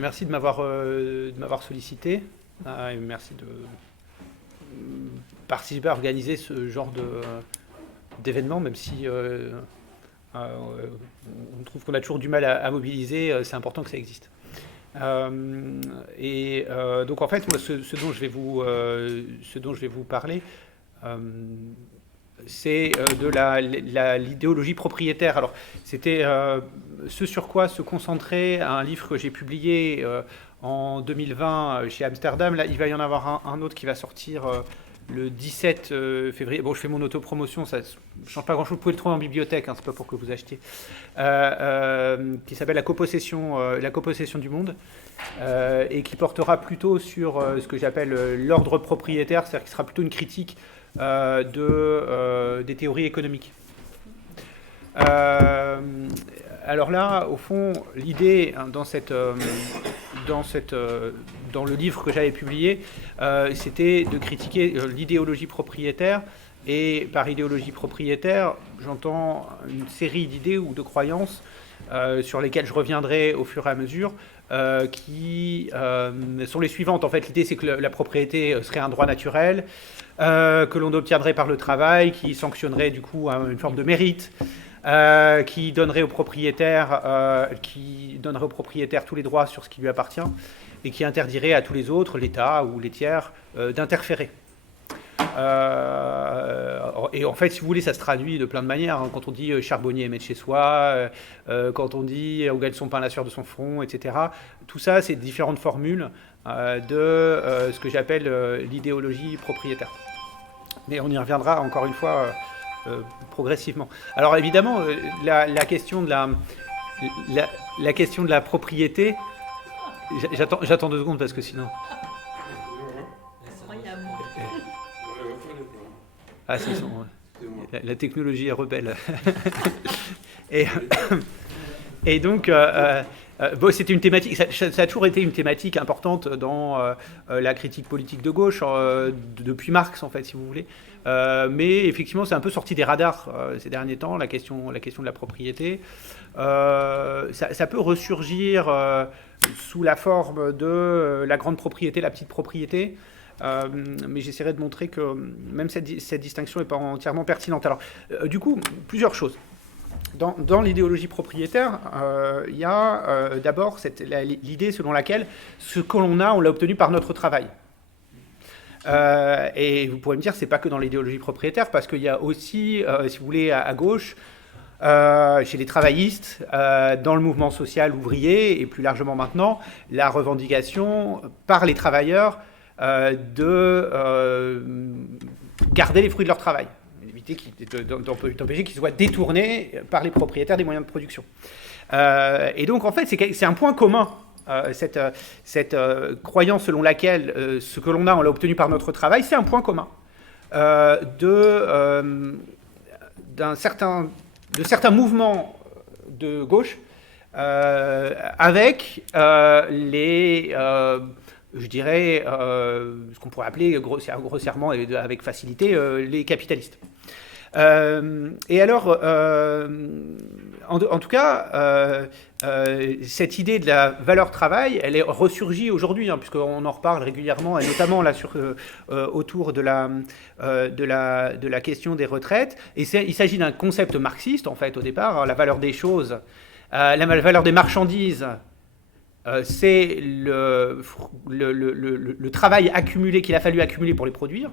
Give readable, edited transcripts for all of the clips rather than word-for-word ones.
Merci de m'avoir sollicité. Et merci de participer à organiser ce genre d'événement, même si on trouve qu'on a toujours du mal à mobiliser. C'est important que ça existe. Donc en fait, moi, ce dont je vais vous parler, euh, c'est de l'idéologie propriétaire. Alors, c'était ce sur quoi se concentrait un livre que j'ai publié en 2020 chez Amsterdam. Là, il va y en avoir un autre qui va sortir le 17 février. Bon, je fais mon autopromotion, ça ne change pas grand-chose. Vous pouvez le trouver en bibliothèque, hein, c'est pas pour que vous achetiez. Qui s'appelle la copossession du monde, et qui portera plutôt sur ce que j'appelle l'ordre propriétaire, c'est-à-dire qui sera plutôt une critique des théories économiques. Alors là, au fond, l'idée hein, dans le livre que j'avais publié, c'était de critiquer l'idéologie propriétaire. Et par idéologie propriétaire, j'entends une série d'idées ou de croyances sur lesquelles je reviendrai au fur et à mesure, qui sont les suivantes. En fait, l'idée, c'est que la propriété serait un droit naturel, que l'on obtiendrait par le travail, qui sanctionnerait du coup une forme de mérite, qui donnerait aux propriétaires tous les droits sur ce qui lui appartient, et qui interdirait à tous les autres, l'État ou les tiers, d'interférer. Et en fait, si vous voulez, ça se traduit de plein de manières. Hein. Quand on dit charbonnier aimé de chez soi, quand on dit où gagne son pain la sueur de son front, etc. Tout ça, c'est différentes formules de ce que j'appelle l'idéologie propriétaire. Mais on y reviendra encore une fois progressivement. Alors évidemment, la question de la propriété. J'attends 2 secondes parce que sinon. Ah, c'est son. La technologie est rebelle. et donc, bon, c'était une thématique. Ça a toujours été une thématique importante dans la critique politique de gauche depuis Marx, en fait, si vous voulez. Mais effectivement, c'est un peu sorti des radars ces derniers temps, la question de la propriété. Ça peut ressurgir sous la forme de la grande propriété, la petite propriété. Mais j'essaierai de montrer que même cette distinction n'est pas entièrement pertinente. Alors, du coup, plusieurs choses. Dans l'idéologie propriétaire, il y a d'abord l'idée selon laquelle ce que l'on a, on l'a obtenu par notre travail. Et vous pourrez me dire, c'est pas que dans l'idéologie propriétaire, parce qu'il y a aussi, si vous voulez, à gauche, chez les travaillistes, dans le mouvement social ouvrier, et plus largement maintenant, la revendication par les travailleurs de garder les fruits de leur travail, éviter d'empêcher qu'ils soient détournés par les propriétaires des moyens de production. Et donc en fait c'est un point commun, cette croyance selon laquelle ce que l'on a, on l'a obtenu par notre travail, c'est un point commun de certains mouvements de gauche avec je dirais, ce qu'on pourrait appeler grossièrement et avec facilité les capitalistes. Et alors, en tout cas, cette idée de la valeur travail, elle est ressurgie aujourd'hui, hein, puisqu'on en reparle régulièrement, et notamment là autour de la question des retraites. Et il s'agit d'un concept marxiste, en fait, au départ, hein, la valeur des choses, la valeur des marchandises. C'est le travail accumulé qu'il a fallu accumuler pour les produire.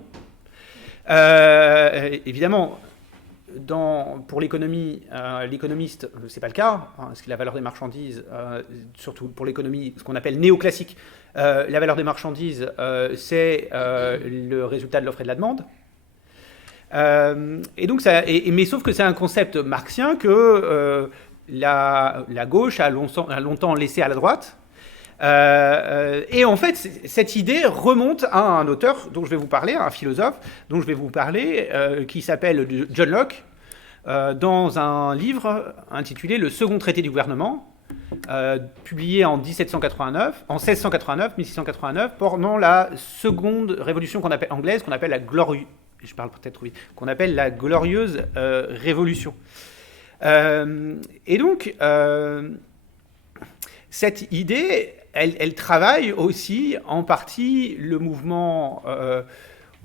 Évidemment, pour l'économie, l'économiste, c'est pas le cas, hein, parce que la valeur des marchandises, surtout pour l'économie, ce qu'on appelle néoclassique, la valeur des marchandises, c'est le résultat de l'offre et de la demande. Et donc mais sauf que c'est un concept marxien que la gauche a longtemps laissé à la droite. Et en fait, cette idée remonte à un auteur dont je vais vous parler, un philosophe dont je vais vous parler, qui s'appelle John Locke, dans un livre intitulé Le Second Traité du gouvernement, publié en 1689, pendant la seconde révolution anglaise, qu'on appelle la glorieuse révolution. Et donc, cette idée, elle travaille aussi en partie le mouvement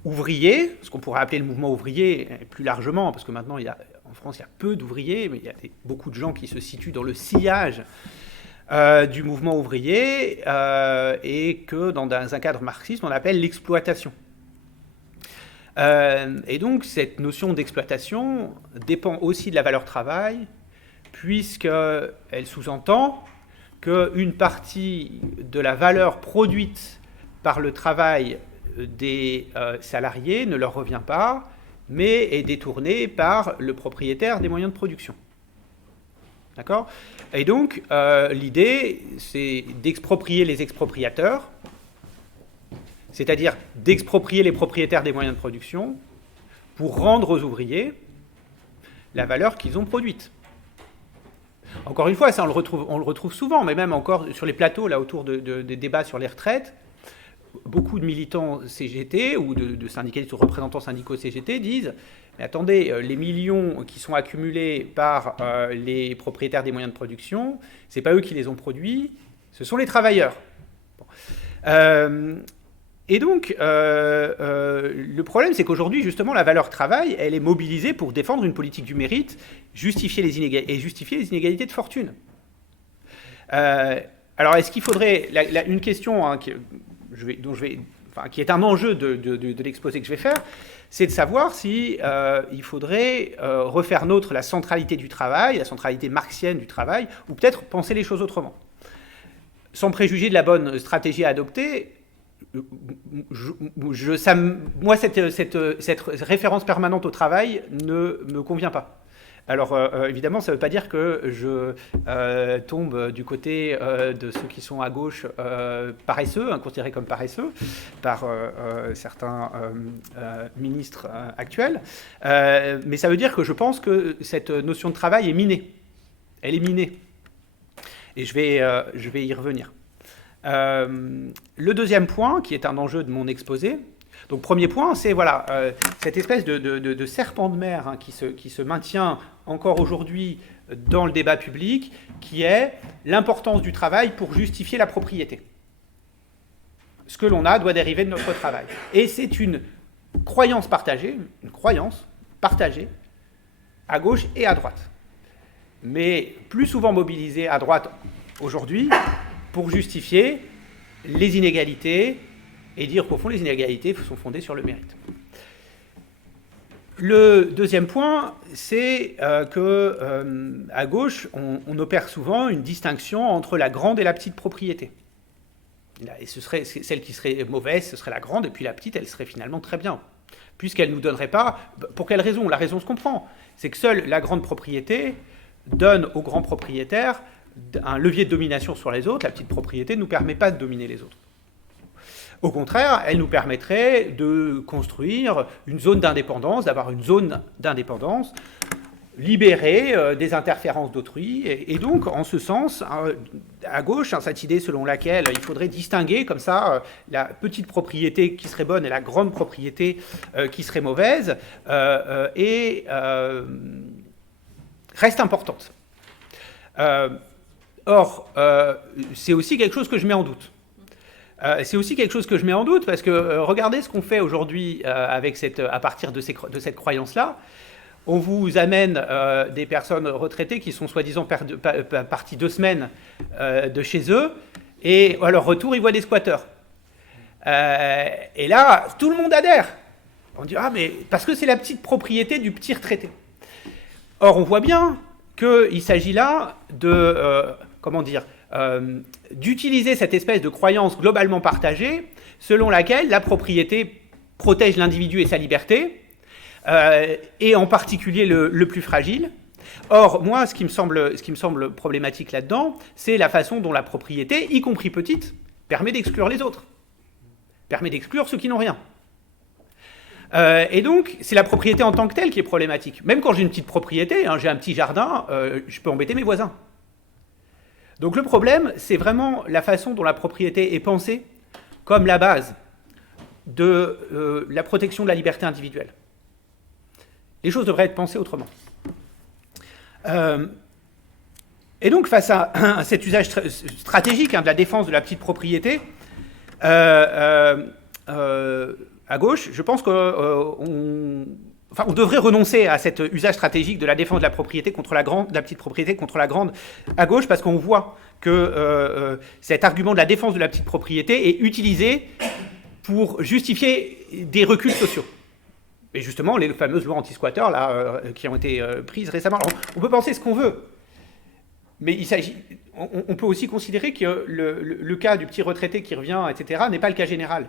ouvrier, ce qu'on pourrait appeler le mouvement ouvrier plus largement, parce que maintenant, en France, il y a peu d'ouvriers, mais il y a beaucoup de gens qui se situent dans le sillage du mouvement ouvrier et que dans un cadre marxiste, on appelle l'exploitation. Et donc, cette notion d'exploitation dépend aussi de la valeur travail, puisqu'elle sous-entend qu'une partie de la valeur produite par le travail des salariés ne leur revient pas, mais est détournée par le propriétaire des moyens de production. D'accord ? Et donc, l'idée, c'est d'exproprier les expropriateurs, c'est-à-dire d'exproprier les propriétaires des moyens de production pour rendre aux ouvriers la valeur qu'ils ont produite. Encore une fois, ça on le retrouve souvent, mais même encore sur les plateaux, là, autour des débats sur les retraites, beaucoup de militants CGT ou de syndicalistes ou représentants syndicaux CGT disent « Mais attendez, les millions qui sont accumulés par les propriétaires des moyens de production, ce n'est pas eux qui les ont produits, ce sont les travailleurs. » Et donc, le problème, c'est qu'aujourd'hui, justement, la valeur travail, elle est mobilisée pour défendre une politique du mérite, justifier les inégalités de fortune. Alors, est-ce qu'il faudrait... une question hein, qui est un enjeu de l'exposé que je vais faire, c'est de savoir si il faudrait refaire nôtre la centralité du travail, la centralité marxienne du travail, ou peut-être penser les choses autrement. Sans préjuger de la bonne stratégie à adopter, moi, cette référence permanente au travail ne me convient pas. Alors, évidemment, ça ne veut pas dire que je tombe du côté de ceux qui sont à gauche paresseux, considérés comme paresseux par certains ministres actuels. Mais ça veut dire que je pense que cette notion de travail est minée. Elle est minée. Et je vais y revenir. Le deuxième point, qui est un enjeu de mon exposé, donc premier point, c'est voilà, cette espèce de serpent de mer hein, qui se maintient encore aujourd'hui dans le débat public, qui est l'importance du travail pour justifier la propriété. Ce que l'on a doit dériver de notre travail. Et c'est une croyance partagée à gauche et à droite. Mais plus souvent mobilisée à droite aujourd'hui, pour justifier les inégalités et dire qu'au fond, les inégalités sont fondées sur le mérite. Le deuxième point, c'est qu'à gauche, on opère souvent une distinction entre la grande et la petite propriété. Et celle qui serait mauvaise, ce serait la grande, et puis la petite, elle serait finalement très bien, puisqu'elle ne nous donnerait pas... Pour quelle raison ? La raison se comprend. C'est que seule la grande propriété donne aux grands propriétaires un levier de domination sur les autres. La petite propriété ne nous permet pas de dominer les autres. Au contraire, elle nous permettrait de construire une zone d'indépendance, d'avoir une zone d'indépendance libérée des interférences d'autrui. Et donc, en ce sens, à gauche, cette idée selon laquelle il faudrait distinguer comme ça la petite propriété qui serait bonne et la grande propriété qui serait mauvaise, reste importante. Or, c'est aussi quelque chose que je mets en doute. Parce que regardez ce qu'on fait aujourd'hui à partir de cette croyance-là. On vous amène des personnes retraitées qui sont soi-disant parties 2 semaines de chez eux, et à leur retour, ils voient des squatteurs. Et là, tout le monde adhère. On dit « Ah, mais parce que c'est la petite propriété du petit retraité ». Or, on voit bien qu'il s'agit là d'utiliser cette espèce de croyance globalement partagée selon laquelle la propriété protège l'individu et sa liberté, et en particulier le plus fragile. Or, moi, ce qui me semble problématique là-dedans, c'est la façon dont la propriété, y compris petite, permet d'exclure les autres, permet d'exclure ceux qui n'ont rien. Et donc, c'est la propriété en tant que telle qui est problématique. Même quand j'ai une petite propriété, j'ai un petit jardin, je peux embêter mes voisins. Donc le problème, c'est vraiment la façon dont la propriété est pensée comme la base de la protection de la liberté individuelle. Les choses devraient être pensées autrement. Et donc, face à cet usage stratégique de la défense de la petite propriété, à gauche, je pense qu'on devrait renoncer à cet usage stratégique de la défense de la propriété contre la petite propriété contre la grande à gauche, parce qu'on voit que cet argument de la défense de la petite propriété est utilisé pour justifier des reculs sociaux. Et justement, les fameuses lois anti-squatteurs qui ont été prises récemment. Alors, on peut penser ce qu'on veut, mais on peut aussi considérer que le cas du petit retraité qui revient, etc., n'est pas le cas général.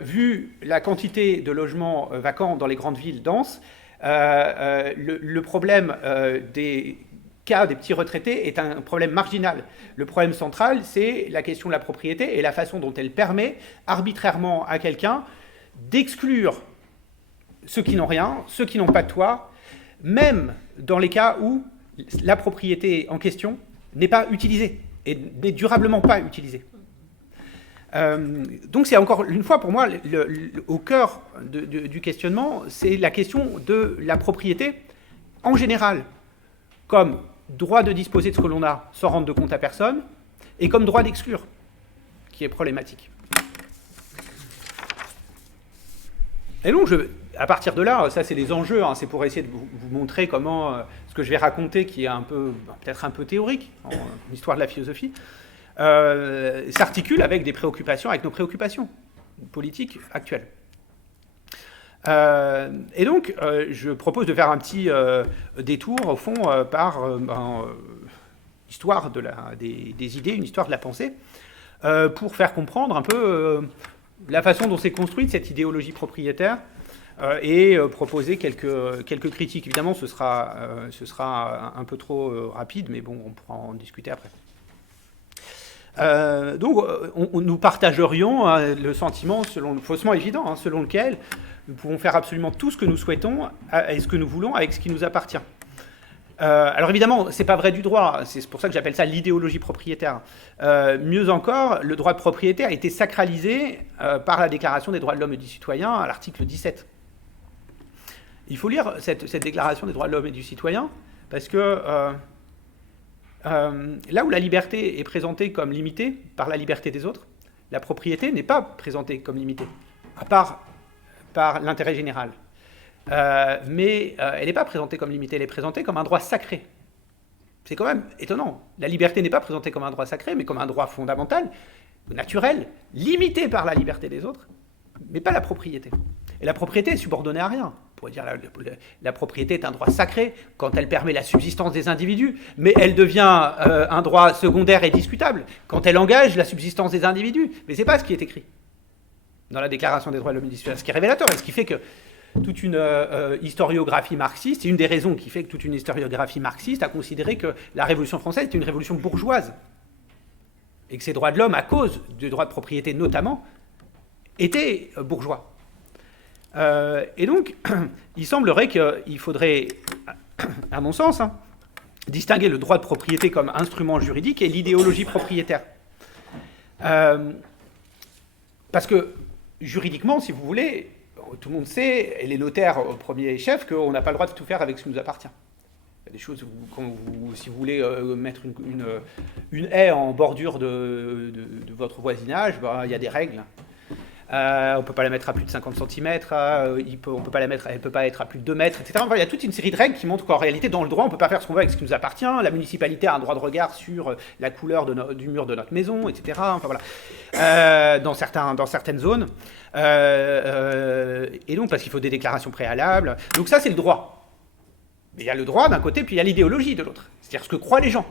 Vu la quantité de logements vacants dans les grandes villes denses, le problème des cas des petits retraités est un problème marginal. Le problème central, c'est la question de la propriété et la façon dont elle permet arbitrairement à quelqu'un d'exclure ceux qui n'ont rien, ceux qui n'ont pas de toit, même dans les cas où la propriété en question n'est pas utilisée et n'est durablement pas utilisée. Donc c'est encore une fois pour moi au cœur du questionnement, c'est la question de la propriété en général, comme droit de disposer de ce que l'on a sans rendre de compte à personne, et comme droit d'exclure, qui est problématique. Et donc, à partir de là, ça c'est les enjeux, c'est pour essayer de vous montrer comment ce que je vais raconter, qui est peut-être un peu théorique, en histoire de la philosophie, s'articule avec nos préoccupations politiques actuelles. Et donc, je propose de faire un petit détour, au fond, par l'histoire des idées, une histoire de la pensée, pour faire comprendre un peu la façon dont s'est construite cette idéologie propriétaire, et proposer quelques critiques. Évidemment, ce sera un peu trop rapide, mais bon, on pourra en discuter après. Donc, nous partagerions le sentiment faussement évident, selon lequel nous pouvons faire absolument tout ce que nous souhaitons et ce que nous voulons avec ce qui nous appartient. Alors évidemment, c'est pas vrai du droit, c'est pour ça que j'appelle ça l'idéologie propriétaire. Mieux encore, le droit de propriété a été sacralisé par la Déclaration des droits de l'homme et du citoyen à l'article 17. Il faut lire cette Déclaration des droits de l'homme et du citoyen, parce que là où la liberté est présentée comme limitée par la liberté des autres, la propriété n'est pas présentée comme limitée, à part par l'intérêt général. Mais elle n'est pas présentée comme limitée, elle est présentée comme un droit sacré. C'est quand même étonnant. La liberté n'est pas présentée comme un droit sacré, mais comme un droit fondamental, naturel, limité par la liberté des autres, mais pas la propriété. Et la propriété est subordonnée à rien. On pourrait dire la propriété est un droit sacré quand elle permet la subsistance des individus, mais elle devient un droit secondaire et discutable quand elle engage la subsistance des individus. Mais ce n'est pas ce qui est écrit dans la Déclaration des droits de l'homme et du citoyen, ce qui est révélateur, et ce qui fait que toute une historiographie marxiste, c'est une des raisons qui fait que toute une historiographie marxiste a considéré que la Révolution française était une révolution bourgeoise, et que ces droits de l'homme, à cause du droit de propriété notamment, étaient bourgeois. Et donc, il semblerait qu'il faudrait, à mon sens, distinguer le droit de propriété comme instrument juridique et l'idéologie propriétaire. Parce que, juridiquement, si vous voulez, tout le monde sait, et les notaires au premier chef, qu'on n'a pas le droit de tout faire avec ce qui nous appartient. Il y a des choses, si vous voulez mettre une haie en bordure de votre voisinage, il y a des règles. On ne peut pas la mettre à plus de 50 cm, elle ne peut pas être à plus de 2 mètres, etc. Enfin, il y a toute une série de règles qui montrent qu'en réalité, dans le droit, on ne peut pas faire ce qu'on veut avec ce qui nous appartient. La municipalité a un droit de regard sur la couleur du mur de notre maison, etc. Enfin, voilà. Dans certaines zones. Et donc, parce qu'il faut des déclarations préalables. Donc ça, c'est le droit. Mais il y a le droit d'un côté, puis il y a l'idéologie de l'autre. C'est-à-dire ce que croient les gens.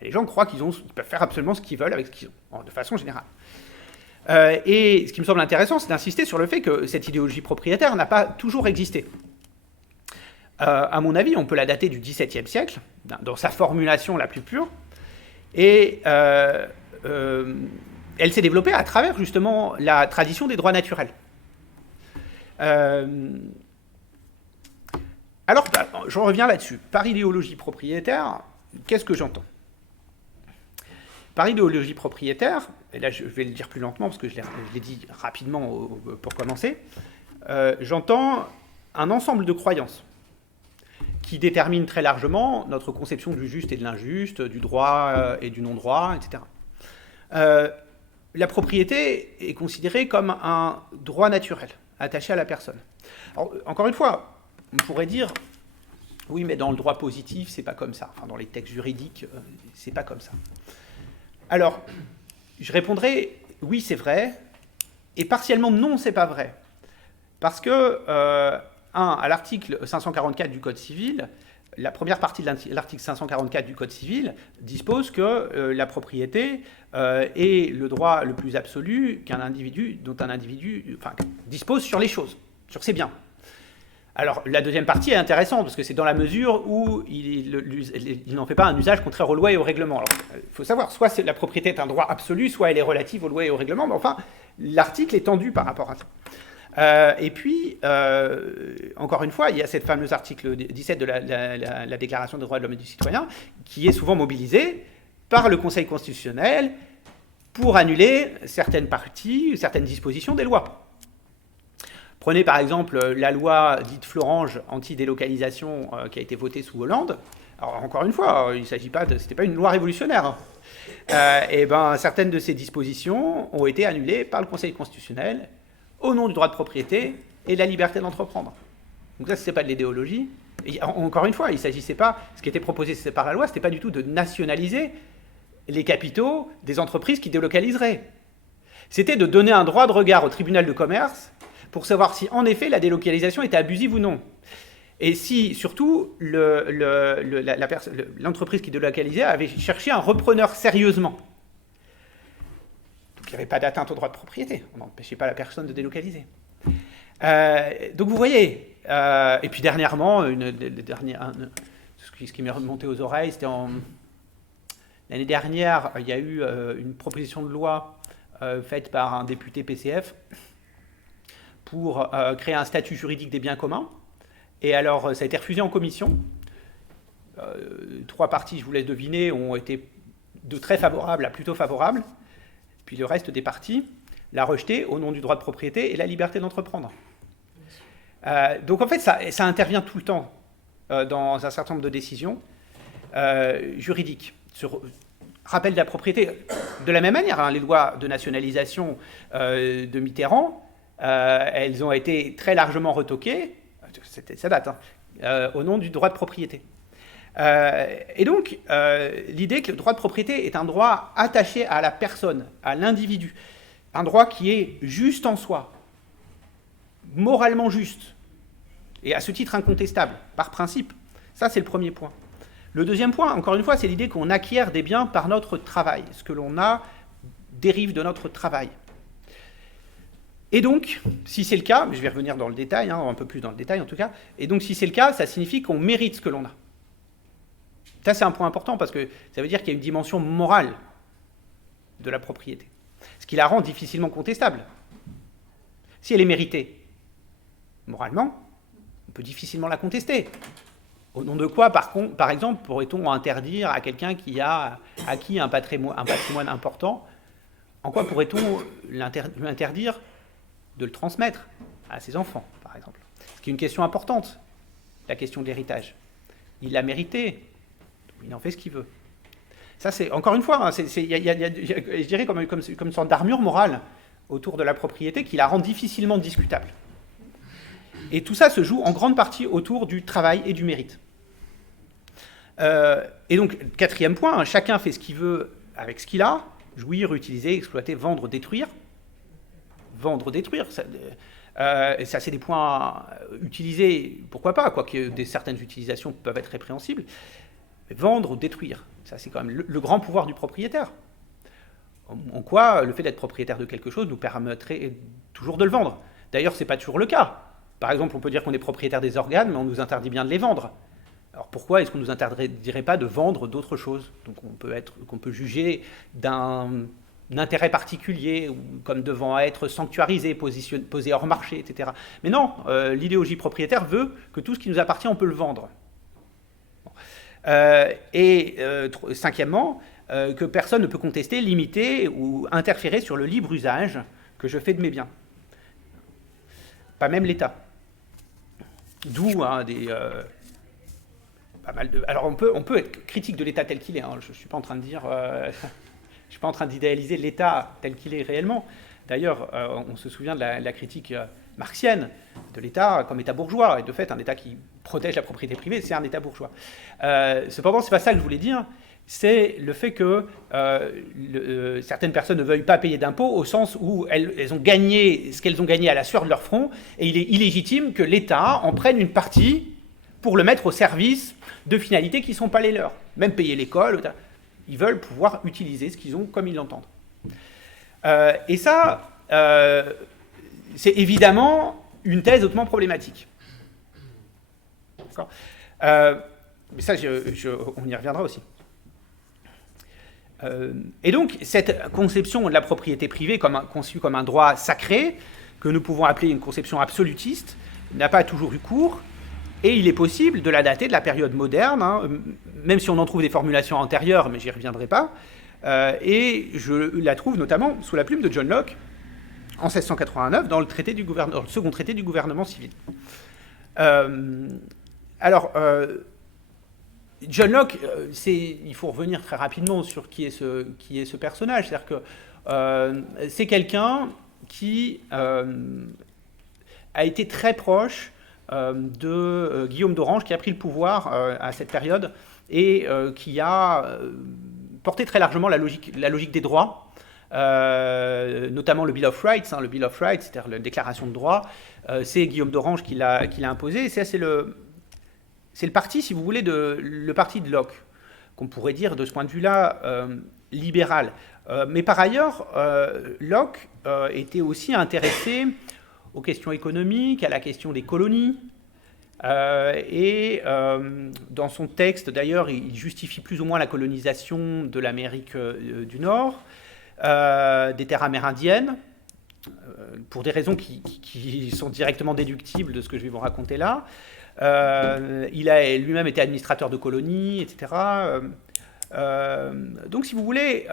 Et les gens croient qu'ils peuvent faire absolument ce qu'ils veulent avec ce qu'ils ont, de façon générale. Et ce qui me semble intéressant, c'est d'insister sur le fait que cette idéologie propriétaire n'a pas toujours existé. À mon avis, on peut la dater du XVIIe siècle, dans sa formulation la plus pure, et elle s'est développée à travers justement la tradition des droits naturels. Alors, je reviens là-dessus. Par idéologie propriétaire, qu'est-ce que j'entends ? Par idéologie propriétaire, et là je vais le dire plus lentement parce que je l'ai dit rapidement pour commencer, j'entends un ensemble de croyances qui détermine très largement notre conception du juste et de l'injuste, du droit et du non-droit, etc. La propriété est considérée comme un droit naturel, attaché à la personne. Alors, encore une fois, on pourrait dire, oui, mais dans le droit positif, c'est pas comme ça. Enfin, dans les textes juridiques, c'est pas comme ça. Alors, je répondrai, oui, c'est vrai, et partiellement, non, c'est pas vrai. Parce que, à l'article 544 du Code civil, la première partie de l'article 544 du Code civil dispose que la propriété est le droit le plus absolu dont un individu dispose sur les choses, sur ses biens. Alors, la deuxième partie est intéressante, parce que c'est dans la mesure où il n'en fait pas un usage contraire aux lois et aux règlements. Alors, il faut savoir, soit la propriété est un droit absolu, soit elle est relative aux lois et aux règlements, mais enfin, l'article est tendu par rapport à ça. Et puis, encore une fois, il y a cette fameuse article 17 de la Déclaration des droits de l'homme et du citoyen, qui est souvent mobilisée par le Conseil constitutionnel pour annuler certaines parties, certaines dispositions des lois. Prenez par exemple la loi dite Florange anti-délocalisation qui a été votée sous Hollande. Alors encore une fois, il s'agit pas c'était pas une loi révolutionnaire. Et ben certaines de ces dispositions ont été annulées par le Conseil constitutionnel au nom du droit de propriété et de la liberté d'entreprendre. Donc ça, ce n'était pas de l'idéologie. Et encore une fois, il ne s'agissait pas, ce qui était proposé par la loi, ce n'était pas du tout de nationaliser les capitaux des entreprises qui délocaliseraient. C'était de donner un droit de regard au tribunal de commerce pour savoir si, en effet, la délocalisation était abusive ou non. Et si, surtout, l'entreprise qui délocalisait avait cherché un repreneur sérieusement. Il n'y avait pas d'atteinte au droit de propriété. On n'empêchait pas la personne de délocaliser. Donc vous voyez. Et puis dernièrement, ce qui m'est remonté aux oreilles, c'était l'année dernière, il y a eu une proposition de loi faite par un député PCF pour créer un statut juridique des biens communs. Et alors, ça a été refusé en commission. 3 parties, je vous laisse deviner, ont été de très favorables à plutôt favorables. Puis le reste des parties l'a rejeté au nom du droit de propriété et la liberté d'entreprendre. Donc en fait, ça intervient tout le temps dans un certain nombre de décisions juridiques. Sur rappel de la propriété, de la même manière, les lois de nationalisation de Mitterrand, elles ont été très largement retoquées, ça date, au nom du droit de propriété. Et donc, l'idée que le droit de propriété est un droit attaché à la personne, à l'individu, un droit qui est juste en soi, moralement juste, et à ce titre incontestable, par principe. Ça, c'est le premier point. Le deuxième point, encore une fois, c'est l'idée qu'on acquiert des biens par notre travail. Ce que l'on a dérive de notre travail. Et donc, si c'est le cas, je vais revenir dans le détail, un peu plus dans le détail en tout cas, et donc si c'est le cas, ça signifie qu'on mérite ce que l'on a. Ça, c'est un point important parce que ça veut dire qu'il y a une dimension morale de la propriété, ce qui la rend difficilement contestable. Si elle est méritée, moralement, on peut difficilement la contester. Au nom de quoi, par exemple, pourrait-on interdire à quelqu'un qui a acquis un patrimoine important, en quoi pourrait-on lui interdire de le transmettre à ses enfants, par exemple? Ce qui est une question importante, la question de l'héritage. Il l'a mérité. Il en fait ce qu'il veut. Ça, c'est encore une fois, je dirais comme une sorte d'armure morale autour de la propriété qui la rend difficilement discutable. Et tout ça se joue en grande partie autour du travail et du mérite. Et donc, quatrième point, chacun fait ce qu'il veut avec ce qu'il a, jouir, utiliser, exploiter, vendre, détruire. Vendre, détruire, ça, c'est des points utilisés, pourquoi pas, quoique certaines utilisations peuvent être répréhensibles. Vendre ou détruire, ça c'est quand même le grand pouvoir du propriétaire. En quoi le fait d'être propriétaire de quelque chose nous permettrait toujours de le vendre. D'ailleurs, ce n'est pas toujours le cas. Par exemple, on peut dire qu'on est propriétaire des organes, mais on nous interdit bien de les vendre. Alors pourquoi est-ce qu'on ne nous interdirait pas de vendre d'autres choses? Donc qu'on peut juger d'un intérêt particulier, ou comme devant être sanctuarisé, posé hors marché, etc. Mais non, l'idéologie propriétaire veut que tout ce qui nous appartient, on peut le vendre. Cinquièmement, que personne ne peut contester, limiter ou interférer sur le libre usage que je fais de mes biens. Pas même l'État. D'où pas mal de... Alors on peut être critique de l'État tel qu'il est, hein. Je ne suis pas en train de dire... je suis pas en train d'idéaliser l'État tel qu'il est réellement. D'ailleurs, on se souvient de la critique marxienne de l'État comme État bourgeois. Et de fait, un État qui protège la propriété privée, c'est un État bourgeois. Cependant, ce n'est pas ça que je voulais dire. C'est le fait que certaines personnes ne veuillent pas payer d'impôts au sens où elles ont gagné ce qu'elles ont gagné à la sueur de leur front, et il est illégitime que l'État en prenne une partie pour le mettre au service de finalités qui ne sont pas les leurs. Même payer l'école, ils veulent pouvoir utiliser ce qu'ils ont comme ils l'entendent. Et ça, c'est évidemment une thèse hautement problématique. D'accord ? Mais ça, on y reviendra aussi. Et donc, cette conception de la propriété privée conçue comme un droit sacré, que nous pouvons appeler une conception absolutiste, n'a pas toujours eu cours, et il est possible de la dater de la période moderne, hein, même si on en trouve des formulations antérieures, mais j'y reviendrai pas, et je la trouve notamment sous la plume de John Locke, en 1689, dans le second traité du gouvernement civil. John Locke, il faut revenir très rapidement sur qui est ce personnage. C'est-à-dire que c'est quelqu'un qui a été très proche de Guillaume d'Orange, qui a pris le pouvoir à cette période et qui a porté très largement la logique des droits, notamment le Bill of Rights. Le Bill of Rights, c'est-à-dire la déclaration de droits, c'est Guillaume d'Orange qui l'a imposé. Et ça, c'est le parti, si vous voulez, le parti de Locke, qu'on pourrait dire de ce point de vue-là libéral. Mais par ailleurs, Locke était aussi intéressé aux questions économiques, à la question des colonies. Et dans son texte, d'ailleurs, il justifie plus ou moins la colonisation de l'Amérique du Nord, des terres amérindiennes, pour des raisons qui sont directement déductibles de ce que je vais vous raconter là. Il a lui-même été administrateur de colonies, etc. Donc, si vous voulez,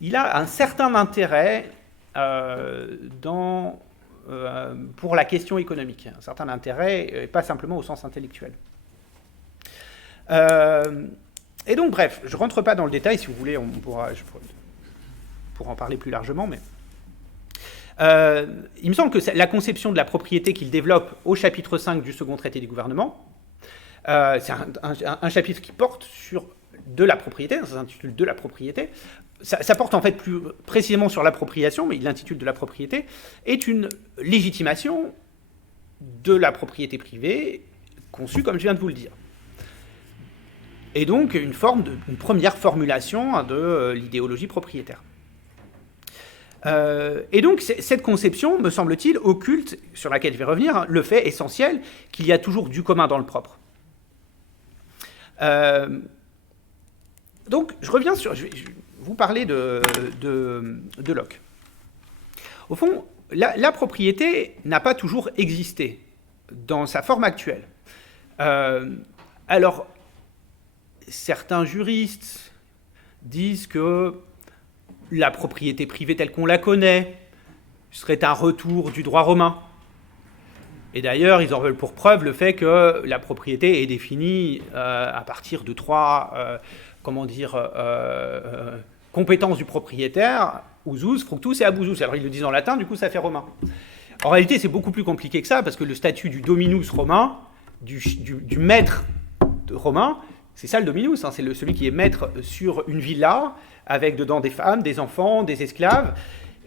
il a un certain intérêt pour la question économique, un certain intérêt, et pas simplement au sens intellectuel. Et donc, bref, je ne rentre pas dans le détail, si vous voulez, je pourrais en parler plus largement, mais... il me semble que la conception de la propriété qu'il développe au chapitre 5 du second traité du gouvernement, c'est un chapitre qui porte sur de la propriété, ça s'intitule de la propriété, ça porte en fait plus précisément sur l'appropriation, mais il l'intitule de la propriété, est une légitimation de la propriété privée conçue comme je viens de vous le dire. Et donc une première formulation de l'idéologie propriétaire. Et donc, cette conception, me semble-t-il, occulte, sur laquelle je vais revenir, le fait essentiel qu'il y a toujours du commun dans le propre. Donc, je reviens sur... Je vais vous parler de Locke. Au fond, la propriété n'a pas toujours existé dans sa forme actuelle. Alors, certains juristes disent que la propriété privée telle qu'on la connaît serait un retour du droit romain. Et d'ailleurs, ils en veulent pour preuve le fait que la propriété est définie à partir de trois compétences du propriétaire, usus, fructus et abusus. Alors ils le disent en latin, du coup ça fait romain. En réalité, c'est beaucoup plus compliqué que ça, parce que le statut du dominus romain, du maître romain, c'est ça le dominus, hein, c'est celui qui est maître sur une villa, avec dedans des femmes, des enfants, des esclaves.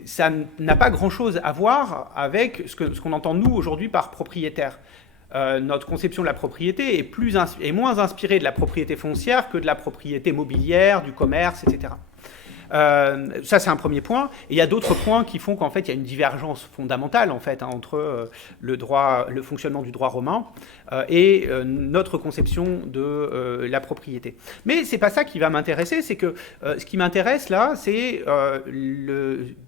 Ça n'a pas grand-chose à voir avec ce qu'on entend nous aujourd'hui par propriétaire. Notre conception de la propriété est moins inspirée de la propriété foncière que de la propriété mobilière, du commerce, etc. Ça, c'est un premier point. Et il y a d'autres points qui font qu'en fait, il y a une divergence fondamentale en fait, entre le fonctionnement du droit romain et notre conception de la propriété. Mais c'est pas ça qui va m'intéresser. C'est que ce qui m'intéresse là, c'est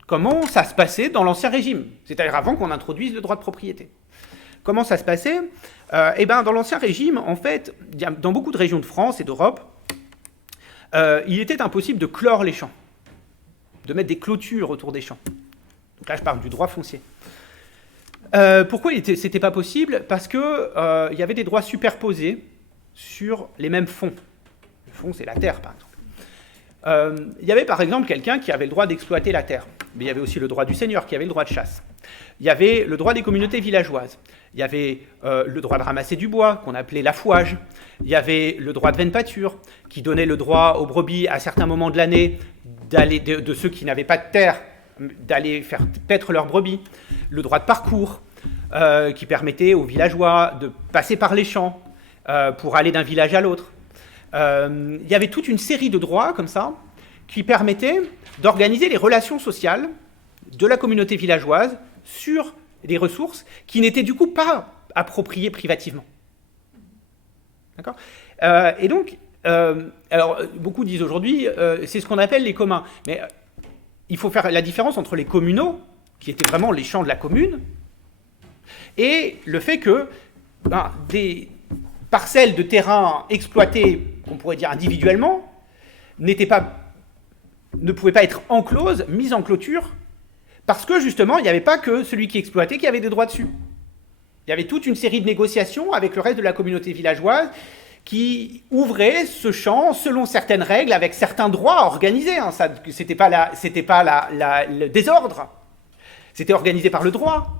comment ça se passait dans l'Ancien Régime, c'est-à-dire avant qu'on introduise le droit de propriété. Comment ça se passait ? Dans l'Ancien Régime, en fait, dans beaucoup de régions de France et d'Europe, il était impossible de clore les champs, de mettre des clôtures autour des champs. Donc là, je parle du droit foncier. Pourquoi c'était pas possible ? Parce que y avait des droits superposés sur les mêmes fonds. Le fond, c'est la terre, par exemple. Il y avait par exemple quelqu'un qui avait le droit d'exploiter la terre, mais il y avait aussi le droit du seigneur qui avait le droit de chasse. Il y avait le droit des communautés villageoises. Il y avait le droit de ramasser du bois, qu'on appelait l'affouage. Il y avait le droit de veine pâture, qui donnait le droit aux brebis, à certains moments de l'année, de ceux qui n'avaient pas de terre, d'aller faire paître leurs brebis. Le droit de parcours, qui permettait aux villageois de passer par les champs pour aller d'un village à l'autre. Il y avait toute une série de droits comme ça qui permettaient d'organiser les relations sociales de la communauté villageoise sur des ressources qui n'étaient du coup pas appropriées privativement. D'accord ? Et donc, alors beaucoup disent aujourd'hui, c'est ce qu'on appelle les communs. Mais il faut faire la différence entre les communaux, qui étaient vraiment les champs de la commune, et le fait que des parcelles de terrain exploitées, qu'on pourrait dire individuellement, ne pouvaient pas être encloses, mises en clôture, parce que justement, il n'y avait pas que celui qui exploitait qui avait des droits dessus. Il y avait toute une série de négociations avec le reste de la communauté villageoise qui ouvrait ce champ selon certaines règles, avec certains droits organisés. C'était pas le désordre, c'était organisé par le droit.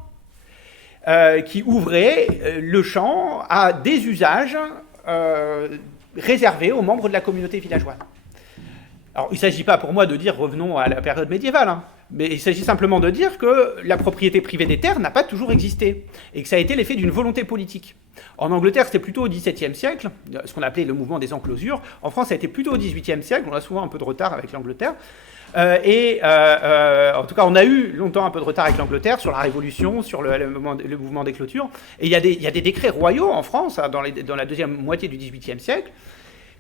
Qui ouvrait le champ à des usages réservés aux membres de la communauté villageoise. Alors, il ne s'agit pas pour moi de dire revenons à la période médiévale, mais il s'agit simplement de dire que la propriété privée des terres n'a pas toujours existé, et que ça a été l'effet d'une volonté politique. En Angleterre, c'était plutôt au XVIIe siècle, ce qu'on appelait le mouvement des enclosures. En France, ça a été plutôt au XVIIIe siècle, on a souvent un peu de retard avec l'Angleterre. En tout cas, on a eu longtemps un peu de retard avec l'Angleterre sur la Révolution, sur le mouvement des clôtures. Et il y a des décrets royaux en France, dans la deuxième moitié du XVIIIe siècle,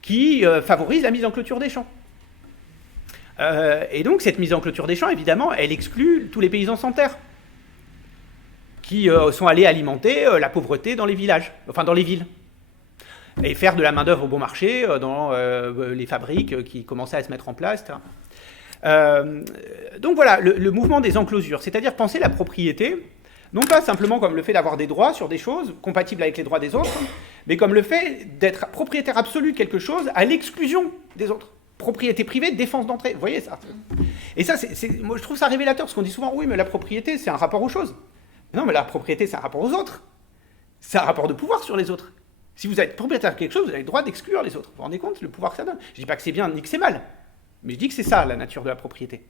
qui favorisent la mise en clôture des champs. Et donc, cette mise en clôture des champs, évidemment, elle exclut tous les paysans sans terre, qui sont allés alimenter la pauvreté dans les villages, enfin dans les villes, et faire de la main-d'œuvre au bon marché dans les fabriques qui commençaient à se mettre en place, etc. Donc voilà, le mouvement des enclosures, c'est-à-dire penser la propriété, non pas simplement comme le fait d'avoir des droits sur des choses compatibles avec les droits des autres, mais comme le fait d'être propriétaire absolu de quelque chose à l'exclusion des autres. Propriété privée, défense d'entrée, vous voyez ça. Et ça, moi je trouve ça révélateur, parce qu'on dit souvent, oui, mais la propriété, c'est un rapport aux choses. Non, mais la propriété, c'est un rapport aux autres. C'est un rapport de pouvoir sur les autres. Si vous êtes propriétaire de quelque chose, vous avez le droit d'exclure les autres. Vous vous rendez compte, le pouvoir que ça donne. Je ne dis pas que c'est bien ni que c'est mal. Mais je dis que c'est ça, la nature de la propriété.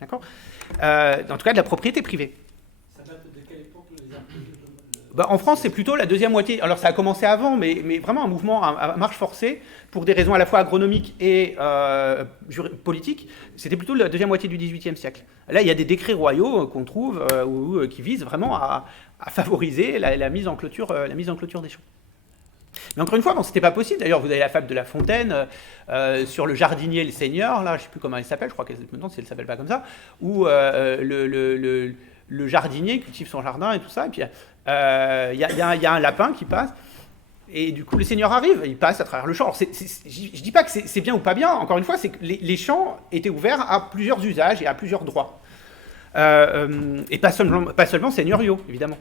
D'accord ? En tout cas, de la propriété privée. Ça date de quelle époque les En France, c'est plutôt la deuxième moitié. Alors, ça a commencé avant, mais vraiment un mouvement à marche forcée, pour des raisons à la fois agronomiques et politiques. C'était plutôt la deuxième moitié du XVIIIe siècle. Là, il y a des décrets royaux qu'on trouve qui visent vraiment à favoriser la mise en clôture des champs. Mais encore une fois, ce n'était pas possible. D'ailleurs, vous avez la fable de La Fontaine sur le jardinier et le seigneur, là, je ne sais plus comment elle s'appelle, je crois qu'elle maintenant, si elle ne s'appelle pas comme ça, où le jardinier cultive son jardin et tout ça, et puis il y a un lapin qui passe, et du coup, le seigneur arrive, il passe à travers le champ. Alors, je ne dis pas que c'est bien ou pas bien, encore une fois, c'est que les champs étaient ouverts à plusieurs usages et à plusieurs droits. Et pas seulement seigneuriaux, évidemment.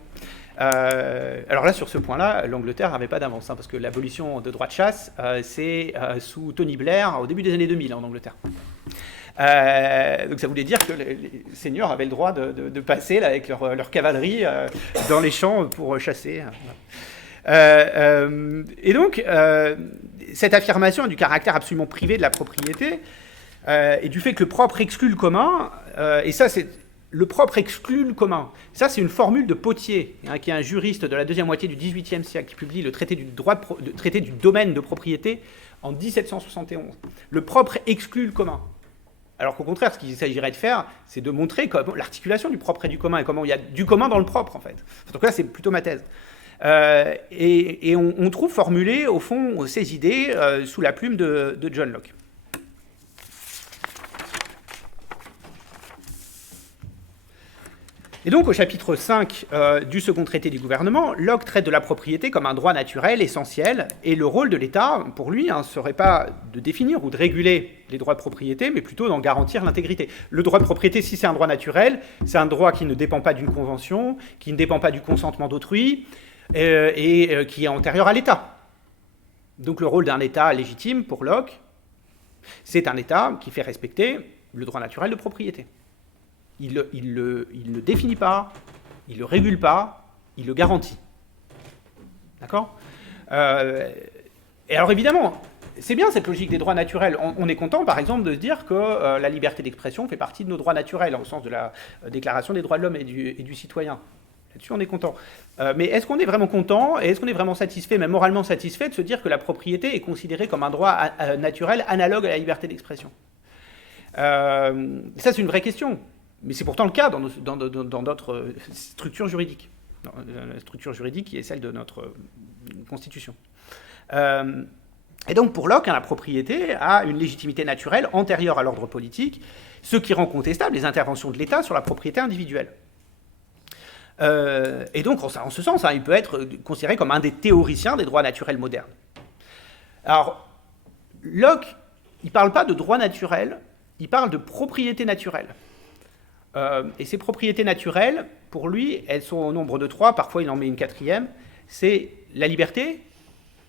Alors là, sur ce point-là, l'Angleterre n'avait pas d'avance, parce que l'abolition de droit de chasse, c'est sous Tony Blair, au début des années 2000 en Angleterre. Donc ça voulait dire que les seigneurs avaient le droit de passer là, avec leur cavalerie dans les champs pour chasser. Et donc, cette affirmation du caractère absolument privé de la propriété et du fait que le propre exclut le commun, et ça c'est... Le propre exclut le commun. Ça, c'est une formule de Pottier, qui est un juriste de la deuxième moitié du XVIIIe siècle, qui publie le traité du domaine de propriété en 1771. Le propre exclut le commun. Alors qu'au contraire, ce qu'il s'agirait de faire, c'est de montrer l'articulation du propre et du commun, et comment il y a du commun dans le propre, en fait. En tout cas, c'est plutôt ma thèse. Et on trouve formulé, au fond, ces idées sous la plume de John Locke. Et donc, au chapitre 5 du second traité du gouvernement, Locke traite de la propriété comme un droit naturel, essentiel, et le rôle de l'État, pour lui, ne serait pas de définir ou de réguler les droits de propriété, mais plutôt d'en garantir l'intégrité. Le droit de propriété, si c'est un droit naturel, c'est un droit qui ne dépend pas d'une convention, qui ne dépend pas du consentement d'autrui, et qui est antérieur à l'État. Donc le rôle d'un État légitime, pour Locke, c'est un État qui fait respecter le droit naturel de propriété. Il ne définit pas, il ne le régule pas, il le garantit. D'accord ? Et alors évidemment, c'est bien cette logique des droits naturels. On est content, par exemple, de se dire que la liberté d'expression fait partie de nos droits naturels, au sens de la Déclaration des droits de l'homme et du citoyen. Là-dessus, on est content. Mais est-ce qu'on est vraiment content et est-ce qu'on est vraiment satisfait, même moralement satisfait, de se dire que la propriété est considérée comme un droit naturel analogue à la liberté d'expression ? Ça, c'est une vraie question. Mais c'est pourtant le cas dans notre structure juridique. Dans la structure juridique qui est celle de notre Constitution. Et donc pour Locke, la propriété a une légitimité naturelle antérieure à l'ordre politique, ce qui rend contestable les interventions de l'État sur la propriété individuelle. Et donc en ce sens, il peut être considéré comme un des théoriciens des droits naturels modernes. Alors, Locke, il ne parle pas de droit naturel, il parle de propriété naturelle. Et ces propriétés naturelles, pour lui, elles sont au nombre de 3, parfois il en met une 4e, c'est la liberté,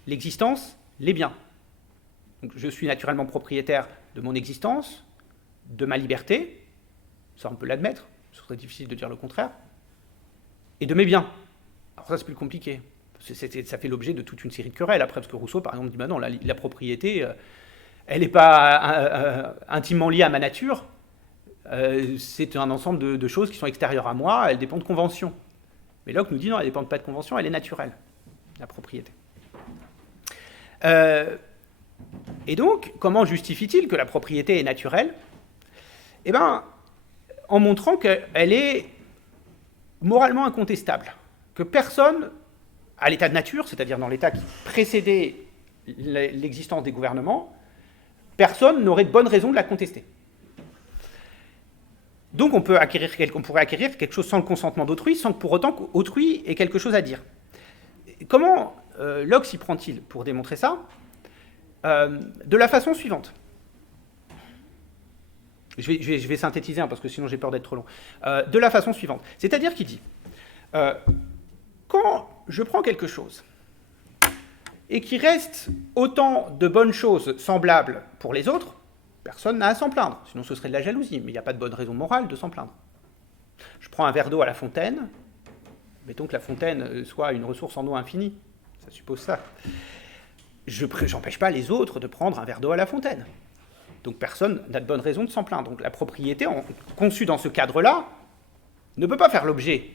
l'existence, les biens. Donc, je suis naturellement propriétaire de mon existence, de ma liberté, ça on peut l'admettre, ce serait difficile de dire le contraire, et de mes biens. Alors ça c'est plus compliqué, ça fait l'objet de toute une série de querelles après, parce que Rousseau par exemple dit bah non, la propriété, elle n'est pas intimement liée à ma nature, c'est un ensemble de choses qui sont extérieures à moi, elles dépendent de conventions. Mais Locke nous dit non, elle ne dépend pas de conventions, elle est naturelle, la propriété. Et donc, comment justifie-t-il que la propriété est naturelle ? Eh bien, en montrant qu'elle est moralement incontestable, que personne, à l'état de nature, c'est-à-dire dans l'état qui précédait l'existence des gouvernements, personne n'aurait de bonne raison de la contester. Donc on pourrait acquérir quelque chose sans le consentement d'autrui, sans que pour autant qu'autrui ait quelque chose à dire. Comment Locke s'y prend-il pour démontrer ça ? De la façon suivante. Je vais synthétiser, parce que sinon j'ai peur d'être trop long. De la façon suivante. C'est-à-dire qu'il dit, quand je prends quelque chose, et qu'il reste autant de bonnes choses semblables pour les autres, personne n'a à s'en plaindre. Sinon ce serait de la jalousie, mais il n'y a pas de bonne raison morale de s'en plaindre. Je prends un verre d'eau à la fontaine, mettons que la fontaine soit une ressource en eau infinie, ça suppose ça. Je n'empêche pas les autres de prendre un verre d'eau à la fontaine. Donc personne n'a de bonne raison de s'en plaindre. Donc la propriété, conçue dans ce cadre-là, ne peut pas faire l'objet,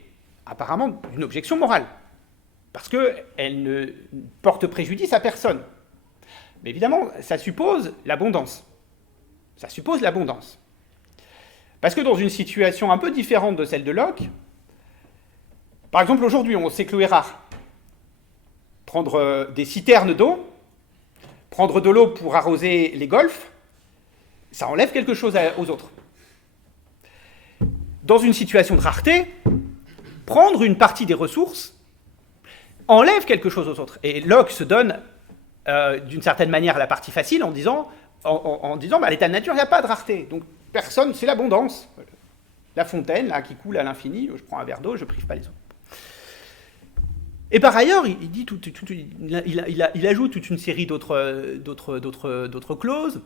apparemment, d'une objection morale. Parce qu'elle ne porte préjudice à personne. Mais évidemment, ça suppose l'abondance. Ça suppose l'abondance. Parce que dans une situation un peu différente de celle de Locke, par exemple aujourd'hui, on sait que l'eau est rare. Prendre des citernes d'eau, prendre de l'eau pour arroser les golfs, ça enlève quelque chose aux autres. Dans une situation de rareté, prendre une partie des ressources enlève quelque chose aux autres. Et Locke se donne, d'une certaine manière, la partie facile en disant bah, à l'état de nature, il n'y a pas de rareté. Donc personne, c'est l'abondance. La fontaine, là, qui coule à l'infini, je prends un verre d'eau, je ne prive pas les autres. Et par ailleurs, il dit il ajoute toute une série d'autres clauses,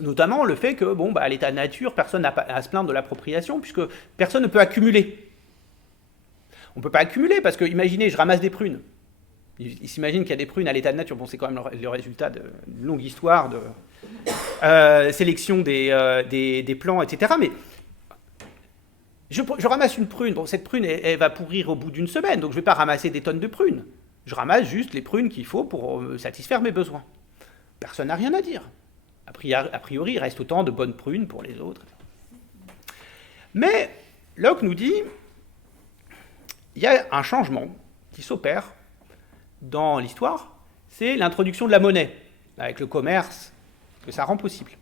notamment le fait que, à l'état de nature, personne n'a à se plaindre de l'appropriation, puisque personne ne peut accumuler. On ne peut pas accumuler, parce que, imaginez, je ramasse des prunes. Il s'imagine qu'il y a des prunes à l'état de nature. Bon, c'est quand même le résultat d'une longue histoire de sélection des plants, etc. Mais je ramasse une prune. Bon, cette prune, elle va pourrir au bout d'une semaine, donc je ne vais pas ramasser des tonnes de prunes. Je ramasse juste les prunes qu'il faut pour satisfaire mes besoins. Personne n'a rien à dire. A priori, il reste autant de bonnes prunes pour les autres. Mais Locke nous dit, il y a un changement qui s'opère dans l'histoire, c'est l'introduction de la monnaie, avec le commerce, que ça rend possible.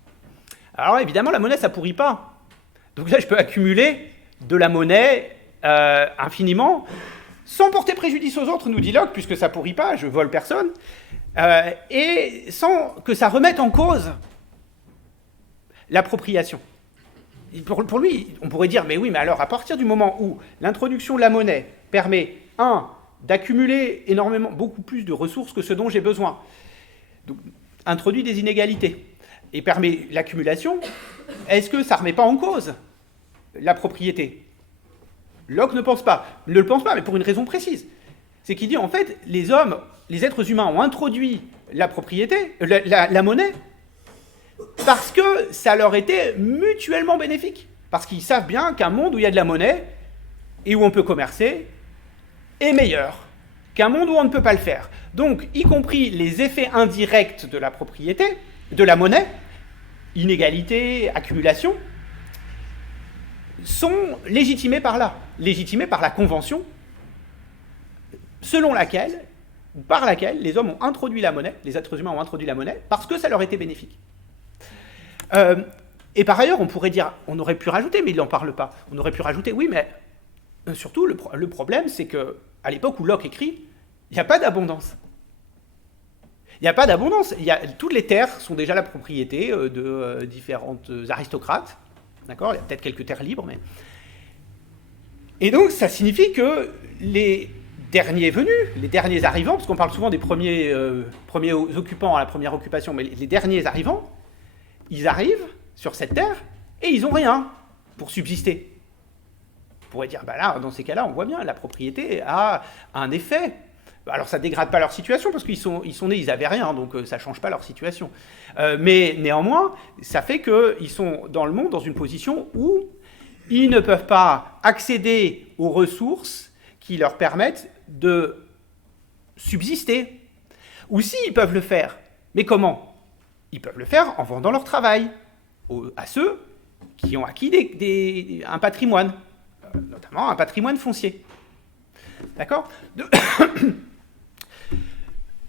Alors évidemment, la monnaie, ça ne pourrit pas. Donc là, je peux accumuler de la monnaie infiniment, sans porter préjudice aux autres, nous dit Locke, puisque ça ne pourrit pas, je vole personne, et sans que ça remette en cause l'appropriation. Pour lui, on pourrait dire, mais oui, mais alors à partir du moment où l'introduction de la monnaie permet, d'accumuler beaucoup plus de ressources que ce dont j'ai besoin, Donc, introduit des inégalités et permet l'accumulation. Est-ce que ça ne remet pas en cause la propriété? Locke ne le pense pas, mais pour une raison précise. C'est qu'il dit, en fait, les êtres humains ont introduit la propriété, la monnaie, parce que ça leur était mutuellement bénéfique. Parce qu'ils savent bien qu'un monde où il y a de la monnaie et où on peut commercer est meilleur qu'un monde où on ne peut pas le faire. Donc, y compris les effets indirects de la propriété, de la monnaie, inégalité, accumulation, sont légitimés par là, légitimés par la convention selon laquelle, par laquelle les hommes ont introduit la monnaie, les êtres humains ont introduit la monnaie, parce que ça leur était bénéfique. Et par ailleurs, on pourrait dire, on aurait pu rajouter, mais il n'en parle pas, on aurait pu rajouter, oui, mais surtout, le problème, c'est qu'à l'époque où Locke écrit, il n'y a pas d'abondance. Il n'y a pas d'abondance. Toutes les terres sont déjà la propriété de différentes aristocrates. D'accord ? Il y a peut-être quelques terres libres, mais... Et donc, ça signifie que les derniers venus, les derniers arrivants, parce qu'on parle souvent des premiers occupants à la première occupation, mais les derniers arrivants, ils arrivent sur cette terre et ils n'ont rien pour subsister. On pourrait dire, bah là, dans ces cas-là, on voit bien, la propriété a un effet. Alors ça ne dégrade pas leur situation, parce qu'ils sont nés, ils n'avaient rien, donc ça ne change pas leur situation. Mais néanmoins, ça fait qu'ils sont dans le monde dans une position où ils ne peuvent pas accéder aux ressources qui leur permettent de subsister. Ou si, ils peuvent le faire. Mais comment ? Ils peuvent le faire en vendant leur travail à ceux qui ont acquis un patrimoine, notamment un patrimoine foncier. D'accord ?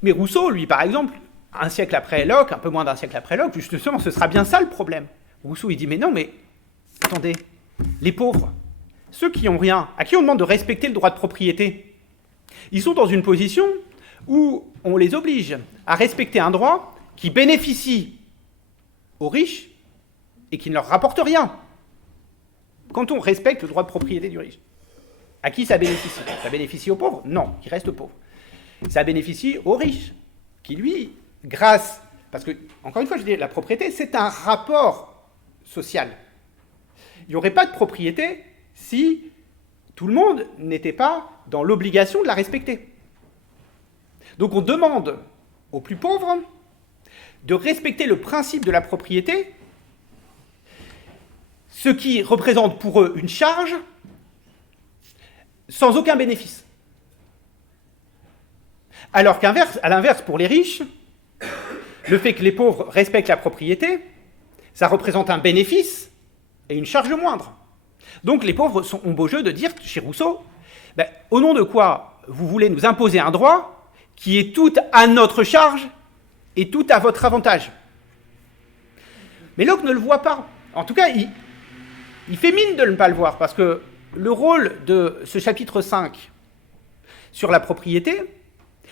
Mais Rousseau, lui, par exemple, un siècle après Locke, un peu moins d'un siècle après Locke, justement, ce sera bien ça le problème. Rousseau, il dit, mais non, mais attendez, les pauvres, ceux qui n'ont rien, à qui on demande de respecter le droit de propriété, ils sont dans une position où on les oblige à respecter un droit qui bénéficie aux riches et qui ne leur rapporte rien. Quand on respecte le droit de propriété du riche, à qui ça bénéficie ? Ça bénéficie aux pauvres ? Non, qui restent pauvres. Ça bénéficie aux riches, qui lui, grâce... Parce que, encore une fois, je dis, la propriété, c'est un rapport social. Il n'y aurait pas de propriété si tout le monde n'était pas dans l'obligation de la respecter. Donc on demande aux plus pauvres de respecter le principe de la propriété, ce qui représente pour eux une charge sans aucun bénéfice. Alors qu'à l'inverse, pour les riches, le fait que les pauvres respectent la propriété, ça représente un bénéfice et une charge moindre. Donc les pauvres ont beau jeu de dire, chez Rousseau, ben, au nom de quoi vous voulez nous imposer un droit qui est tout à notre charge et tout à votre avantage. Mais Locke ne le voit pas. En tout cas, il fait mine de ne pas le voir, parce que le rôle de ce chapitre 5 sur la propriété,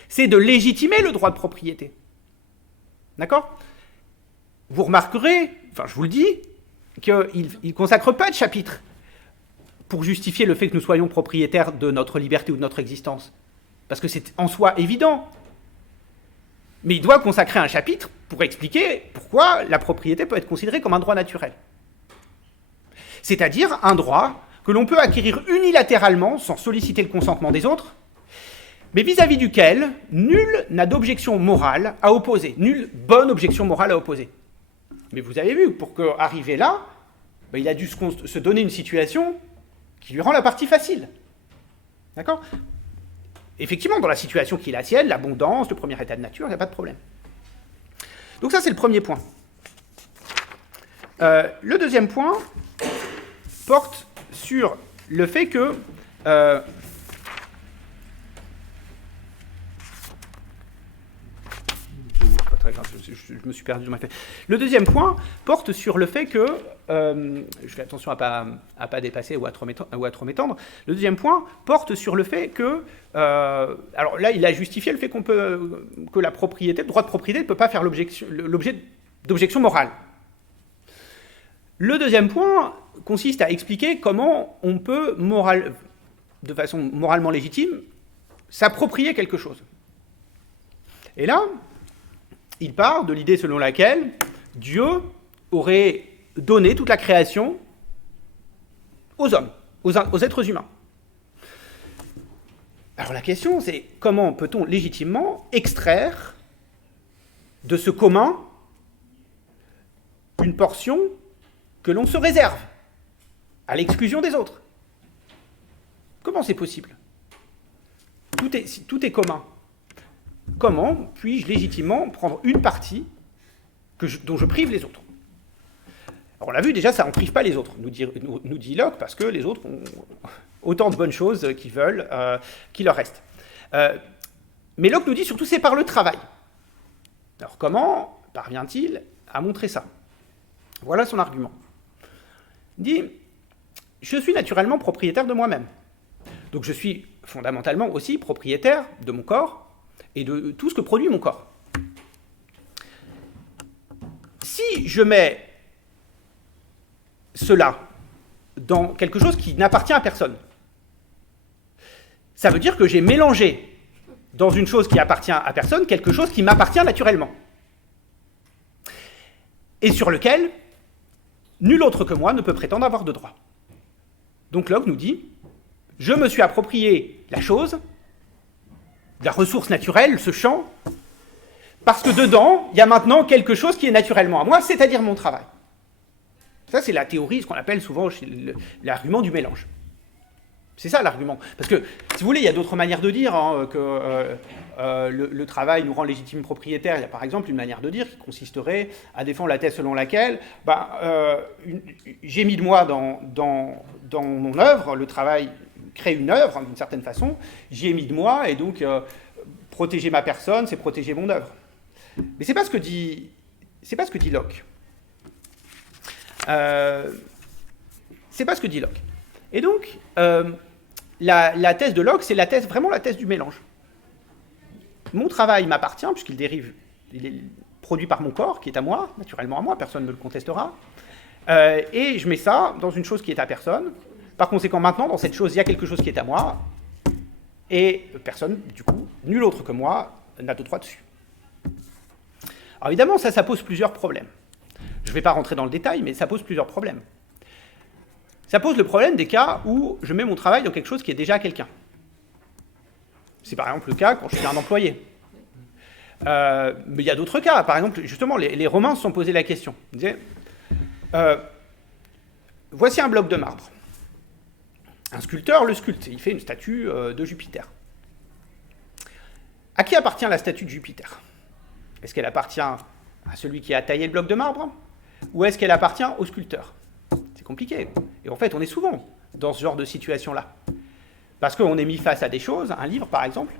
c'est de légitimer le droit de propriété. D'accord ? Vous remarquerez, enfin je vous le dis, qu'il ne consacre pas de chapitre pour justifier le fait que nous soyons propriétaires de notre liberté ou de notre existence. Parce que c'est en soi évident. Mais il doit consacrer un chapitre pour expliquer pourquoi la propriété peut être considérée comme un droit naturel. C'est-à-dire un droit que l'on peut acquérir unilatéralement sans solliciter le consentement des autres, mais vis-à-vis duquel nul n'a d'objection morale à opposer, nulle bonne objection morale à opposer. Mais vous avez vu, pour arriver là, il a dû se donner une situation qui lui rend la partie facile. D'accord ? Effectivement, dans la situation qui est la sienne, l'abondance, le premier état de nature, il n'y a pas de problème. Donc ça, c'est le premier point. Le deuxième point porte sur le fait que... je me suis perdu dans ma feuille. Le deuxième point porte sur le fait que... je fais attention à pas dépasser ou à trop m'étendre. Le deuxième point porte sur le fait que... alors là, il a justifié le fait que la propriété, le droit de propriété ne peut pas faire l'objet d'objection morale. Le deuxième point consiste à expliquer comment on peut, de façon moralement légitime, s'approprier quelque chose. Et là, il part de l'idée selon laquelle Dieu aurait donné toute la création aux hommes, aux êtres humains. Alors la question, c'est comment peut-on légitimement extraire de ce commun une portion que l'on se réserve, à l'exclusion des autres? Comment c'est possible? Tout est commun. Comment puis-je légitimement prendre une partie dont je prive les autres? Alors on l'a vu, déjà, ça n'en prive pas les autres, nous dit Locke, parce que les autres ont autant de bonnes choses qu'ils veulent, qu'il leur reste. Mais Locke nous dit surtout c'est par le travail. Alors comment parvient-il à montrer ça? Voilà son argument. Il dit, je suis naturellement propriétaire de moi-même. Donc je suis fondamentalement aussi propriétaire de mon corps et de tout ce que produit mon corps. Si je mets cela dans quelque chose qui n'appartient à personne, ça veut dire que j'ai mélangé dans une chose qui appartient à personne quelque chose qui m'appartient naturellement et sur lequel nul autre que moi ne peut prétendre avoir de droit. Donc Locke nous dit, je me suis approprié la chose, la ressource naturelle, ce champ, parce que dedans, il y a maintenant quelque chose qui est naturellement à moi, c'est-à-dire mon travail. Ça, c'est la théorie, ce qu'on appelle souvent l'argument du mélange. C'est ça l'argument. Parce que, si vous voulez, il y a d'autres manières de dire que le travail nous rend légitimes propriétaires. Il y a par exemple une manière de dire qui consisterait à défendre la thèse selon laquelle j'ai mis de moi dans mon œuvre, le travail crée une œuvre d'une certaine façon, j'y ai mis de moi et donc protéger ma personne, c'est protéger mon œuvre. Mais c'est pas ce que dit Locke. C'est pas ce que dit Locke. Et donc, la thèse de Locke, c'est vraiment la thèse du mélange. Mon travail m'appartient, puisqu'il il est produit par mon corps, qui est à moi, naturellement à moi, personne ne le contestera, et je mets ça dans une chose qui est à personne. Par conséquent, maintenant, dans cette chose, il y a quelque chose qui est à moi, et personne, du coup, nul autre que moi, n'a de droit dessus. Alors évidemment, ça pose plusieurs problèmes. Je ne vais pas rentrer dans le détail, mais ça pose plusieurs problèmes. Ça pose le problème des cas où je mets mon travail dans quelque chose qui est déjà à quelqu'un. C'est par exemple le cas quand je suis un employé. Mais il y a d'autres cas. Par exemple, justement, les Romains se sont posé la question. Ils disaient, voici un bloc de marbre. Un sculpteur le sculpte. Il fait une statue de Jupiter. À qui appartient la statue de Jupiter? Est-ce qu'elle appartient à celui qui a taillé le bloc de marbre? Ou est-ce qu'elle appartient au sculpteur? C'est compliqué. Et en fait, on est souvent dans ce genre de situation-là. Parce qu'on est mis face à des choses. Un livre, par exemple,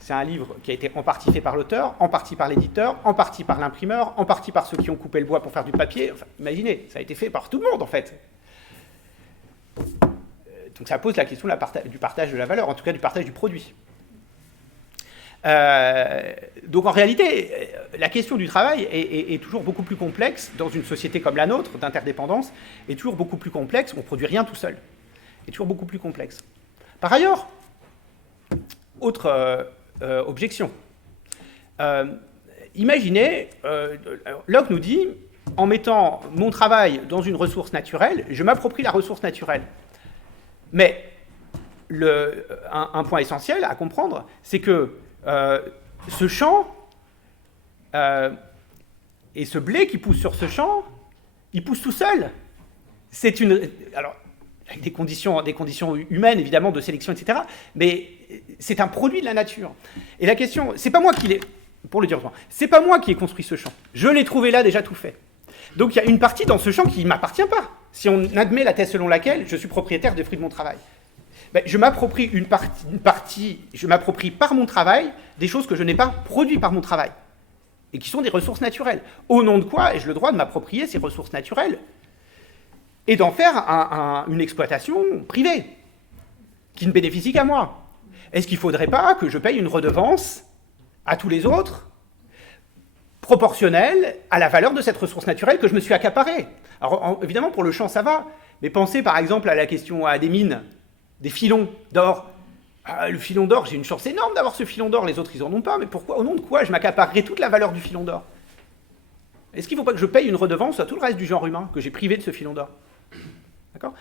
c'est un livre qui a été en partie fait par l'auteur, en partie par l'éditeur, en partie par l'imprimeur, en partie par ceux qui ont coupé le bois pour faire du papier. Enfin, imaginez, ça a été fait par tout le monde, en fait. Donc ça pose la question du partage de la valeur, en tout cas du partage du produit. Donc en réalité, la question du travail est toujours beaucoup plus complexe dans une société comme la nôtre, d'interdépendance, est toujours beaucoup plus complexe, on ne produit rien tout seul, est toujours beaucoup plus complexe. Par ailleurs, autre objection. Imaginez, Locke nous dit, en mettant mon travail dans une ressource naturelle, je m'approprie la ressource naturelle. Mais un point essentiel à comprendre, c'est que ce champ et ce blé qui pousse sur ce champ, il pousse tout seul. Alors, avec des conditions humaines, évidemment, de sélection, etc., mais c'est un produit de la nature. Et la question, c'est pas moi qui l'ai, pour le dire autrement, c'est pas moi qui ai construit ce champ. Je l'ai trouvé là, déjà tout fait. Donc il y a une partie dans ce champ qui ne m'appartient pas. Si on admet la thèse selon laquelle je suis propriétaire des fruits de mon travail. Ben, je m'approprie une partie, je m'approprie par mon travail des choses que je n'ai pas produites par mon travail. Et qui sont des ressources naturelles. Au nom de quoi ai-je le droit de m'approprier ces ressources naturelles et d'en faire une exploitation privée, qui ne bénéficie qu'à moi? Est-ce qu'il ne faudrait pas que je paye une redevance à tous les autres, proportionnelle à la valeur de cette ressource naturelle que je me suis accaparée? Alors évidemment, pour le champ, ça va, mais pensez par exemple à la question des mines, des filons d'or. Le filon d'or, j'ai une chance énorme d'avoir ce filon d'or, les autres ils en ont pas, mais pourquoi, au nom de quoi je m'accaparerais toute la valeur du filon d'or? Est-ce qu'il ne faut pas que je paye une redevance à tout le reste du genre humain que j'ai privé de ce filon d'or? D'accord.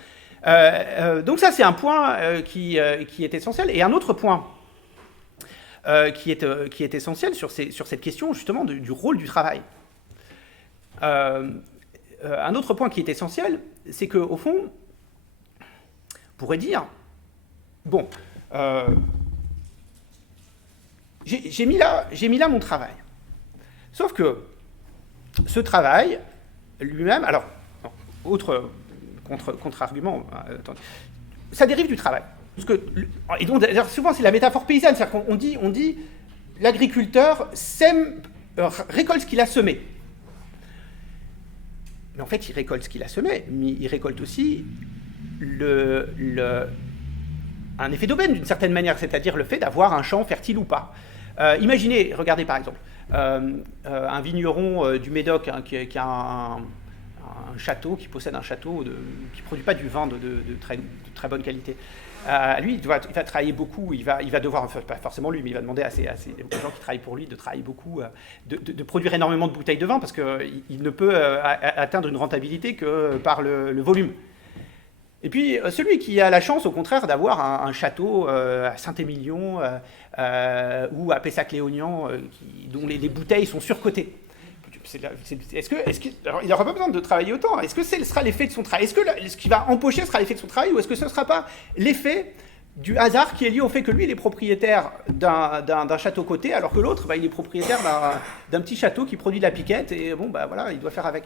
Donc ça, c'est un point qui est essentiel. Et un autre point qui est essentiel sur cette question, justement, du rôle du travail. Un autre point qui est essentiel, c'est qu'au fond, on pourrait dire, bon, j'ai mis là mon travail. Sauf que ce travail, lui-même, alors, autre contre-argument, ça dérive du travail. Parce que, et donc, souvent, c'est la métaphore paysanne, c'est-à-dire qu'on dit l'agriculteur récolte ce qu'il a semé. Mais en fait, il récolte ce qu'il a semé, mais il récolte aussi un effet d'aubaine, d'une certaine manière, c'est-à-dire le fait d'avoir un champ fertile ou pas. Imaginez, regardez par exemple, un vigneron du Médoc hein, qui a un château, qui possède un château qui ne produit pas du vin de très bonne qualité. Lui, il va travailler beaucoup, il va devoir, enfin, pas forcément lui, mais il va demander à ces gens qui travaillent pour lui de travailler beaucoup, de produire énormément de bouteilles de vin, parce qu'il ne peut atteindre une rentabilité que par le volume. Et puis, celui qui a la chance, au contraire, d'avoir un château à Saint-Émilion ou à Pessac-Léognan, dont les bouteilles sont surcotées. Alors, il n'aura pas besoin de travailler autant. Est-ce que ce sera l'effet de son travail? Est-ce que ce qui va empocher sera l'effet de son travail, ou est-ce que ce ne sera pas l'effet du hasard qui est lié au fait que lui, il est propriétaire d'un château coté, alors que l'autre, il est propriétaire d'un petit château qui produit de la piquette, et bon, voilà, il doit faire avec.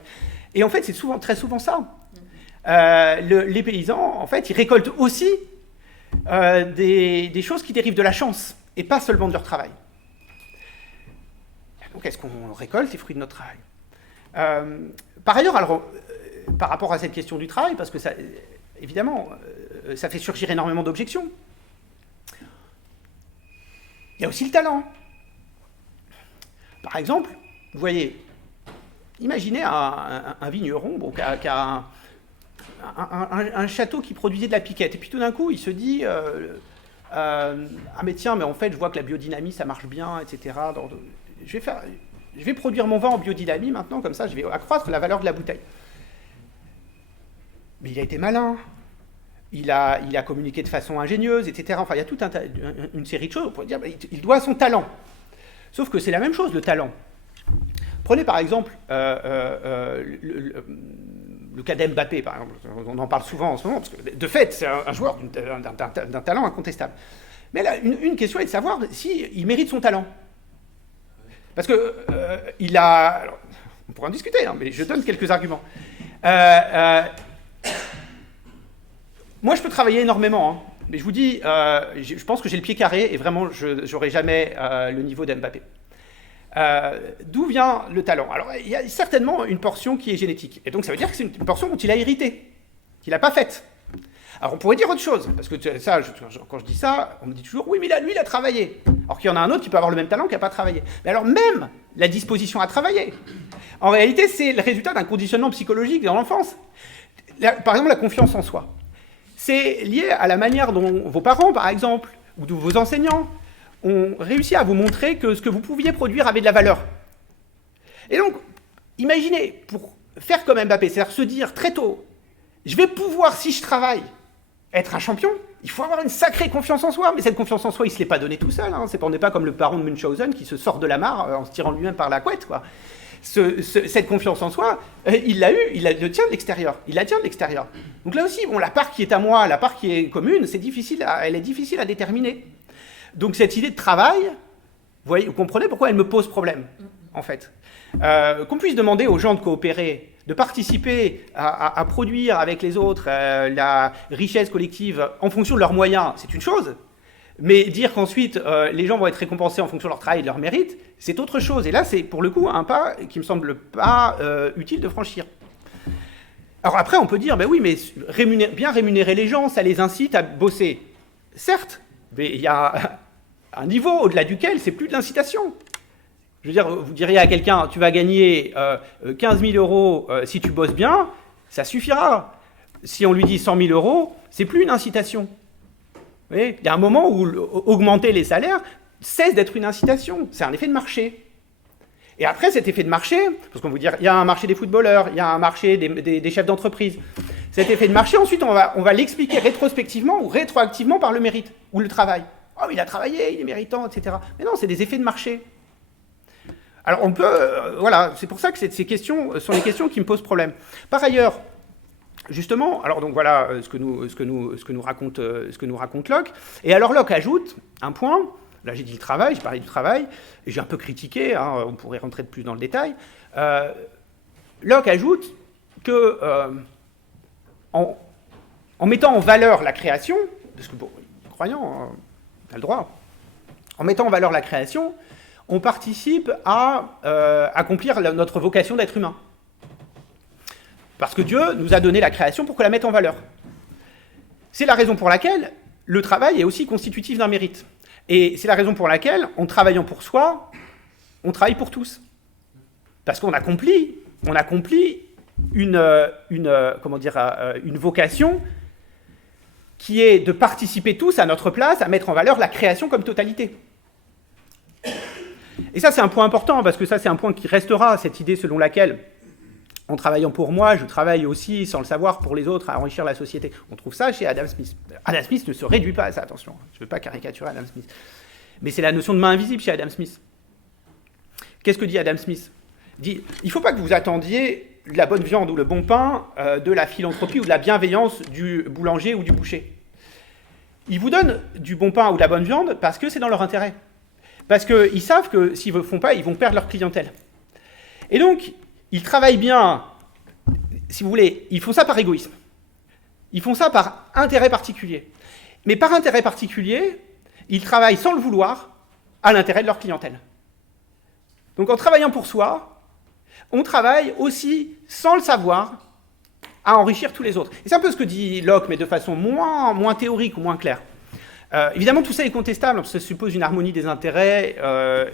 Et en fait, c'est très souvent ça. Les paysans, en fait, ils récoltent aussi des choses qui dérivent de la chance, et pas seulement de leur travail. Donc, est-ce qu'on récolte les fruits de notre travail? Par ailleurs, alors, par rapport à cette question du travail, parce que ça, évidemment, ça fait surgir énormément d'objections, il y a aussi le talent. Par exemple, vous voyez, imaginez un vigneron qui a un château qui produisait de la piquette, et puis tout d'un coup, il se dit ah mais tiens, mais en fait, je vois que la biodynamie, ça marche bien, etc. Je vais produire mon vin en biodynamie maintenant, comme ça, je vais accroître la valeur de la bouteille. Mais il a été malin. Il a communiqué de façon ingénieuse, etc. Enfin, il y a toute une série de choses. On pourrait dire, il doit son talent. Sauf que c'est la même chose, le talent. Prenez par exemple le cas d'Mbappé, par exemple. On en parle souvent en ce moment, parce que de fait, c'est un joueur d'un talent incontestable. Mais là, une question est de savoir s'il mérite son talent. Parce que il a... Alors, on pourra en discuter, hein, mais je donne quelques arguments. Moi, je peux travailler énormément, hein, mais je vous dis, je pense que j'ai le pied carré, et vraiment, je n'aurai jamais le niveau d'Mbappé. D'où vient le talent? Alors, il y a certainement une portion qui est génétique. Et donc, ça veut dire que c'est une portion dont il a hérité, qu'il n'a pas faite. Alors, on pourrait dire autre chose, parce que ça, quand je dis ça, on me dit toujours, oui, mais lui, il a travaillé. Alors qu'il y en a un autre qui peut avoir le même talent qui n'a pas travaillé. Mais alors, même la disposition à travailler, en réalité, c'est le résultat d'un conditionnement psychologique dans l'enfance. Par exemple, la confiance en soi. C'est lié à la manière dont vos parents, par exemple, ou vos enseignants, ont réussi à vous montrer que ce que vous pouviez produire avait de la valeur. Et donc, imaginez, pour faire comme Mbappé, c'est-à-dire se dire très tôt, je vais pouvoir, si je travaille, être un champion, il faut avoir une sacrée confiance en soi. Mais cette confiance en soi, il ne se l'est pas donnée tout seul. Hein. On n'est pas comme le baron de Munchausen qui se sort de la mare en se tirant lui-même par la couette, quoi. Cette confiance en soi, il l'a eu, il le tient de l'extérieur. Il la tient de l'extérieur. Donc là aussi, bon, la part qui est à moi, la part qui est commune, elle est difficile à déterminer. Donc cette idée de travail, vous comprenez pourquoi elle me pose problème, en fait. Qu'on puisse demander aux gens de coopérer, de participer à produire avec les autres la richesse collective en fonction de leurs moyens, c'est une chose. Mais dire qu'ensuite les gens vont être récompensés en fonction de leur travail et de leur mérite, c'est autre chose. Et là, c'est pour le coup un pas qui me semble pas utile de franchir. Alors après, on peut dire, ben oui, mais bien rémunérer les gens, ça les incite à bosser. Certes, mais il y a un niveau au-delà duquel c'est plus de l'incitation. Je veux dire, vous diriez à quelqu'un, tu vas gagner 15 000 euros si tu bosses bien, ça suffira. Si on lui dit 100 000 euros, c'est plus une incitation. Vous voyez, il y a un moment où augmenter les salaires cesse d'être une incitation. C'est un effet de marché. Et après, cet effet de marché, parce qu'on va vous dire, il y a un marché des footballeurs, il y a un marché des chefs d'entreprise. Cet effet de marché, ensuite, on va l'expliquer rétrospectivement ou rétroactivement par le mérite ou le travail. Oh, il a travaillé, il est méritant, etc. Mais non, c'est des effets de marché. Alors, on peut... voilà, c'est pour ça que ces questions sont les questions qui me posent problème. Par ailleurs, justement, alors donc voilà ce que nous raconte Locke. Et alors Locke ajoute un point. Là, j'ai dit le travail, j'ai parlé du travail, et j'ai un peu critiqué, hein, on pourrait rentrer de plus dans le détail. Locke ajoute que, en mettant en valeur la création, parce que, bon, croyant, on a le droit, en mettant en valeur la création, on participe à accomplir notre vocation d'être humain. Parce que Dieu nous a donné la création pour qu'on la mette en valeur. C'est la raison pour laquelle le travail est aussi constitutif d'un mérite. Et c'est la raison pour laquelle, en travaillant pour soi, on travaille pour tous. Parce qu'on accomplit une vocation qui est de participer tous à notre place, à mettre en valeur la création comme totalité. Et ça, c'est un point important, parce que ça, c'est un point qui restera, cette idée selon laquelle, en travaillant pour moi, je travaille aussi, sans le savoir, pour les autres, à enrichir la société. On trouve ça chez Adam Smith. Adam Smith ne se réduit pas à ça, attention. Je ne veux pas caricaturer Adam Smith. Mais c'est la notion de main invisible chez Adam Smith. Qu'est-ce que dit Adam Smith ? Il dit, il ne faut pas que vous attendiez la bonne viande ou le bon pain de la philanthropie ou de la bienveillance du boulanger ou du boucher. Ils vous donnent du bon pain ou de la bonne viande parce que c'est dans leur intérêt. Parce qu'ils savent que s'ils ne le font pas, ils vont perdre leur clientèle. Et donc, ils travaillent bien, si vous voulez, ils font ça par égoïsme. Ils font ça par intérêt particulier. Mais par intérêt particulier, ils travaillent sans le vouloir à l'intérêt de leur clientèle. Donc en travaillant pour soi, on travaille aussi sans le savoir à enrichir tous les autres. Et c'est un peu ce que dit Locke, mais de façon moins théorique ou moins claire. Évidemment, tout ça est contestable, parce que ça suppose une harmonie des intérêts,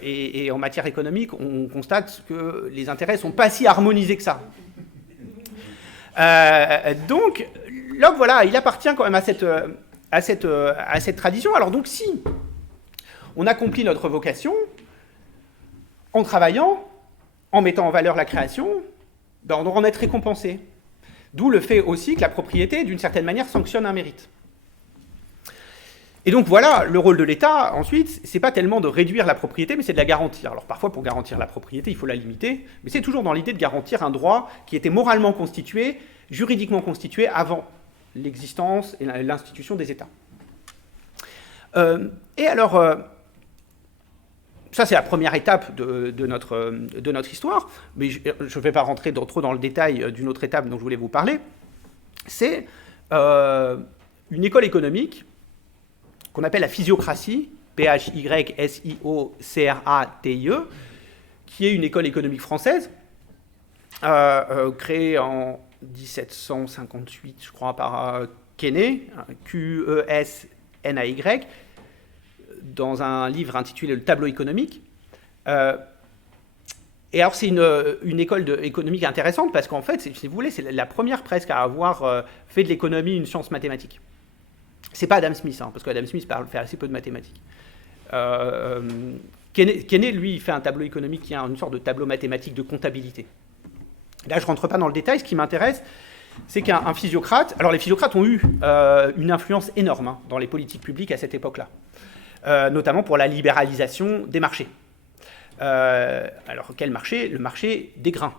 et en matière économique, on constate que les intérêts ne sont pas si harmonisés que ça. Donc, Locke, voilà, il appartient quand même à cette tradition. Alors donc, si on accomplit notre vocation en travaillant, en mettant en valeur la création, ben on doit en être récompensé. D'où le fait aussi que la propriété, d'une certaine manière, sanctionne un mérite. Et donc voilà, le rôle de l'État, ensuite, c'est pas tellement de réduire la propriété, mais c'est de la garantir. Alors parfois, pour garantir la propriété, il faut la limiter, mais c'est toujours dans l'idée de garantir un droit qui était moralement constitué, juridiquement constitué avant l'existence et l'institution des États. Et alors, ça c'est la première étape de notre histoire, mais je ne vais pas rentrer trop dans le détail d'une autre étape dont je voulais vous parler. C'est une école économique qu'on appelle la physiocratie, P-H-Y-S-I-O-C-R-A-T-I-E, qui est une école économique française, créée en 1758, je crois, par Quesnay, Q-E-S-N-A-Y, dans un livre intitulé Le tableau économique. Et alors, c'est une école économique intéressante, parce qu'en fait, si vous voulez, c'est la première presque à avoir fait de l'économie une science mathématique. C'est pas Adam Smith, hein, parce qu'Adam Smith fait assez peu de mathématiques. Quesnay, lui, il fait un tableau économique qui est une sorte de tableau mathématique de comptabilité. Là, je ne rentre pas dans le détail. Ce qui m'intéresse, c'est qu'un physiocrate... Alors, les physiocrates ont eu une influence énorme dans les politiques publiques à cette époque-là, notamment pour la libéralisation des marchés. Alors, quel marché ? Le marché des grains.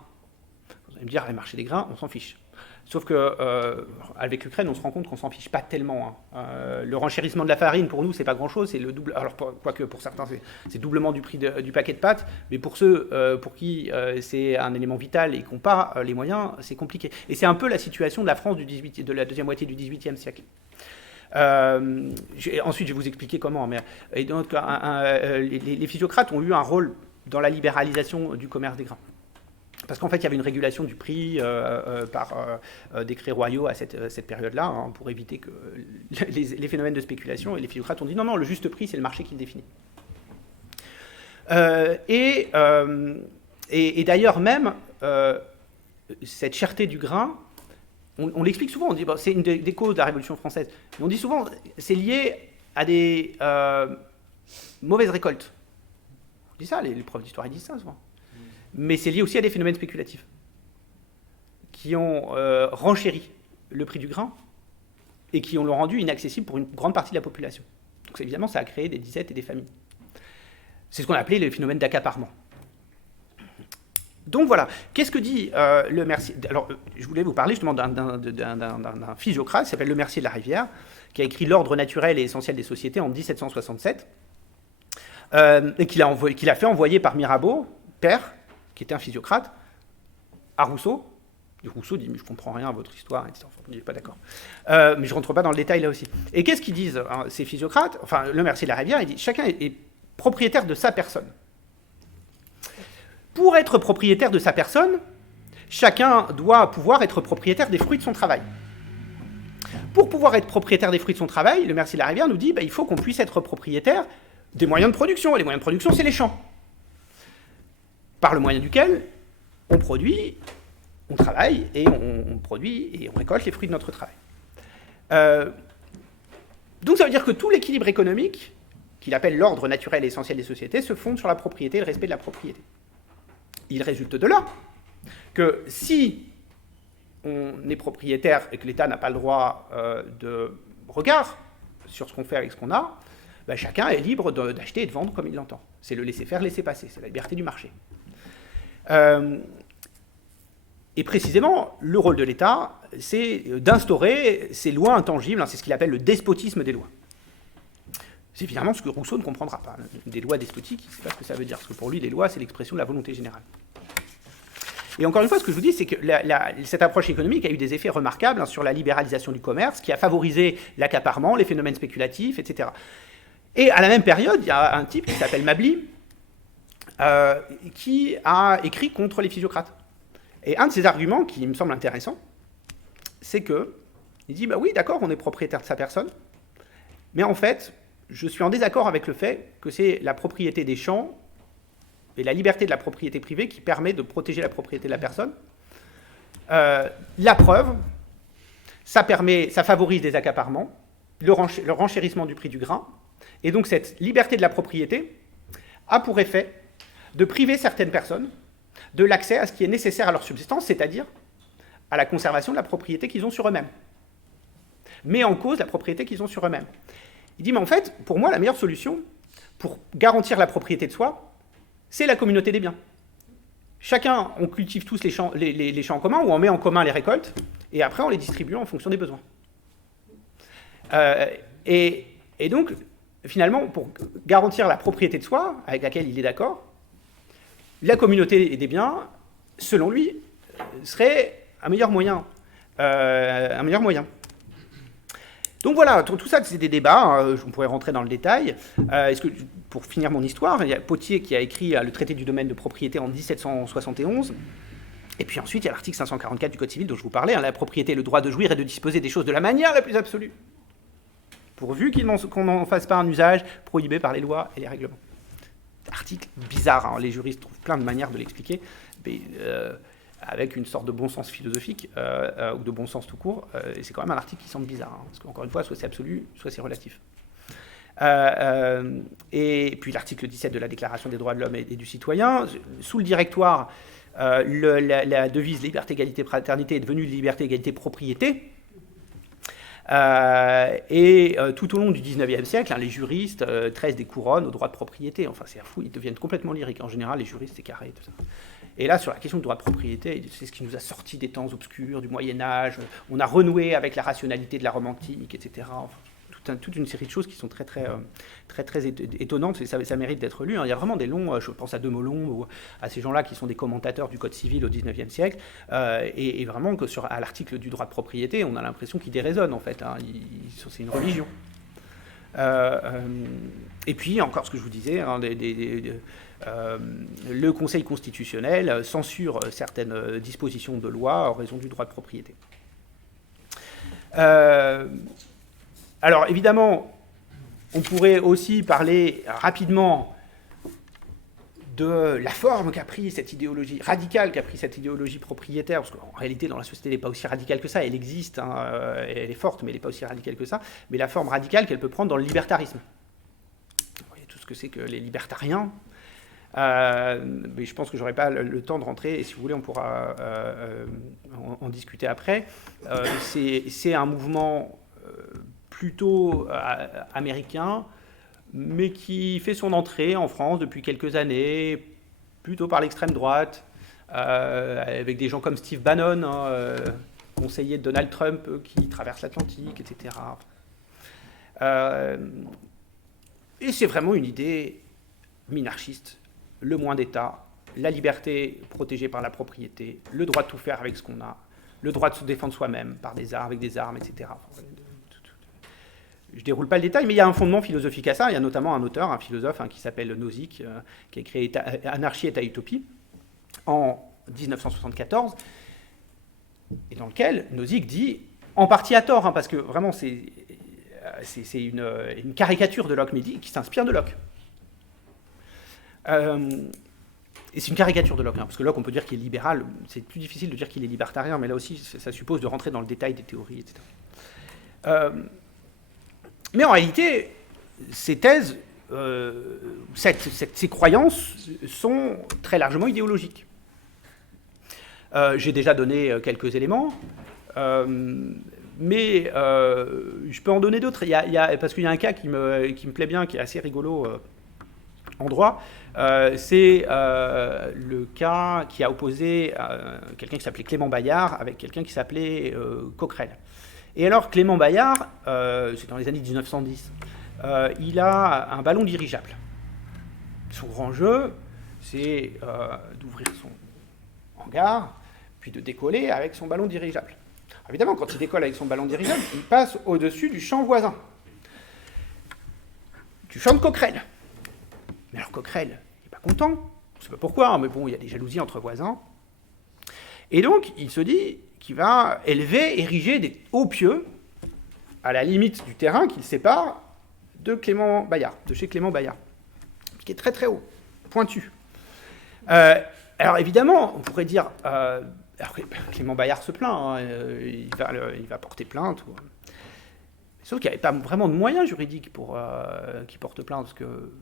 Vous allez me dire, le marché des grains, on s'en fiche. Sauf qu'avec l'Ukraine, on se rend compte qu'on ne s'en fiche pas tellement. Le renchérissement de la farine, pour nous, c'est pas grand-chose. C'est le double. Alors, quoique pour certains, c'est doublement du prix du paquet de pâtes. Mais pour ceux pour qui c'est un élément vital et qui n'ont pas les moyens, c'est compliqué. Et c'est un peu la situation de la France de la deuxième moitié du XVIIIe siècle. Ensuite, je vais vous expliquer comment. Mais, et donc, les physiocrates ont eu un rôle dans la libéralisation du commerce des grains. Parce qu'en fait, il y avait une régulation du prix par décrets royaux à cette période-là, hein, pour éviter que les phénomènes de spéculation. Et les physiocrates ont dit non, le juste prix, c'est le marché qui le définit. Et d'ailleurs, même, cette cherté du grain, on l'explique souvent, on dit c'est une des causes de la Révolution française. Mais on dit souvent c'est lié à des mauvaises récoltes. On dit ça, les profs d'histoire, ils disent ça souvent. mais c'est lié aussi à des phénomènes spéculatifs qui ont renchéri le prix du grain et qui l'ont rendu inaccessible pour une grande partie de la population. Donc évidemment, ça a créé des disettes et des famines. C'est ce qu'on a appelé le phénomène d'accaparement. Donc voilà, qu'est-ce que dit Le Mercier? Alors, je voulais vous parler justement d'un physiocrate qui s'appelle Le Mercier de la Rivière, qui a écrit L'ordre naturel et essentiel des sociétés en 1767, et qu'il a fait envoyer par Mirabeau, père, qui était un physiocrate, à Rousseau. Et Rousseau dit « mais je comprends rien à votre histoire », etc. Enfin, il n'est pas d'accord. Mais je ne rentre pas dans le détail là aussi. Et qu'est-ce qu'ils disent, hein, ces physiocrates? Enfin, Le Mercier de la Rivière, il dit « chacun est propriétaire de sa personne ». Pour être propriétaire de sa personne, chacun doit pouvoir être propriétaire des fruits de son travail. Pour pouvoir être propriétaire des fruits de son travail, Le Mercier de la Rivière nous dit il faut qu'on puisse être propriétaire des moyens de production. Et les moyens de production, c'est les champs. Par le moyen duquel on produit, on travaille, et on produit et on récolte les fruits de notre travail. Donc ça veut dire que tout l'équilibre économique, qu'il appelle l'ordre naturel et essentiel des sociétés, se fonde sur la propriété et le respect de la propriété. Il résulte de là que si on est propriétaire et que l'État n'a pas le droit de regard sur ce qu'on fait avec ce qu'on a, chacun est libre d'acheter et de vendre comme il l'entend. C'est le laisser-faire, laisser-passer, c'est la liberté du marché. Et précisément, le rôle de l'État, c'est d'instaurer ces lois intangibles, c'est ce qu'il appelle le despotisme des lois. C'est finalement ce que Rousseau ne comprendra pas. Des lois despotiques, il ne sait pas ce que ça veut dire, parce que pour lui, les lois, c'est l'expression de la volonté générale. Et encore une fois, ce que je vous dis, c'est que cette approche économique a eu des effets remarquables sur la libéralisation du commerce, qui a favorisé l'accaparement, les phénomènes spéculatifs, etc. Et à la même période, il y a un type qui s'appelle Mably, qui a écrit contre les physiocrates. Et un de ses arguments, qui me semble intéressant, c'est qu'il dit, oui, d'accord, on est propriétaire de sa personne, mais en fait, je suis en désaccord avec le fait que c'est la propriété des champs et la liberté de la propriété privée qui permet de protéger la propriété de la personne. La preuve, ça favorise des accaparements, le renchérissement du prix du grain, et donc cette liberté de la propriété a pour effet de priver certaines personnes de l'accès à ce qui est nécessaire à leur subsistance, c'est-à-dire à la conservation de la propriété qu'ils ont sur eux-mêmes. Met en cause la propriété qu'ils ont sur eux-mêmes. Il dit, mais en fait, pour moi, la meilleure solution pour garantir la propriété de soi, c'est la communauté des biens. Chacun, on cultive tous les champs en commun, ou on met en commun les récoltes, et après on les distribue en fonction des besoins. Et donc, finalement, pour garantir la propriété de soi, avec laquelle il est d'accord, la communauté des biens, selon lui, serait un meilleur moyen. Donc voilà, tout ça, c'est des débats, on pourrait rentrer dans le détail. Pour finir mon histoire, il y a Pottier qui a écrit le traité du domaine de propriété en 1771, et puis ensuite il y a l'article 544 du Code civil dont je vous parlais, la propriété est le droit de jouir et de disposer des choses de la manière la plus absolue, pourvu qu'on n'en fasse pas un usage prohibé par les lois et les règlements. Article bizarre, les juristes trouvent plein de manières de l'expliquer, mais avec une sorte de bon sens philosophique, ou de bon sens tout court, et c'est quand même un article qui semble bizarre, parce qu'encore une fois, soit c'est absolu, soit c'est relatif. Et puis l'article 17 de la Déclaration des droits de l'homme et du citoyen, sous le directoire, la devise liberté, égalité, fraternité est devenue liberté, égalité, propriété. Tout au long du 19e siècle, les juristes tressent des couronnes au droit de propriété. Enfin, c'est fou, ils deviennent complètement lyriques. En général, les juristes, c'est carré, tout ça. Et là, sur la question du droit de propriété, c'est ce qui nous a sorti des temps obscurs, du Moyen-Âge. On a renoué avec la rationalité de la Rome antique, etc. Enfin, toute une série de choses qui sont très étonnantes, et ça mérite d'être lu. Il y a vraiment des longs, je pense à De Molon, ou à ces gens-là qui sont des commentateurs du Code civil au 19e siècle, et vraiment que à l'article du droit de propriété, on a l'impression qu'il déraisonne, en fait. C'est une religion. Et puis, encore ce que je vous disais, le Conseil constitutionnel censure certaines dispositions de loi en raison du droit de propriété. Alors, évidemment, on pourrait aussi parler rapidement de la forme qu'a pris cette idéologie radicale, qu'a pris cette idéologie propriétaire, parce qu'en réalité, dans la société, elle n'est pas aussi radicale que ça, elle existe, elle est forte, mais elle n'est pas aussi radicale que ça, mais la forme radicale qu'elle peut prendre dans le libertarisme. Vous voyez tout ce que c'est que les libertariens, Mais je pense que je n'aurai pas le temps de rentrer, et si vous voulez, on pourra en discuter après. C'est un mouvement plutôt américain, mais qui fait son entrée en France depuis quelques années, plutôt par l'extrême droite, avec des gens comme Steve Bannon, conseiller de Donald Trump, qui traverse l'Atlantique, etc. Et c'est vraiment une idée minarchiste. Le moins d'État, la liberté protégée par la propriété, le droit de tout faire avec ce qu'on a, le droit de se défendre soi-même par des armes, avec des armes, etc. Je ne déroule pas le détail, mais il y a un fondement philosophique à ça. Il y a notamment un auteur, un philosophe qui s'appelle Nozick, qui a créé Anarchie, État, Utopie en 1974, et dans lequel Nozick dit, en partie à tort, parce que vraiment c'est une caricature de Locke, mais qui s'inspire de Locke. Et c'est une caricature de Locke, parce que Locke, on peut dire qu'il est libéral, c'est plus difficile de dire qu'il est libertarien, mais là aussi, ça suppose de rentrer dans le détail des théories, etc. Mais en réalité, ces thèses, ces croyances sont très largement idéologiques. J'ai déjà donné quelques éléments, mais je peux en donner d'autres. Parce qu'il y a un cas qui me plaît bien, qui est assez rigolo en droit. C'est le cas qui a opposé quelqu'un qui s'appelait Clément Bayard avec quelqu'un qui s'appelait Coquerel. Et alors, Clément Bayard, c'est dans les années 1910, il a un ballon dirigeable. Son grand jeu, c'est d'ouvrir son hangar, puis de décoller avec son ballon dirigeable. Évidemment, quand il décolle avec son ballon dirigeable, il passe au-dessus du champ voisin, du champ de Coquerel. Mais alors Coquerel, il n'est pas content, je ne sais pas pourquoi, mais bon, il y a des jalousies entre voisins. Et donc, il se dit qu'il va ériger des hauts pieux à la limite du terrain qui le sépare de Clément Bayard, de chez Clément Bayard, qui est très très haut, pointu. Alors évidemment, on pourrait dire, alors Clément Bayard se plaint, il va porter plainte. Sauf qu'il n'y avait pas vraiment de moyens juridiques pour qu'il porte plainte, parce que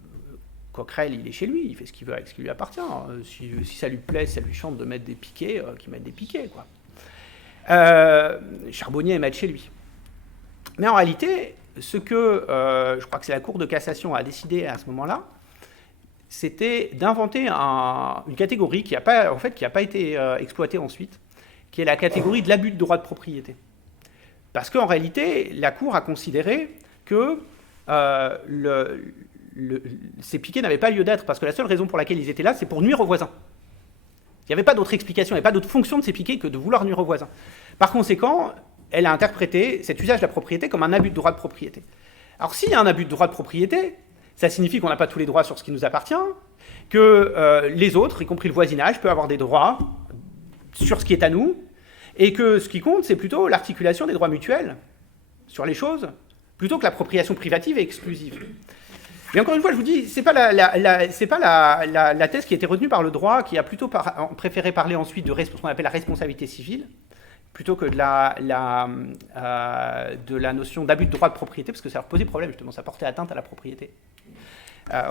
Coquerel, il est chez lui, il fait ce qu'il veut avec ce qui lui appartient. Si ça lui plaît, si ça lui chante de mettre des piquets, qu'il mette des piquets, quoi. Charbonnier est maître chez lui. Mais en réalité, ce que je crois que c'est la Cour de cassation a décidé à ce moment-là, c'était d'inventer une catégorie qui n'a pas été exploitée ensuite, qui est la catégorie de l'abus de droit de propriété. Parce qu'en réalité, la Cour a considéré que ces piquets n'avaient pas lieu d'être, parce que la seule raison pour laquelle ils étaient là, c'est pour nuire aux voisins. Il n'y avait pas d'autre explication, il n'y avait pas d'autre fonction de ces piquets que de vouloir nuire aux voisins. Par conséquent, elle a interprété cet usage de la propriété comme un abus de droit de propriété. Alors s'il y a un abus de droit de propriété, ça signifie qu'on n'a pas tous les droits sur ce qui nous appartient, que les autres, y compris le voisinage, peuvent avoir des droits sur ce qui est à nous, et que ce qui compte, c'est plutôt l'articulation des droits mutuels sur les choses, plutôt que l'appropriation privative et exclusive. Mais encore une fois, je vous dis, c'est pas la thèse qui a été retenue par le droit, qui a plutôt préféré parler ensuite de ce qu'on appelle la responsabilité civile, plutôt que de la notion d'abus de droit de propriété, parce que ça leur posait problème, justement, ça portait atteinte à la propriété.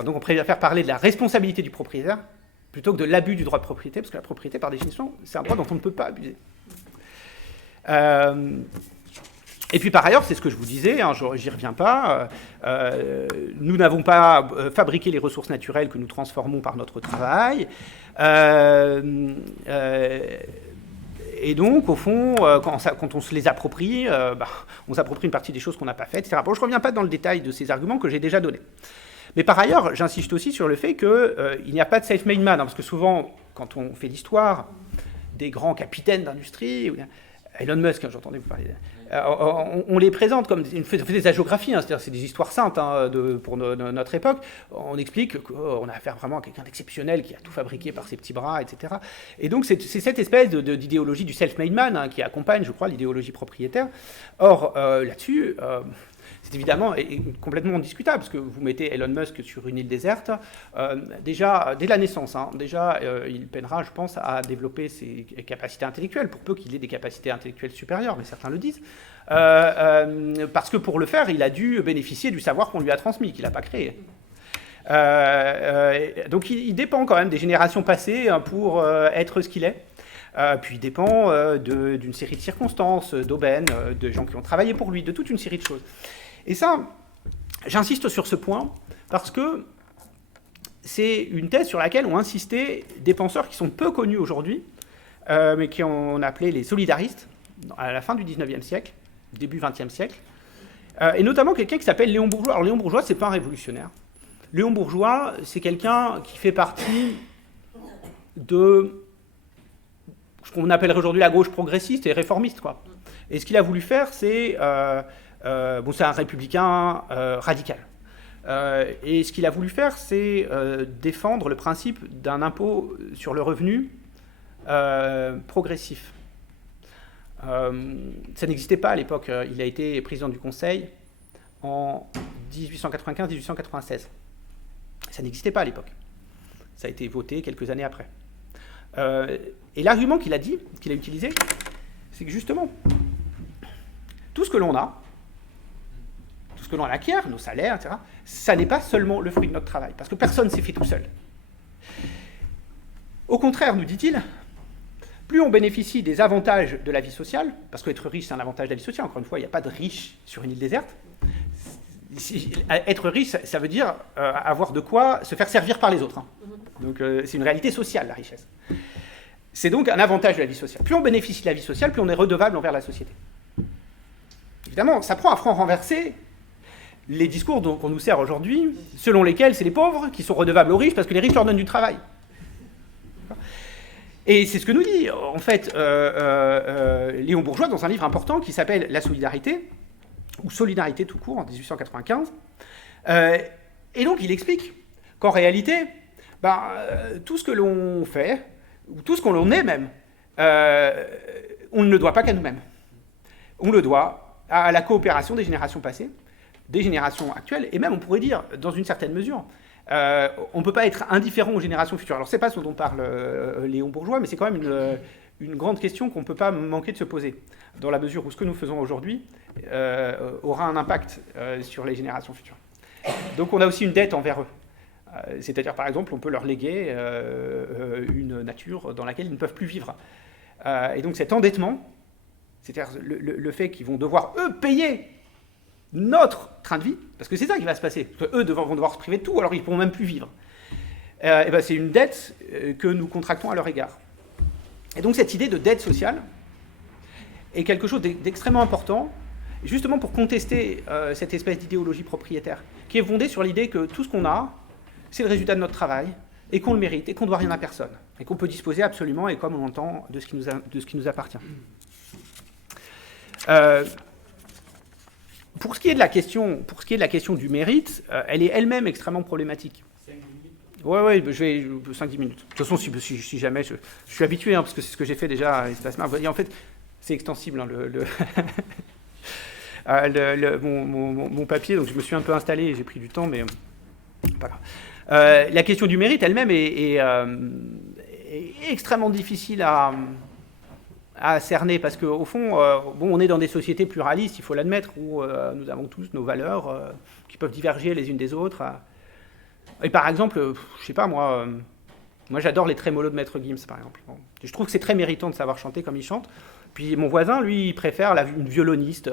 Donc on préfère parler de la responsabilité du propriétaire, plutôt que de l'abus du droit de propriété, parce que la propriété, par définition, c'est un droit dont on ne peut pas abuser. Et puis par ailleurs, c'est ce que je vous disais, j'y reviens pas, nous n'avons pas fabriqué les ressources naturelles que nous transformons par notre travail, et donc au fond, quand on se les approprie, on s'approprie une partie des choses qu'on n'a pas faites, etc. Bon, je ne reviens pas dans le détail de ces arguments que j'ai déjà donnés. Mais par ailleurs, j'insiste aussi sur le fait qu'il n'y a pas de self-made man, parce que souvent, quand on fait l'histoire des grands capitaines d'industrie, Elon Musk, j'entendais vous parler, on les présente comme on fait des hagiographies, c'est-à-dire c'est des histoires saintes pour notre époque. On explique qu'on a affaire vraiment à quelqu'un d'exceptionnel qui a tout fabriqué par ses petits bras, etc. Et donc c'est cette espèce d'idéologie du self-made man qui accompagne, je crois, l'idéologie propriétaire. Or, là-dessus, c'est évidemment complètement discutable, parce que vous mettez Elon Musk sur une île déserte, déjà, dès la naissance, il peinera, je pense, à développer ses capacités intellectuelles, pour peu qu'il ait des capacités intellectuelles supérieures, mais certains le disent, parce que pour le faire, il a dû bénéficier du savoir qu'on lui a transmis, qu'il n'a pas créé. Donc il dépend quand même des générations passées pour être ce qu'il est. Puis il dépend d'une série de circonstances, d'aubaines, de gens qui ont travaillé pour lui, de toute une série de choses. Et ça, j'insiste sur ce point parce que c'est une thèse sur laquelle ont insisté des penseurs qui sont peu connus aujourd'hui, mais qui on appelait les solidaristes à la fin du 19e siècle, début 20e siècle, et notamment quelqu'un qui s'appelle Léon Bourgeois. Alors Léon Bourgeois, c'est pas un révolutionnaire. Léon Bourgeois, c'est quelqu'un qui fait partie de ce qu'on appellerait aujourd'hui la gauche progressiste et réformiste, quoi. Et ce qu'il a voulu faire, c'est... c'est un républicain radical. Et ce qu'il a voulu faire, c'est défendre le principe d'un impôt sur le revenu progressif. Ça n'existait pas à l'époque. Il a été président du Conseil en 1895-1896. Ça n'existait pas à l'époque. Ça a été voté quelques années après. Et l'argument qu'il a utilisé, c'est que justement, tout ce que l'on a, tout ce que l'on acquiert, nos salaires, etc., ça n'est pas seulement le fruit de notre travail, parce que personne ne s'est fait tout seul. Au contraire, nous dit-il, plus on bénéficie des avantages de la vie sociale, parce qu'être riche, c'est un avantage de la vie sociale, encore une fois, il n'y a pas de riche sur une île déserte. Être riche, ça veut dire avoir de quoi se faire servir par les autres. Hein. Donc c'est une réalité sociale, la richesse. C'est donc un avantage de la vie sociale. Plus on bénéficie de la vie sociale, plus on est redevable envers la société. Évidemment, ça prend à franc renversé les discours qu'on nous sert aujourd'hui, selon lesquels c'est les pauvres qui sont redevables aux riches parce que les riches leur donnent du travail. Et c'est ce que nous dit, en fait, Léon Bourgeois dans un livre important qui s'appelle « La solidarité », ou « Solidarité tout court » en 1895. Et donc il explique qu'en réalité, tout ce que l'on fait, ou tout ce qu'on l'on est même, on ne le doit pas qu'à nous-mêmes. On le doit à la coopération des générations passées, des générations actuelles, et même on pourrait dire, dans une certaine mesure, on ne peut pas être indifférent aux générations futures. Alors c'est pas ce dont parle Léon Bourgeois, mais c'est quand même une grande question qu'on ne peut pas manquer de se poser, dans la mesure où ce que nous faisons aujourd'hui aura un impact sur les générations futures. Donc on a aussi une dette envers eux. C'est-à-dire, par exemple, on peut leur léguer une nature dans laquelle ils ne peuvent plus vivre. Et donc cet endettement, c'est-à-dire le fait qu'ils vont devoir, eux, payer notre train de vie, parce que c'est ça qui va se passer, parce qu'eux vont devoir se priver de tout, alors ils ne pourront même plus vivre. C'est une dette que nous contractons à leur égard. Et donc cette idée de dette sociale est quelque chose d'extrêmement important, justement pour contester cette espèce d'idéologie propriétaire, qui est fondée sur l'idée que tout ce qu'on a, c'est le résultat de notre travail, et qu'on le mérite, et qu'on ne doit rien à personne, et qu'on peut disposer absolument, et comme on l'entend, de ce qui nous appartient. Pour ce qui est de la question du mérite, elle est elle-même extrêmement problématique. 5 minutes. Ouais, je vais 5-10 minutes. De toute façon, si jamais, je suis habitué, parce que c'est ce que j'ai fait déjà à Espace Mar. En fait, c'est extensible, mon papier, donc je me suis un peu installé, j'ai pris du temps, mais pas grave. La question du mérite elle-même est extrêmement difficile à cerner, parce qu'au fond, on est dans des sociétés pluralistes, il faut l'admettre, où nous avons tous nos valeurs qui peuvent diverger les unes des autres. Et par exemple, je sais pas, moi j'adore les trémolos de Maître Gims, par exemple. Bon. Je trouve que c'est très méritant de savoir chanter comme il chante. Puis mon voisin, lui, il préfère une violoniste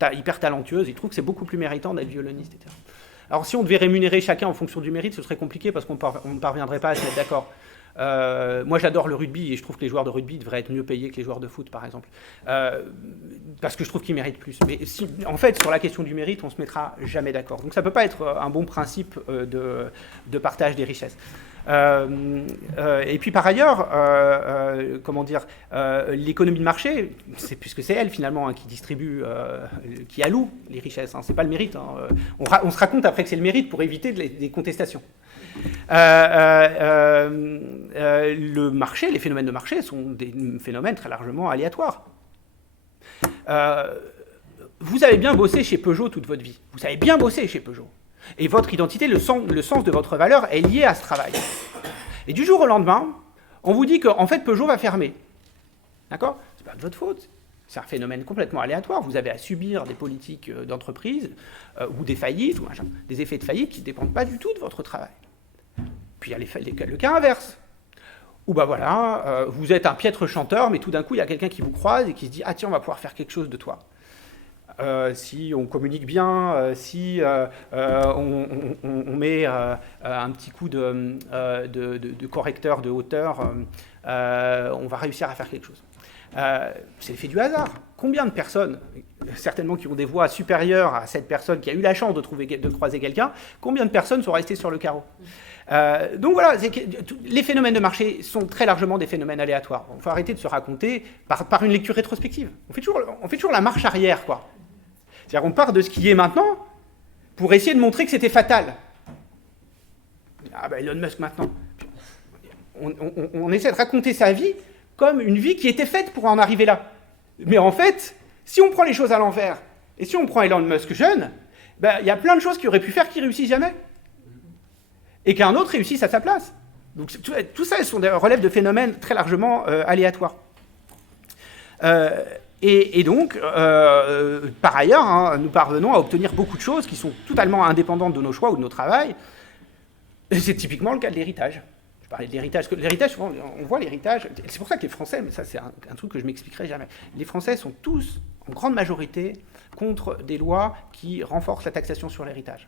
hyper talentueuse, il trouve que c'est beaucoup plus méritant d'être violoniste, etc. Alors si on devait rémunérer chacun en fonction du mérite, ce serait compliqué, parce qu'on ne parviendrait pas à se mettre d'accord. Moi j'adore le rugby et je trouve que les joueurs de rugby devraient être mieux payés que les joueurs de foot par exemple, parce que je trouve qu'ils méritent plus. Mais en fait sur la question du mérite on se mettra jamais d'accord, donc ça peut pas être un bon principe de partage des richesses. Et puis par ailleurs, l'économie de marché, puisque c'est elle finalement qui distribue, qui alloue les richesses, c'est pas le mérite. On se raconte après que c'est le mérite pour éviter des contestations. Le marché, les phénomènes de marché sont des phénomènes très largement aléatoires. Vous avez bien bossé chez Peugeot toute votre vie. Vous avez bien bossé chez Peugeot. Et votre identité, le sens de votre valeur est lié à ce travail. Et du jour au lendemain, on vous dit qu'en fait Peugeot va fermer. D'accord ? C'est pas de votre faute. C'est un phénomène complètement aléatoire. Vous avez à subir des politiques d'entreprise ou des faillites, ou des effets de faillite qui ne dépendent pas du tout de votre travail. Puis il y a le cas inverse, où vous êtes un piètre chanteur, mais tout d'un coup, il y a quelqu'un qui vous croise et qui se dit « Ah tiens, on va pouvoir faire quelque chose de toi ». Si on communique bien, si on met un petit coup de correcteur de hauteur, on va réussir à faire quelque chose. C'est l'effet du hasard. Combien de personnes, certainement qui ont des voix supérieures à cette personne qui a eu la chance de croiser quelqu'un, combien de personnes sont restées sur le carreau? Donc voilà, les phénomènes de marché sont très largement des phénomènes aléatoires. Il faut arrêter de se raconter par une lecture rétrospective. On fait toujours la marche arrière, quoi. C'est-à-dire qu'on part de ce qui est maintenant pour essayer de montrer que c'était fatal. Ah ben Elon Musk maintenant. On essaie de raconter sa vie comme une vie qui était faite pour en arriver là. Mais en fait, si on prend les choses à l'envers, et si on prend Elon Musk jeune, il y a plein de choses qu'il aurait pu faire qu'il ne réussit jamais. Et qu'un autre réussisse à sa place. Donc tout ça relève de phénomènes très largement aléatoires. Et donc, par ailleurs, nous parvenons à obtenir beaucoup de choses qui sont totalement indépendantes de nos choix ou de nos travail. Et c'est typiquement le cas de l'héritage. Je parlais de l'héritage. L'héritage, souvent, on voit l'héritage. C'est pour ça que les Français, mais ça c'est un truc que je m'expliquerai jamais, les Français sont tous, en grande majorité, contre des lois qui renforcent la taxation sur l'héritage.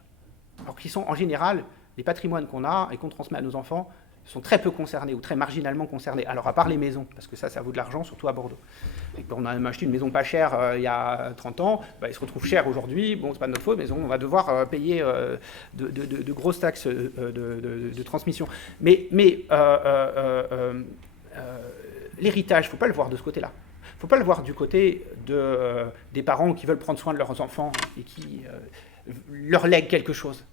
Alors qu'ils sont en général, les patrimoines qu'on a et qu'on transmet à nos enfants sont très peu concernés ou très marginalement concernés. Alors à part les maisons, parce que ça vaut de l'argent, surtout à Bordeaux. Et on a même acheté une maison pas chère il y a 30 ans, elle se retrouve chère aujourd'hui, bon c'est pas de notre faute, mais on va devoir payer de grosses taxes de transmission. Mais l'héritage, il ne faut pas le voir de ce côté-là. Il ne faut pas le voir du côté des parents qui veulent prendre soin de leurs enfants et qui leur lèguent quelque chose.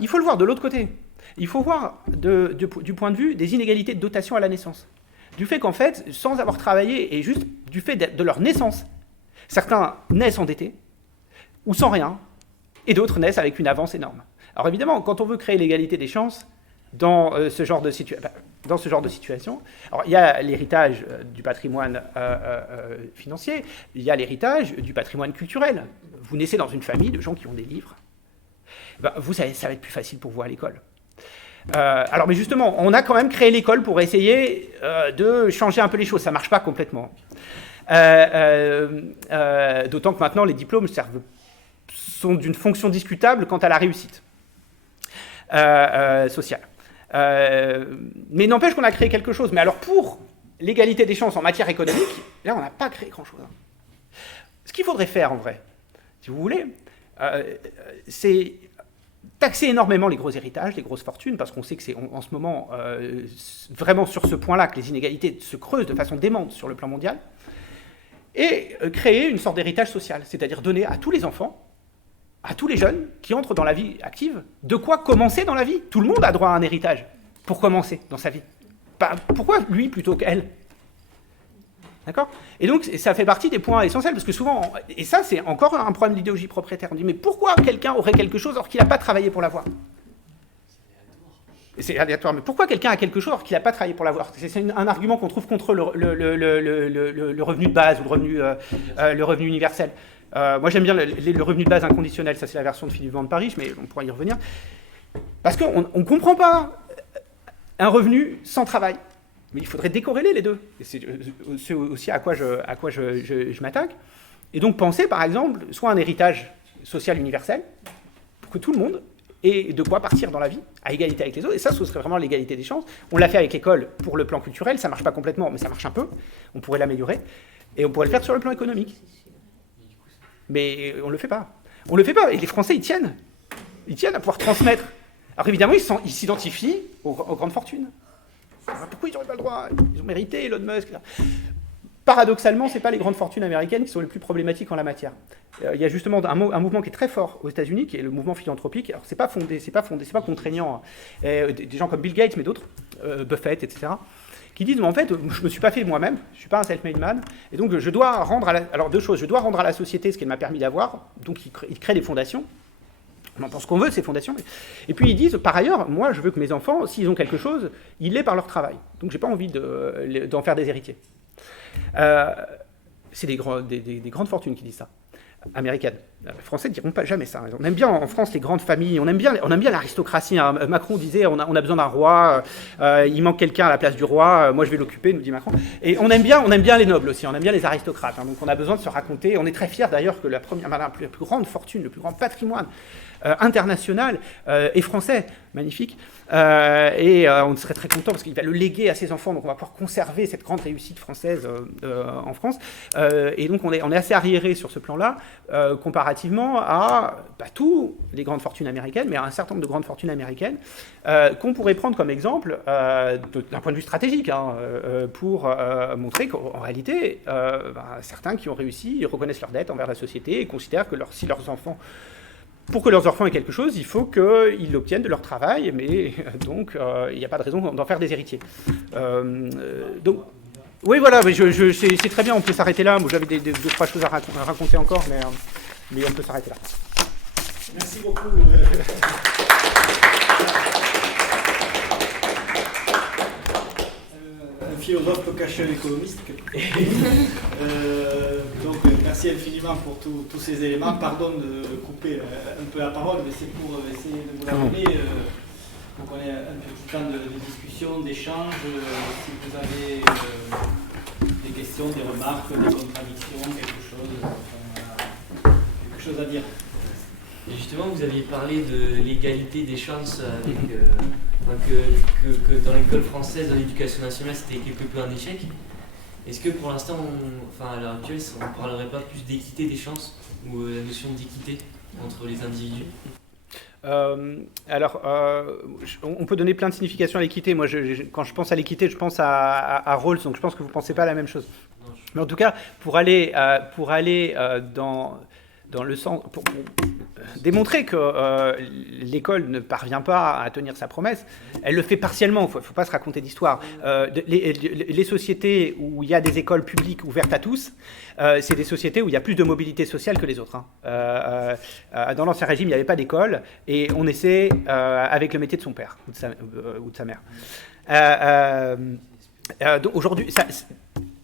Il faut le voir de l'autre côté. Il faut voir du point de vue des inégalités de dotation à la naissance. Du fait qu'en fait, sans avoir travaillé, et juste du fait de leur naissance, certains naissent endettés, ou sans rien, et d'autres naissent avec une avance énorme. Alors évidemment, quand on veut créer l'égalité des chances dans ce genre de situation, alors il y a l'héritage du patrimoine financier, il y a l'héritage du patrimoine culturel. Vous naissez dans une famille de gens qui ont des livres, vous savez, ça va être plus facile pour vous à l'école. Alors, mais justement, on a quand même créé l'école pour essayer de changer un peu les choses. Ça ne marche pas complètement. D'autant que maintenant, les diplômes sont d'une fonction discutable quant à la réussite sociale. Mais n'empêche qu'on a créé quelque chose. Mais alors, pour l'égalité des chances en matière économique, là, on n'a pas créé grand-chose. Ce qu'il faudrait faire, en vrai, si vous voulez, c'est taxer énormément les gros héritages, les grosses fortunes, parce qu'on sait que c'est en ce moment vraiment sur ce point-là que les inégalités se creusent de façon démente sur le plan mondial, et créer une sorte d'héritage social, c'est-à-dire donner à tous les enfants, à tous les jeunes qui entrent dans la vie active, de quoi commencer dans la vie. Tout le monde a droit à un héritage pour commencer dans sa vie. Pourquoi lui plutôt qu'elle ? D'accord ? Et donc, ça fait partie des points essentiels, parce que souvent, et ça, c'est encore un problème d'idéologie propriétaire. On dit, mais pourquoi quelqu'un aurait quelque chose alors qu'il n'a pas travaillé pour l'avoir ? C'est aléatoire. Mais pourquoi quelqu'un a quelque chose alors qu'il n'a pas travaillé pour l'avoir ? C'est un argument qu'on trouve contre le revenu de base ou le revenu universel. Moi, j'aime bien le revenu de base inconditionnel. Ça, c'est la version de Philippe Van de Paris, mais on pourra y revenir. Parce qu'on ne comprend pas un revenu sans travail. Mais il faudrait décorréler les deux. Et c'est aussi à quoi je m'attaque. Et donc penser, par exemple, soit un héritage social universel, pour que tout le monde ait de quoi partir dans la vie, à égalité avec les autres. Et ça, ce serait vraiment l'égalité des chances. On l'a fait avec l'école pour le plan culturel, ça ne marche pas complètement, mais ça marche un peu. On pourrait l'améliorer. Et on pourrait le faire sur le plan économique. Mais on ne le fait pas. On ne le fait pas. Et les Français, ils tiennent. Ils tiennent à pouvoir transmettre. Alors évidemment, ils s'identifient aux grandes fortunes. Pourquoi ils n'auraient pas le droit ? Ils ont mérité, Elon Musk. Paradoxalement, ce n'est pas les grandes fortunes américaines qui sont les plus problématiques en la matière. Il y a justement un mouvement qui est très fort aux États-Unis, qui est le mouvement philanthropique. Alors, c'est pas contraignant. Des gens comme Bill Gates, mais d'autres, Buffett, etc., qui disent, mais en fait, je ne me suis pas fait moi-même, je ne suis pas un self-made man, et donc je dois rendre alors deux choses, je dois rendre à la société ce qu'elle m'a permis d'avoir, donc ils créent des fondations. On en pense qu'on veut de ces fondations. Et puis ils disent, par ailleurs, moi je veux que mes enfants, s'ils ont quelque chose, ils l'aient par leur travail. Donc j'ai pas envie d'en faire des héritiers. c'est des grandes fortunes qui disent ça. Américaines. Les Français ne diront pas jamais ça. On aime bien en France les grandes familles, on aime bien l'aristocratie. Hein. Macron disait on a besoin d'un roi, il manque quelqu'un à la place du roi, moi je vais l'occuper, nous dit Macron. Et on aime bien les nobles aussi, on aime bien les aristocrates. Hein. Donc on a besoin de se raconter. On est très fiers d'ailleurs que la plus grande fortune, le plus grand patrimoine international est français, magnifique. On serait très content parce qu'il va le léguer à ses enfants, donc on va pouvoir conserver cette grande réussite française en France. Et donc on est assez arriéré sur ce plan-là, comparativement à tous les grandes fortunes américaines, mais à un certain nombre de grandes fortunes américaines qu'on pourrait prendre comme exemple d'un point de vue stratégique, hein, pour montrer qu'en réalité, certains qui ont réussi, ils reconnaissent leurs dettes envers la société et considèrent que si leurs enfants pour que leurs enfants aient quelque chose, il faut qu'ils l'obtiennent de leur travail, mais donc il n'y a pas de raison d'en faire des héritiers. Donc, oui, voilà, mais c'est très bien, on peut s'arrêter là. Moi, j'avais deux, trois choses à raconter encore, mais on peut s'arrêter là. Merci beaucoup. Un philosophe peut cacher un économiste. Donc, merci infiniment pour tous ces éléments. Pardon de couper un peu la parole, mais c'est pour essayer de vous la donner. Donc, on ait un petit temps de discussion, d'échange. Si vous avez des questions, des remarques, des contradictions, quelque chose à dire. Et justement, vous aviez parlé de l'égalité des chances avec, que dans l'école française, dans l'éducation nationale, c'était quelque peu un échec. Est-ce que pour l'instant, à l'heure actuelle, on ne parlerait pas plus d'équité des chances ou la notion d'équité entre les individus ? On peut donner plein de significations à l'équité. Moi, quand je pense à l'équité, je pense à Rawls, donc je pense que vous ne pensez pas à la même chose. Mais en tout cas, pour aller dans le sens, pour démontrer que l'école ne parvient pas à tenir sa promesse, elle le fait partiellement, il ne faut pas se raconter d'histoire. Les sociétés où il y a des écoles publiques ouvertes à tous, c'est des sociétés où il y a plus de mobilité sociale que les autres. Hein. Dans l'Ancien Régime, il n'y avait pas d'école, et on essaie avec le métier de son père ou de sa mère. Donc aujourd'hui,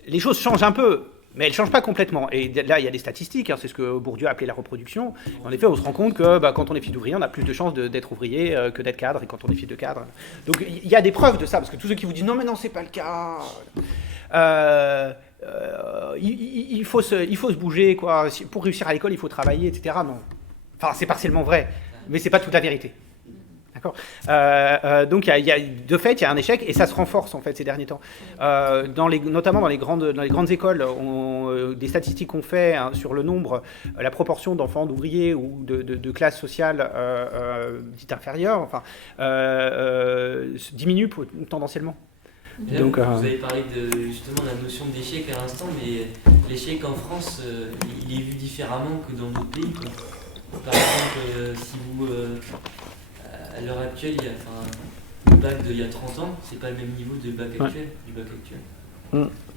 les choses changent un peu. Mais elle ne change pas complètement. Et là, il y a des statistiques, hein, c'est ce que Bourdieu a appelé la reproduction. En effet, on se rend compte que quand on est fille d'ouvrier, on a plus de chances d'être ouvrier que d'être cadre, et quand on est fille de cadre. Donc il y a des preuves de ça, parce que tous ceux qui vous disent « non, mais non, c'est pas le cas il faut se bouger, quoi. Pour réussir à l'école, il faut travailler, etc. » Non. Enfin, c'est partiellement vrai, mais c'est pas toute la vérité. D'accord. Donc, de fait, il y a un échec, et ça se renforce en fait ces derniers temps. Notamment dans les grandes écoles, des statistiques qu'on fait sur le nombre, la proportion d'enfants d'ouvriers ou de classes sociales dites inférieures, diminue tendanciellement. Là, Donc, vous avez parlé justement de la notion d'échec à l'instant, mais l'échec en France, il est vu différemment que dans d'autres pays. Par exemple, si vous à l'heure actuelle, le bac d'il y a 30 ans, c'est pas le même niveau du bac actuel.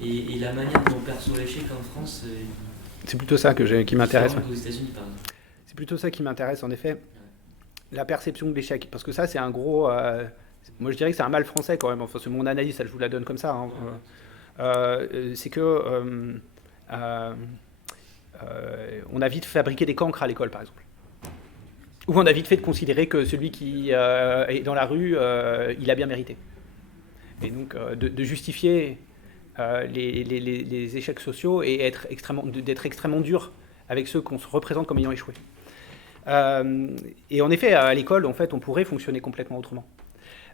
Et la manière dont on perçoit l'échec en France, c'est plutôt ça qui m'intéresse. Aux États-Unis, par exemple. C'est plutôt ça qui m'intéresse, en effet. La perception de l'échec. Parce que ça, c'est un gros... moi, je dirais que c'est un mal français, quand même. Enfin, c'est mon analyse, ça, je vous la donne comme ça. Hein. C'est que... on a vite fabriqué des cancres à l'école, par exemple. Ou on a vite fait de considérer que celui qui est dans la rue, il a bien mérité. Et donc de justifier les échecs sociaux et d'être extrêmement dur avec ceux qu'on se représente comme ayant échoué. Et en effet, à l'école, en fait, on pourrait fonctionner complètement autrement.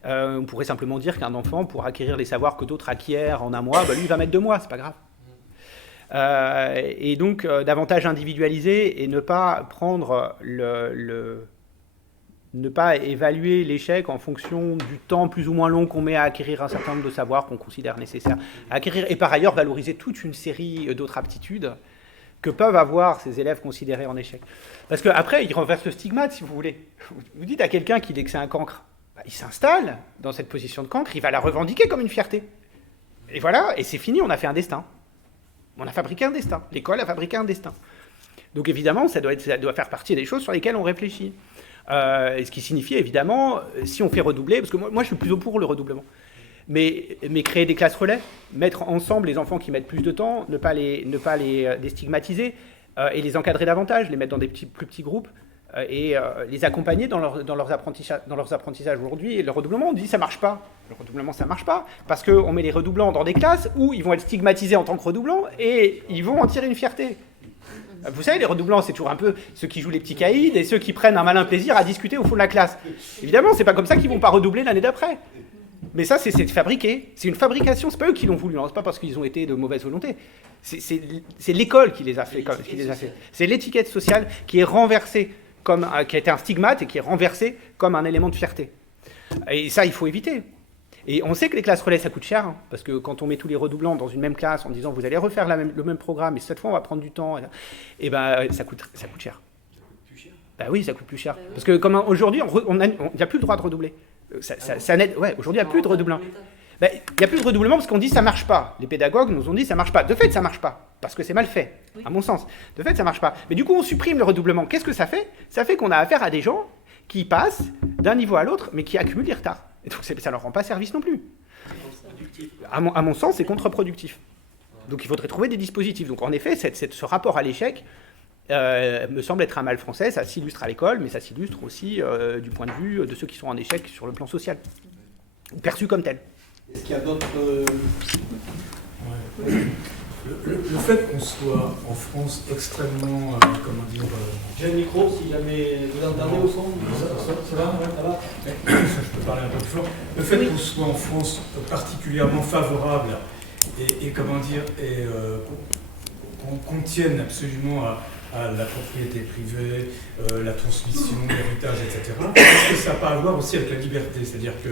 On pourrait simplement dire qu'un enfant, pour acquérir les savoirs que d'autres acquièrent en un mois, lui, il va mettre 2 mois, c'est pas grave. Et donc davantage individualiser et ne pas prendre ne pas évaluer l'échec en fonction du temps plus ou moins long qu'on met à acquérir un certain nombre de savoirs qu'on considère nécessaires à acquérir, et par ailleurs valoriser toute une série d'autres aptitudes que peuvent avoir ces élèves considérés en échec. Parce qu'après, ils renversent le stigmate, si vous voulez. Vous dites à quelqu'un qui dit que c'est un cancre, il s'installe dans cette position de cancre, il va la revendiquer comme une fierté. Et voilà, et c'est fini, on a fait un destin. On a fabriqué un destin. L'école a fabriqué un destin. Donc évidemment, ça doit faire partie des choses sur lesquelles on réfléchit. Ce qui signifie évidemment, si on fait redoubler, parce que moi je suis plutôt pour le redoublement, Mais créer des classes relais, mettre ensemble les enfants qui mettent plus de temps, ne pas les stigmatiser et les encadrer davantage, les mettre dans des plus petits groupes et les accompagner dans leurs apprentissages aujourd'hui. Et le redoublement, on dit ça marche pas. Le redoublement, ça marche pas parce qu'on met les redoublants dans des classes où ils vont être stigmatisés en tant que redoublants et ils vont en tirer une fierté. Vous savez, les redoublants, c'est toujours un peu ceux qui jouent les petits caïds et ceux qui prennent un malin plaisir à discuter au fond de la classe. Évidemment, c'est pas comme ça qu'ils vont pas redoubler l'année d'après. Mais ça, c'est fabriqué. C'est une fabrication. C'est pas eux qui l'ont voulu. Hein. C'est pas parce qu'ils ont été de mauvaise volonté. C'est l'école qui les a fait. C'est l'étiquette sociale qui est renversée qui a été un stigmate et qui est renversée comme un élément de fierté. Et ça, il faut éviter. Et on sait que les classes relais, ça coûte cher, hein, parce que quand on met tous les redoublants dans une même classe en disant vous allez refaire le même programme, et cette fois on va prendre du temps, et ben ça coûte cher. Ça coûte plus cher. Ben oui, ça coûte plus cher. Parce que comme aujourd'hui, il n'y a plus le droit de redoubler. Aujourd'hui, il n'y a plus de redoublement. Il n'y a plus de redoublement parce qu'on dit ça ne marche pas. Les pédagogues nous ont dit ça ne marche pas. De fait, ça ne marche pas, parce que c'est mal fait, à mon sens. De fait, ça ne marche pas. Mais du coup, on supprime le redoublement. Qu'est-ce que ça fait ? Ça fait qu'on a affaire à des gens qui passent d'un niveau à l'autre, mais qui accumulent des retards. Et donc, ça ne leur rend pas service non plus. À mon sens, c'est contre-productif. Donc, il faudrait trouver des dispositifs. Donc, en effet, ce rapport à l'échec me semble être un mal français. Ça s'illustre à l'école, mais ça s'illustre aussi du point de vue de ceux qui sont en échec sur le plan social, ou perçus comme tels. Est-ce qu'il y a d'autres... Le fait qu'on soit en France extrêmement, J'ai un micro, si jamais vous entendez au son. Ça va, ouais, ça va. Je peux parler un peu plus fort. Le fait qu'on soit en France particulièrement favorable et qu'on tienne absolument à la propriété privée, la transmission, l'héritage, etc. Est-ce que ça n'a pas à voir aussi avec la liberté ? C'est-à-dire que,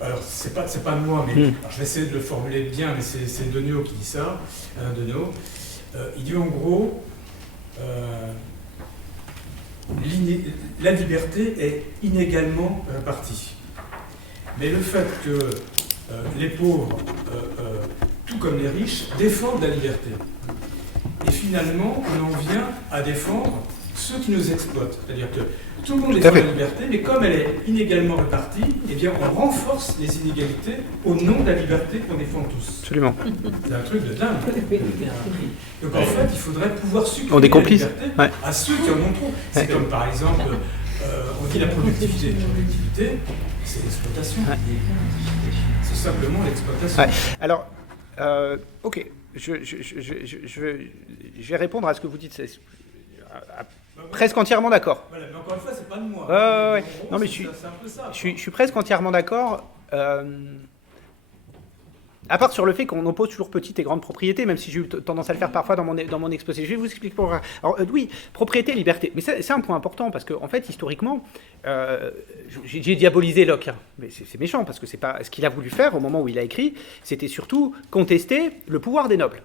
alors c'est pas moi, mais alors je vais essayer de le formuler bien, mais c'est Denio qui dit ça, Denio. Il dit en gros, la liberté est inégalement répartie. Mais le fait que les pauvres, tout comme les riches, défendent la liberté. Et finalement, on en vient à défendre ceux qui nous exploitent. C'est-à-dire que tout le monde défend la liberté, mais comme elle est inégalement répartie, eh bien on renforce les inégalités au nom de la liberté qu'on défend tous. Absolument. C'est un truc de dingue. Donc en fait, il faudrait pouvoir supprimer la liberté à ceux qui en ont trop. C'est comme par exemple, on dit la productivité. La productivité, c'est l'exploitation. C'est simplement l'exploitation. Alors, ok, je vais répondre à ce que vous dites. Presque entièrement d'accord. Voilà, mais encore une fois, c'est pas de moi. Ouais. Non, mais je suis presque entièrement d'accord. À part sur le fait qu'on oppose toujours petite et grande propriété, même si j'ai eu tendance à le faire parfois dans mon exposé. Je vais vous expliquer pourquoi. Alors oui, propriété, liberté. Mais c'est un point important parce qu'en fait, historiquement, j'ai diabolisé Locke. Hein, mais c'est méchant parce que c'est pas ce qu'il a voulu faire au moment où il a écrit. C'était surtout contester le pouvoir des nobles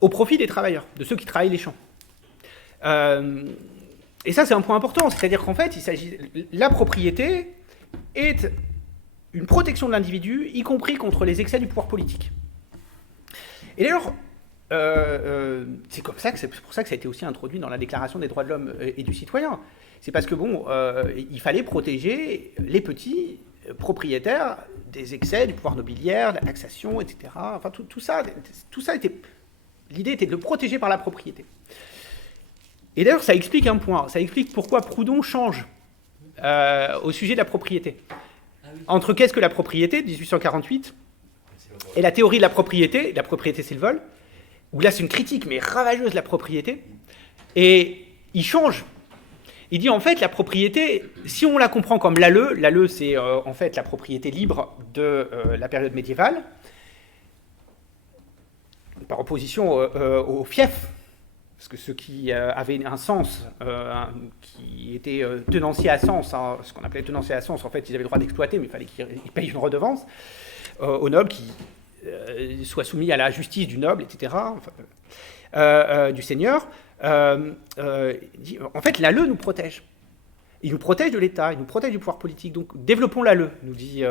au profit des travailleurs, de ceux qui travaillent les champs. Et ça, c'est un point important. C'est-à-dire qu'en fait, la propriété est une protection de l'individu, y compris contre les excès du pouvoir politique. Et d'ailleurs, c'est pour ça que ça a été aussi introduit dans la Déclaration des droits de l'homme et du citoyen. C'est parce que, il fallait protéger les petits propriétaires des excès du pouvoir nobiliaire, de la taxation, etc. Enfin, tout ça était... L'idée était de le protéger par la propriété. Et d'ailleurs, ça explique un point. Ça explique pourquoi Proudhon change au sujet de la propriété. Entre qu'est-ce que la propriété, 1848, et la théorie de la propriété c'est le vol, où là c'est une critique mais ravageuse de la propriété, et il change. Il dit en fait la propriété, si on la comprend comme l'ALE c'est en fait la propriété libre de la période médiévale, par opposition au fief, parce que ceux qui avaient un sens, qui étaient tenanciers à sens, hein, ce qu'on appelait tenanciers à sens, en fait, ils avaient le droit d'exploiter, mais il fallait qu'ils payent une redevance aux nobles qui soient soumis à la justice du noble, etc., du seigneur. En fait, l'ALE nous protège. Il nous protège de l'État, il nous protège du pouvoir politique. Donc, développons l'ALE, nous dit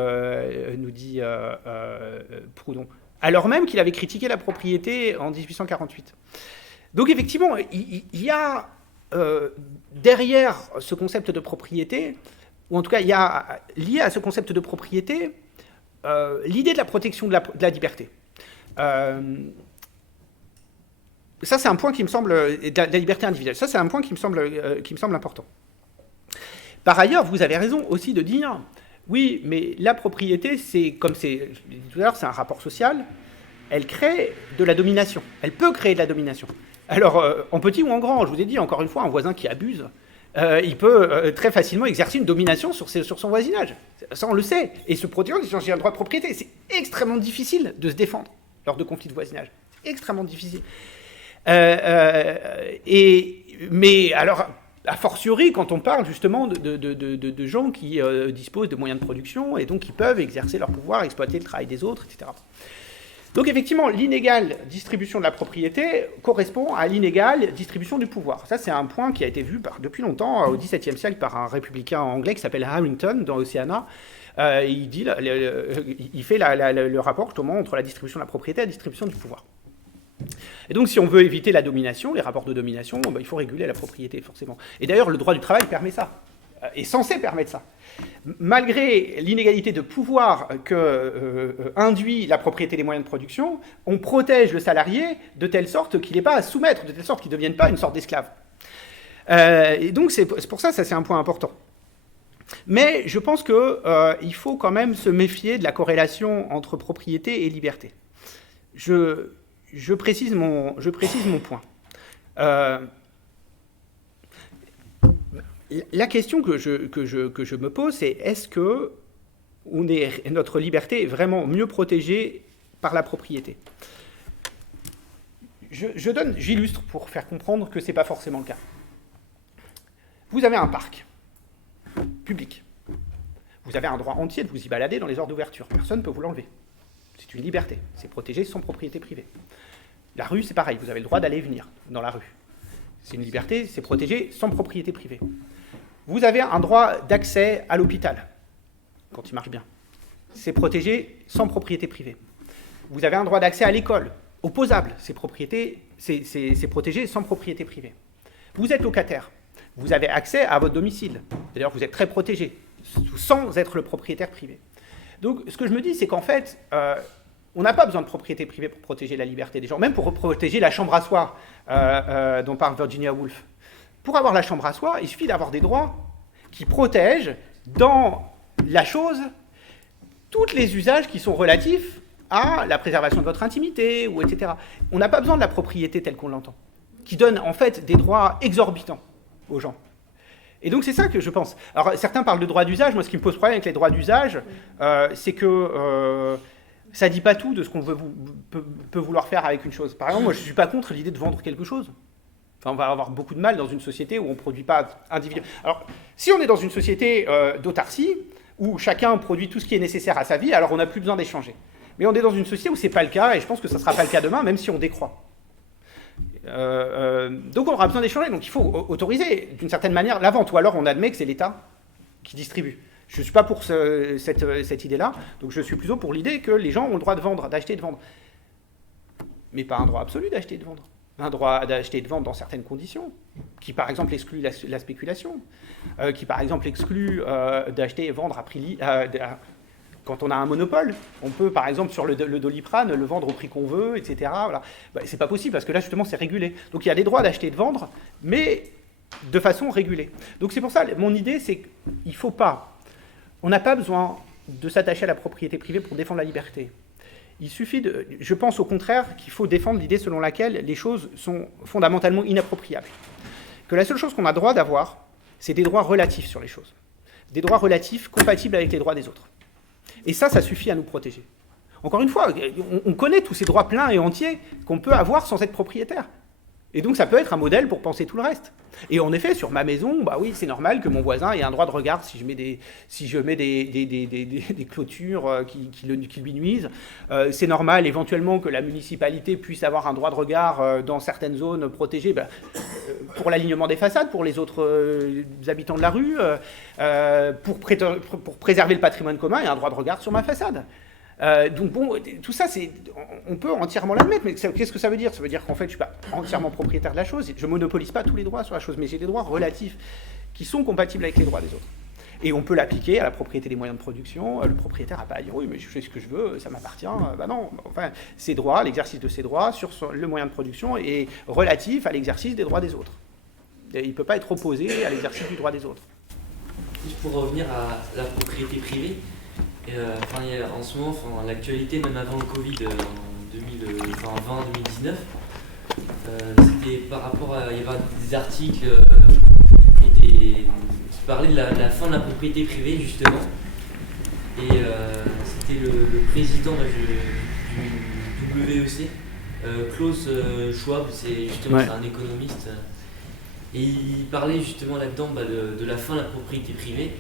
Proudhon. Alors même qu'il avait critiqué la propriété en 1848. Donc effectivement, il y a derrière ce concept de propriété ou en tout cas, il y a lié à ce concept de propriété l'idée de la protection de la liberté. Ça, c'est un point qui me semble, de la liberté individuelle. Ça, c'est un point qui me semble important. Par ailleurs, vous avez raison aussi de dire, oui, mais la propriété, c'est, comme je l'ai dit tout à l'heure, c'est un rapport social, elle crée de la domination. Elle peut créer de la domination. Alors, en petit ou en grand, je vous ai dit, encore une fois, un voisin qui abuse, il peut très facilement exercer une domination sur son voisinage. Ça, on le sait. Et se protéger en disant j'ai un droit de propriété. C'est extrêmement difficile de se défendre lors de conflits de voisinage. Extrêmement difficile. Mais alors, a fortiori, quand on parle justement de gens qui disposent de moyens de production et donc qui peuvent exercer leur pouvoir, exploiter le travail des autres, etc. Donc effectivement, l'inégale distribution de la propriété correspond à l'inégale distribution du pouvoir. Ça, c'est un point qui a été vu depuis longtemps, au XVIIe siècle, par un républicain anglais qui s'appelle Harrington, dans Oceana. Il fait le rapport justement entre la distribution de la propriété et la distribution du pouvoir. Et donc, si on veut éviter la domination, les rapports de domination, il faut réguler la propriété, forcément. Et d'ailleurs, le droit du travail permet ça, est censé permettre ça. Malgré l'inégalité de pouvoir que induit la propriété des moyens de production, on protège le salarié de telle sorte qu'il n'ait pas à soumettre, de telle sorte qu'il ne devienne pas une sorte d'esclave. Et donc, c'est pour ça, c'est un point important. Mais je pense qu'il faut quand même se méfier de la corrélation entre propriété et liberté. Je précise mon point. La question que je me pose, c'est est-ce que notre liberté est vraiment mieux protégée par la propriété ? J'illustre pour faire comprendre que ce n'est pas forcément le cas. Vous avez un parc public. Vous avez un droit entier de vous y balader dans les heures d'ouverture. Personne ne peut vous l'enlever. C'est une liberté. C'est protégé sans propriété privée. La rue, c'est pareil. Vous avez le droit d'aller et venir dans la rue. C'est une liberté, c'est protégé sans propriété privée. Vous avez un droit d'accès à l'hôpital, quand il marche bien. C'est protégé sans propriété privée. Vous avez un droit d'accès à l'école, opposable. C'est protégé sans propriété privée. Vous êtes locataire. Vous avez accès à votre domicile. D'ailleurs, vous êtes très protégé, sans être le propriétaire privé. Donc, ce que je me dis, c'est qu'en fait, on n'a pas besoin de propriété privée pour protéger la liberté des gens, même pour protéger la chambre à soi dont parle Virginia Woolf. Pour avoir la chambre à soi, il suffit d'avoir des droits qui protègent dans la chose tous les usages qui sont relatifs à la préservation de votre intimité, ou etc. On n'a pas besoin de la propriété telle qu'on l'entend, qui donne en fait des droits exorbitants aux gens. Et donc c'est ça que je pense. Alors certains parlent de droits d'usage. Moi, ce qui me pose problème avec les droits d'usage, c'est que ça ne dit pas tout de ce qu'on peut vouloir faire avec une chose. Par exemple, moi, je ne suis pas contre l'idée de vendre quelque chose. Enfin, on va avoir beaucoup de mal dans une société où on ne produit pas individuellement. Alors, si on est dans une société d'autarcie, où chacun produit tout ce qui est nécessaire à sa vie, alors on n'a plus besoin d'échanger. Mais on est dans une société où ce n'est pas le cas, et je pense que ça ne sera pas le cas demain, même si on décroît. Donc on aura besoin d'échanger, donc il faut autoriser d'une certaine manière la vente, ou alors on admet que c'est l'État qui distribue. Je ne suis pas pour cette idée-là, donc je suis plutôt pour l'idée que les gens ont le droit de vendre, d'acheter et de vendre. Mais pas un droit absolu d'acheter et de vendre. Un droit d'acheter et de vendre dans certaines conditions, qui par exemple exclut la spéculation, qui par exemple exclut d'acheter et vendre à prix quand on a un monopole. On peut par exemple sur le Doliprane le vendre au prix qu'on veut, etc. Voilà. C'est pas possible parce que là justement c'est régulé. Donc il y a des droits d'acheter et de vendre, mais de façon régulée. Donc c'est pour ça, mon idée c'est qu'il faut pas, on n'a pas besoin de s'attacher à la propriété privée pour défendre la liberté. Il suffit je pense au contraire qu'il faut défendre l'idée selon laquelle les choses sont fondamentalement inappropriables. Que la seule chose qu'on a droit d'avoir, c'est des droits relatifs sur les choses. Des droits relatifs compatibles avec les droits des autres. Et ça suffit à nous protéger. Encore une fois, on connaît tous ces droits pleins et entiers qu'on peut avoir sans être propriétaire. Et donc ça peut être un modèle pour penser tout le reste. Et en effet, sur ma maison, bah oui, c'est normal que mon voisin ait un droit de regard si je mets des clôtures qui lui nuisent. C'est normal éventuellement que la municipalité puisse avoir un droit de regard dans certaines zones protégées pour l'alignement des façades, pour les autres habitants de la rue, pour préserver le patrimoine commun et un droit de regard sur ma façade. Donc bon, tout ça, on peut entièrement l'admettre, mais qu'est-ce que ça veut dire ? Ça veut dire qu'en fait, je ne suis pas entièrement propriétaire de la chose, je ne monopolise pas tous les droits sur la chose, mais j'ai des droits relatifs qui sont compatibles avec les droits des autres. Et on peut l'appliquer à la propriété des moyens de production. Le propriétaire n'a pas à dire oui, mais je fais ce que je veux, ça m'appartient. Ben non, enfin, ces droits, l'exercice de ces droits sur le moyen de production est relatif à l'exercice des droits des autres. Et il ne peut pas être opposé à l'exercice du droit des autres. Juste pour revenir à la propriété privée, en ce moment, l'actualité, même avant le Covid, en 2020-2019, c'était par rapport à. Il y avait des articles qui parlaient de la fin de la propriété privée, justement. Et c'était le président du WEC, Klaus Schwab, c'est justement un économiste. Et il parlait justement là-dedans de la fin de la propriété privée,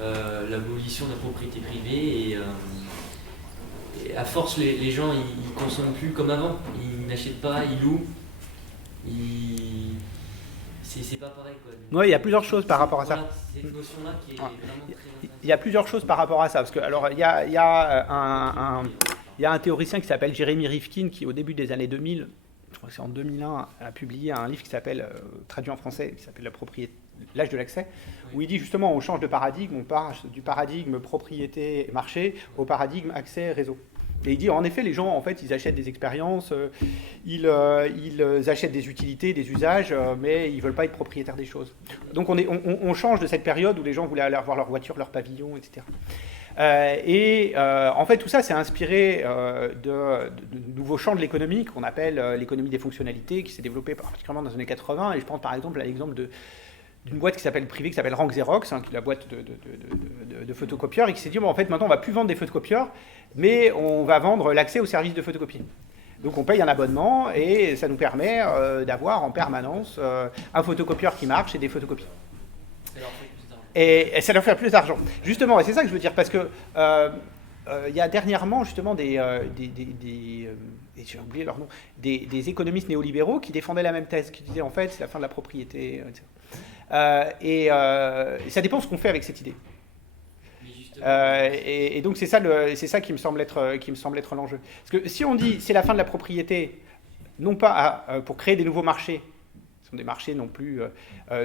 l'abolition de la propriété privée. Et à force, les gens, ils consomment plus comme avant. Ils n'achètent pas, ils louent. C'est pas pareil, quoi. Oui, il y a plusieurs choses par rapport à ça. C'est cette notion-là qui est vraiment très... Il y a plusieurs choses par rapport à ça. Parce que, alors, il y a un théoricien qui s'appelle Jeremy Rifkin qui, au début des années 2000, je crois que c'est en 2001, a publié un livre qui s'appelle, traduit en français, qui s'appelle L'âge de l'accès, où il dit justement on change de paradigme, on part du paradigme propriété-marché au paradigme accès-réseau. Et il dit en effet les gens en fait ils achètent des expériences, ils achètent des utilités, des usages, mais ils ne veulent pas être propriétaires des choses. Donc on change de cette période où les gens voulaient aller voir leur voiture, leur pavillon, etc. En fait, tout ça, c'est inspiré de nouveaux champs de l'économie qu'on appelle l'économie des fonctionnalités, qui s'est développée particulièrement dans les années 80. Et je pense par exemple à l'exemple d'une boîte qui s'appelle privée, qui s'appelle Rank Xerox, qui est la boîte de photocopieurs, et qui s'est dit, bon, en fait, maintenant, on ne va plus vendre des photocopieurs, mais on va vendre l'accès aux services de photocopie. Donc on paye un abonnement, et ça nous permet d'avoir en permanence un photocopieur qui marche et des photocopies. Et ça leur fait plus d'argent. Justement, et c'est ça que je veux dire, parce que il y a dernièrement justement j'ai oublié leur nom, des économistes néolibéraux qui défendaient la même thèse, qui disaient en fait c'est la fin de la propriété, etc. Et ça dépend de ce qu'on fait avec cette idée. Et donc c'est ça qui me semble être l'enjeu. Parce que si on dit c'est la fin de la propriété, non pas pour créer des nouveaux marchés, ce sont des marchés non plus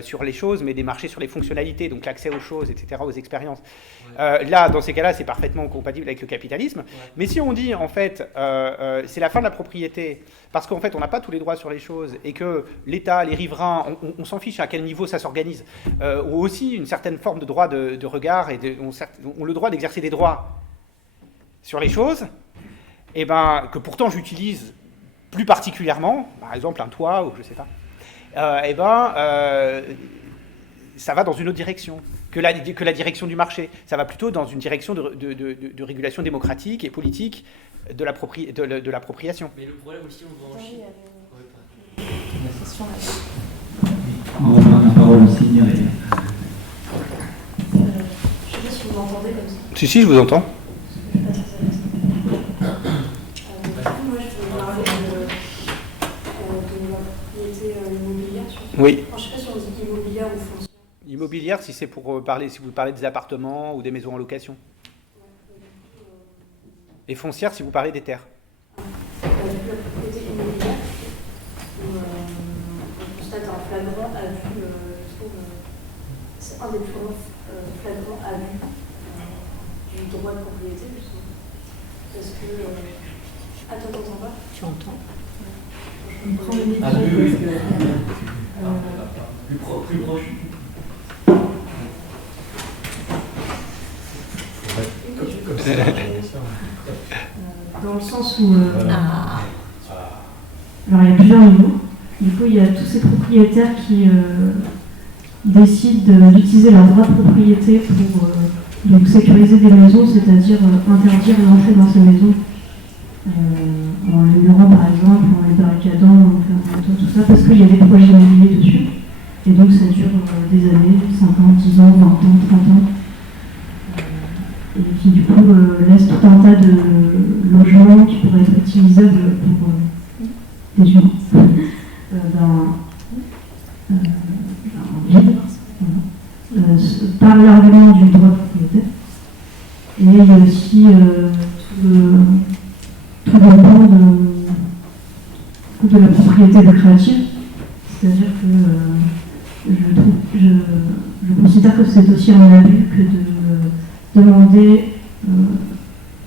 sur les choses, mais des marchés sur les fonctionnalités, donc l'accès aux choses, etc., aux expériences. Là, dans ces cas-là, c'est parfaitement compatible avec le capitalisme. Ouais. Mais si on dit, en fait, c'est la fin de la propriété, parce qu'en fait, on n'a pas tous les droits sur les choses, et que l'État, les riverains, on s'en fiche à quel niveau ça s'organise, ont aussi une certaine forme de droit de regard, et ont le droit d'exercer des droits sur les choses, et ben, que pourtant j'utilise plus particulièrement, par exemple un toit, ou je ne sais pas, ça va dans une autre direction que la direction du marché. Ça va plutôt dans une direction de régulation démocratique et politique de l'appropriation. Mais le problème aussi, on va en Chine. On va prendre la parole aussi, Myriam. Je ne sais pas si vous m'entendez comme ça. Si, je vous entends. Moi, je veux parler de la propriété immobilière. Oui. Je ne sais pas si on dit immobilière ou foncière. Immobilière, si c'est pour parler, si vous parlez des appartements ou des maisons en location. Et foncière, si vous parlez des terres. La propriété immobilière, où on constate un flagrant abus, je trouve, c'est un des plus grands flagrants abus du droit de propriété, justement. Parce que. Attends, t'entends pas ? Tu entends ? Je prends le micro. Plus proche. Dans le sens où... Alors, il y a plusieurs niveaux. Du coup, il y a tous ces propriétaires qui décident d'utiliser leur droit de propriété pour donc sécuriser des maisons, c'est-à-dire interdire l'entrée dans ces maisons en les murant, par exemple, en les barricadant, en fermant tout ça, parce qu'il y a des projets immobiliers dessus. Et donc, ça dure des années, 50, 10 ans, 20 ans, 30 ans. Et qui du coup laisse tout un tas de logements qui pourraient être utilisables pour des humains vide, par l'argument du droit de propriété. Et il y a aussi tout dépend de la propriété décréative, c'est-à-dire que je considère que c'est aussi un abus que de demander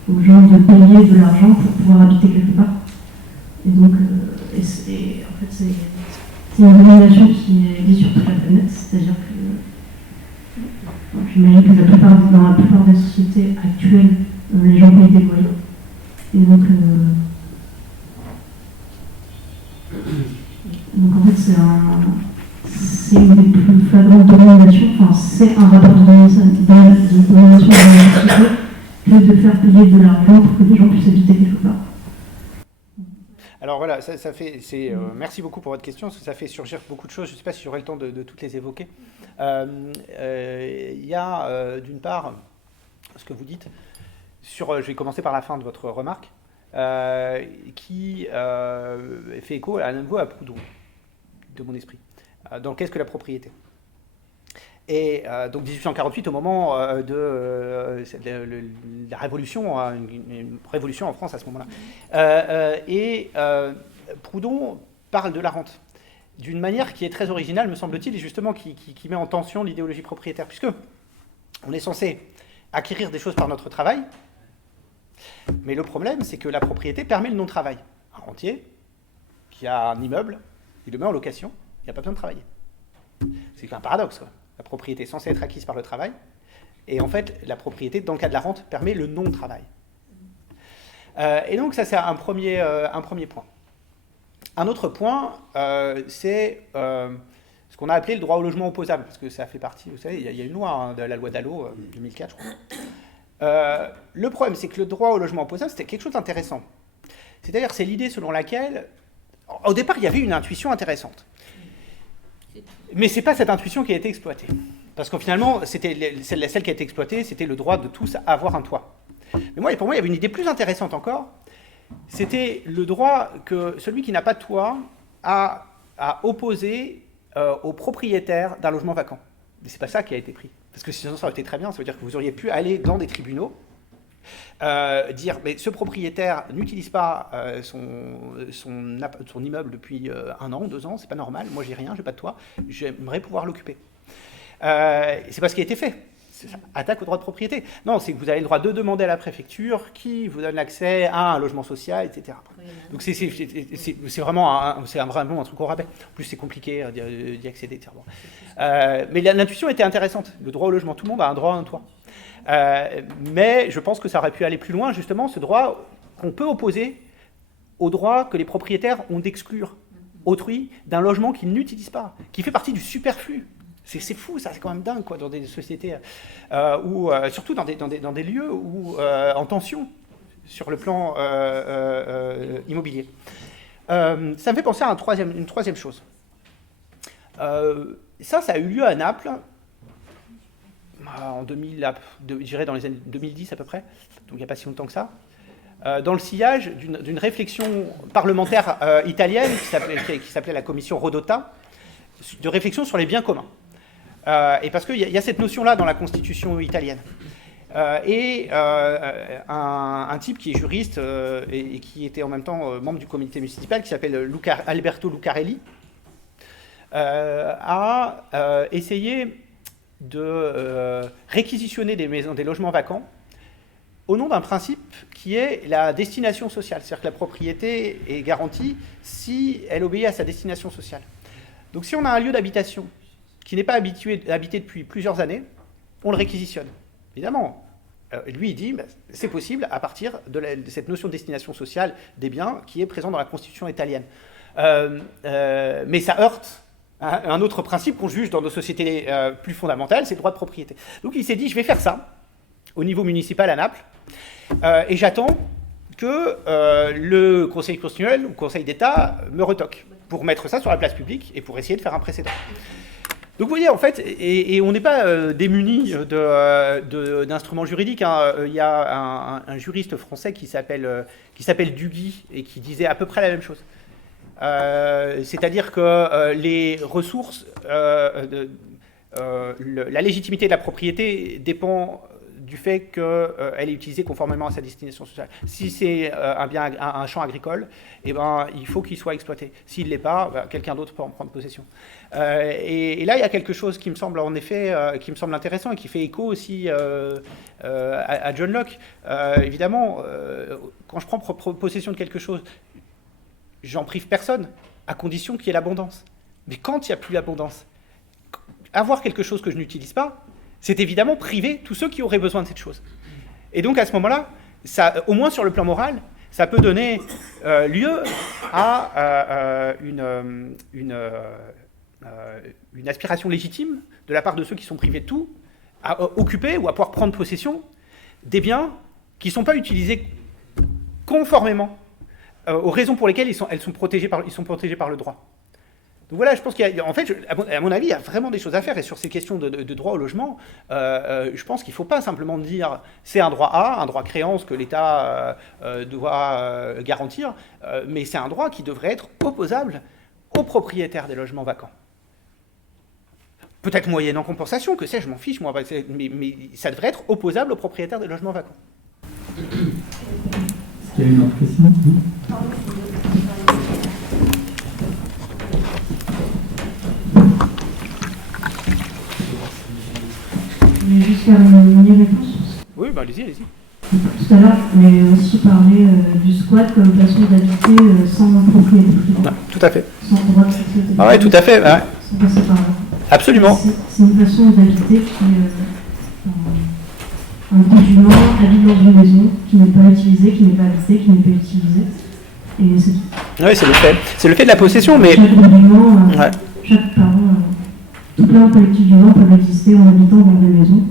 aux gens de payer de l'argent pour pouvoir habiter quelque part. Et donc, en fait, c'est une domination qui existe sur toute la planète, c'est-à-dire que j'imagine que dans la plupart des sociétés actuelles, les gens payent des loyers. Et donc en fait, c'est une des plus flagrantes dominations, enfin, c'est un rapport de domination dans la société que de faire payer de l'argent pour que les gens puissent habiter quelque part. Alors voilà, merci beaucoup pour votre question, parce que ça fait surgir beaucoup de choses. Je ne sais pas si j'aurai le temps de toutes les évoquer. Il y a d'une part ce que vous dites, je vais commencer par la fin de votre remarque, qui fait écho à nouveau à Proudhon, de mon esprit, dans Qu'est-ce que la propriété ? Et donc 1848, au moment de la Révolution, une révolution en France à ce moment-là. Proudhon parle de la rente d'une manière qui est très originale, me semble-t-il, et justement qui met en tension l'idéologie propriétaire, puisque on est censé acquérir des choses par notre travail, mais le problème, c'est que la propriété permet le non-travail. Un rentier qui a un immeuble, il le met en location, il n'a pas besoin de travailler. C'est un paradoxe, quoi. La propriété est censée être acquise par le travail, et en fait, la propriété, dans le cas de la rente, permet le non-travail. Et donc, ça, c'est un premier point. Un autre point, c'est ce qu'on a appelé le droit au logement opposable, parce que ça fait partie, vous savez, il y a une loi, la loi Dallot, 2004, je crois. Le problème, c'est que le droit au logement opposable, c'était quelque chose d'intéressant. C'est-à-dire, c'est l'idée selon laquelle, au départ, il y avait une intuition intéressante. Mais ce n'est pas cette intuition qui a été exploitée. Parce que finalement, celle qui a été exploitée, c'était le droit de tous à avoir un toit. Mais pour moi, il y avait une idée plus intéressante encore. C'était le droit que celui qui n'a pas de toit a opposé au propriétaire d'un logement vacant. Mais ce n'est pas ça qui a été pris. Parce que sinon, ça aurait été très bien. Ça veut dire que vous auriez pu aller dans des tribunaux, dire mais ce propriétaire n'utilise pas son immeuble depuis 1 an, 2 ans, c'est pas normal, moi j'ai rien, j'ai pas de toit, j'aimerais pouvoir l'occuper. C'est pas ce qui a été fait. C'est ça, attaque au droit de propriété. Non, c'est que vous avez le droit de demander à la préfecture qui vous donne l'accès à un logement social, etc. Donc c'est vraiment un truc au rabais. En plus, c'est compliqué d'y accéder, etc. Mais l'intuition était intéressante. Le droit au logement, tout le monde a un droit à un toit. Mais je pense que ça aurait pu aller plus loin, justement, ce droit qu'on peut opposer au droit que les propriétaires ont d'exclure autrui d'un logement qu'ils n'utilisent pas, qui fait partie du superflu. C'est fou, ça, c'est quand même dingue, quoi, dans des sociétés, surtout dans des lieux en tension sur le plan immobilier. Ça me fait penser à une troisième chose. Ça a eu lieu à Naples, en 2000, je dirais dans les années 2010 à peu près, donc il n'y a pas si longtemps que ça, dans le sillage d'une réflexion parlementaire italienne qui s'appelait la commission Rodotà, de réflexion sur les biens communs. Et parce qu'il y a cette notion-là dans la Constitution italienne. Un type qui est juriste et qui était en même temps membre du comité municipal, qui s'appelle Alberto Lucarelli, a essayé de réquisitionner des logements vacants au nom d'un principe qui est la destination sociale. C'est-à-dire que la propriété est garantie si elle obéit à sa destination sociale. Donc si on a un lieu d'habitation qui n'est pas habité depuis plusieurs années, on le réquisitionne. Évidemment, lui, il dit c'est possible à partir de cette notion de destination sociale des biens qui est présente dans la Constitution italienne. Mais ça heurte un autre principe qu'on juge dans nos sociétés plus fondamentales, c'est le droit de propriété. Donc il s'est dit, je vais faire ça au niveau municipal à Naples, et j'attends que le Conseil constitutionnel ou le Conseil d'État me retoque pour mettre ça sur la place publique et pour essayer de faire un précédent. Donc vous voyez, en fait, et on n'est pas démunis d'instruments juridiques. Il y a un juriste français qui s'appelle Duguy et qui disait à peu près la même chose. C'est-à-dire que les ressources, la légitimité de la propriété dépend du fait qu'elle est utilisée conformément à sa destination sociale. Si c'est un champ agricole, eh ben, il faut qu'il soit exploité. S'il ne l'est pas, quelqu'un d'autre peut en prendre possession. Et là, il y a quelque chose qui me semble en effet intéressant et qui fait écho aussi à John Locke. Évidemment, quand je prends possession de quelque chose, j'en prive personne, à condition qu'il y ait l'abondance. Mais quand il n'y a plus l'abondance, avoir quelque chose que je n'utilise pas, c'est évidemment priver tous ceux qui auraient besoin de cette chose. Et donc à ce moment-là, au moins sur le plan moral, ça peut donner lieu à une aspiration légitime de la part de ceux qui sont privés de tout, à occuper ou à pouvoir prendre possession des biens qui ne sont pas utilisés conformément aux raisons pour lesquelles ils sont protégés par le droit. Donc voilà, je pense qu'en fait, à mon avis, il y a vraiment des choses à faire. Et sur ces questions de droit au logement, je pense qu'il ne faut pas simplement dire c'est un droit A, un droit créance que l'État doit garantir, mais c'est un droit qui devrait être opposable aux propriétaires des logements vacants. Peut-être moyennant compensation, que sais-je, je m'en fiche, moi, mais ça devrait être opposable aux propriétaires des logements vacants. Est-ce qu'il y a une autre question? Je voulais juste faire une mini-réponse. Oui, bah allez-y. Tout à l'heure, mais aussi parler du squat comme façon d'habiter sans propriété privée. Tout à fait. Sans droit de propriété. Ah ouais, tout à fait. Ouais. Sans passer par là. Absolument. C'est une façon d'habiter qui un musulman habite dans une maison qui n'est pas utilisée, qui n'est pas habitée, qui n'est pas utilisée. Et c'est tout. Oui, c'est le fait de la possession, mais... Chaque musulman, Ouais. chaque parent, tout plein de collectifs d'humains peuvent exister en habitant dans des maisons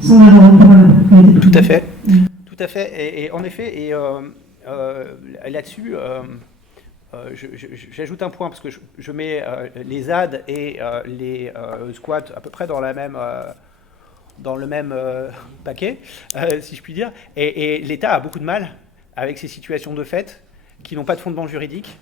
sans avoir droit à la propriété. Tout à fait. Tout à fait. Et en effet, là-dessus, j'ajoute un point, parce que je mets les ZAD et les squats à peu près dans le même paquet, si je puis dire. Et l'État a beaucoup de mal avec ces situations de fait qui n'ont pas de fondement juridique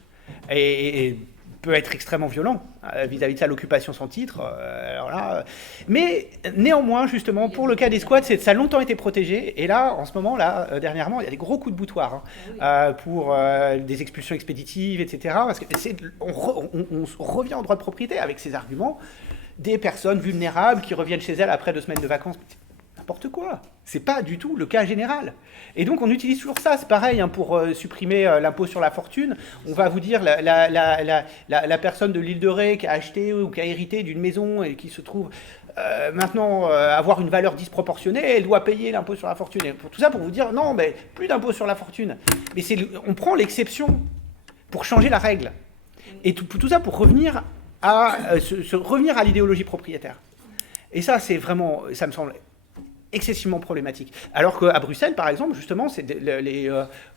et peut être extrêmement violent vis-à-vis de ça, l'occupation sans titre. Alors là, mais néanmoins, justement, pour le cas des squats, ça a longtemps été protégé. Et là, en ce moment, dernièrement, il y a des gros coups de boutoir pour des expulsions expéditives, etc. Parce que on revient au droit de propriété avec ces arguments. Des personnes vulnérables qui reviennent chez elles après 2 semaines de vacances. N'importe quoi. C'est pas du tout le cas général. Et donc on utilise toujours ça. C'est pareil pour supprimer l'impôt sur la fortune. On va vous dire la personne de l'île de Ré qui a acheté ou qui a hérité d'une maison et qui se trouve maintenant avoir une valeur disproportionnée, elle doit payer l'impôt sur la fortune. Et pour tout ça, pour vous dire non, mais plus d'impôt sur la fortune. Mais on prend l'exception pour changer la règle. Et tout ça pour revenir revenir à l'idéologie propriétaire. Et ça, c'est vraiment, ça me semble excessivement problématique. Alors qu'à Bruxelles, par exemple, justement,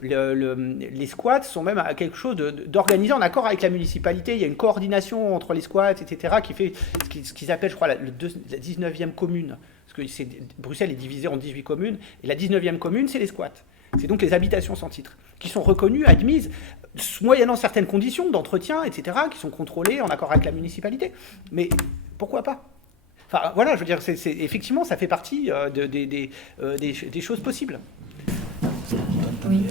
les squats sont même quelque chose d'organisé en accord avec la municipalité. Il y a une coordination entre les squats, etc., qui fait ce qu'ils appellent, je crois, la 19e commune. Parce que Bruxelles est divisée en 18 communes, et la 19e commune, c'est les squats. C'est donc les habitations sans titre, qui sont reconnues, admises, moyennant certaines conditions d'entretien, etc., qui sont contrôlées en accord avec la municipalité. Mais pourquoi pas ? Enfin, voilà, je veux dire, effectivement, ça fait partie des choses possibles. Oui.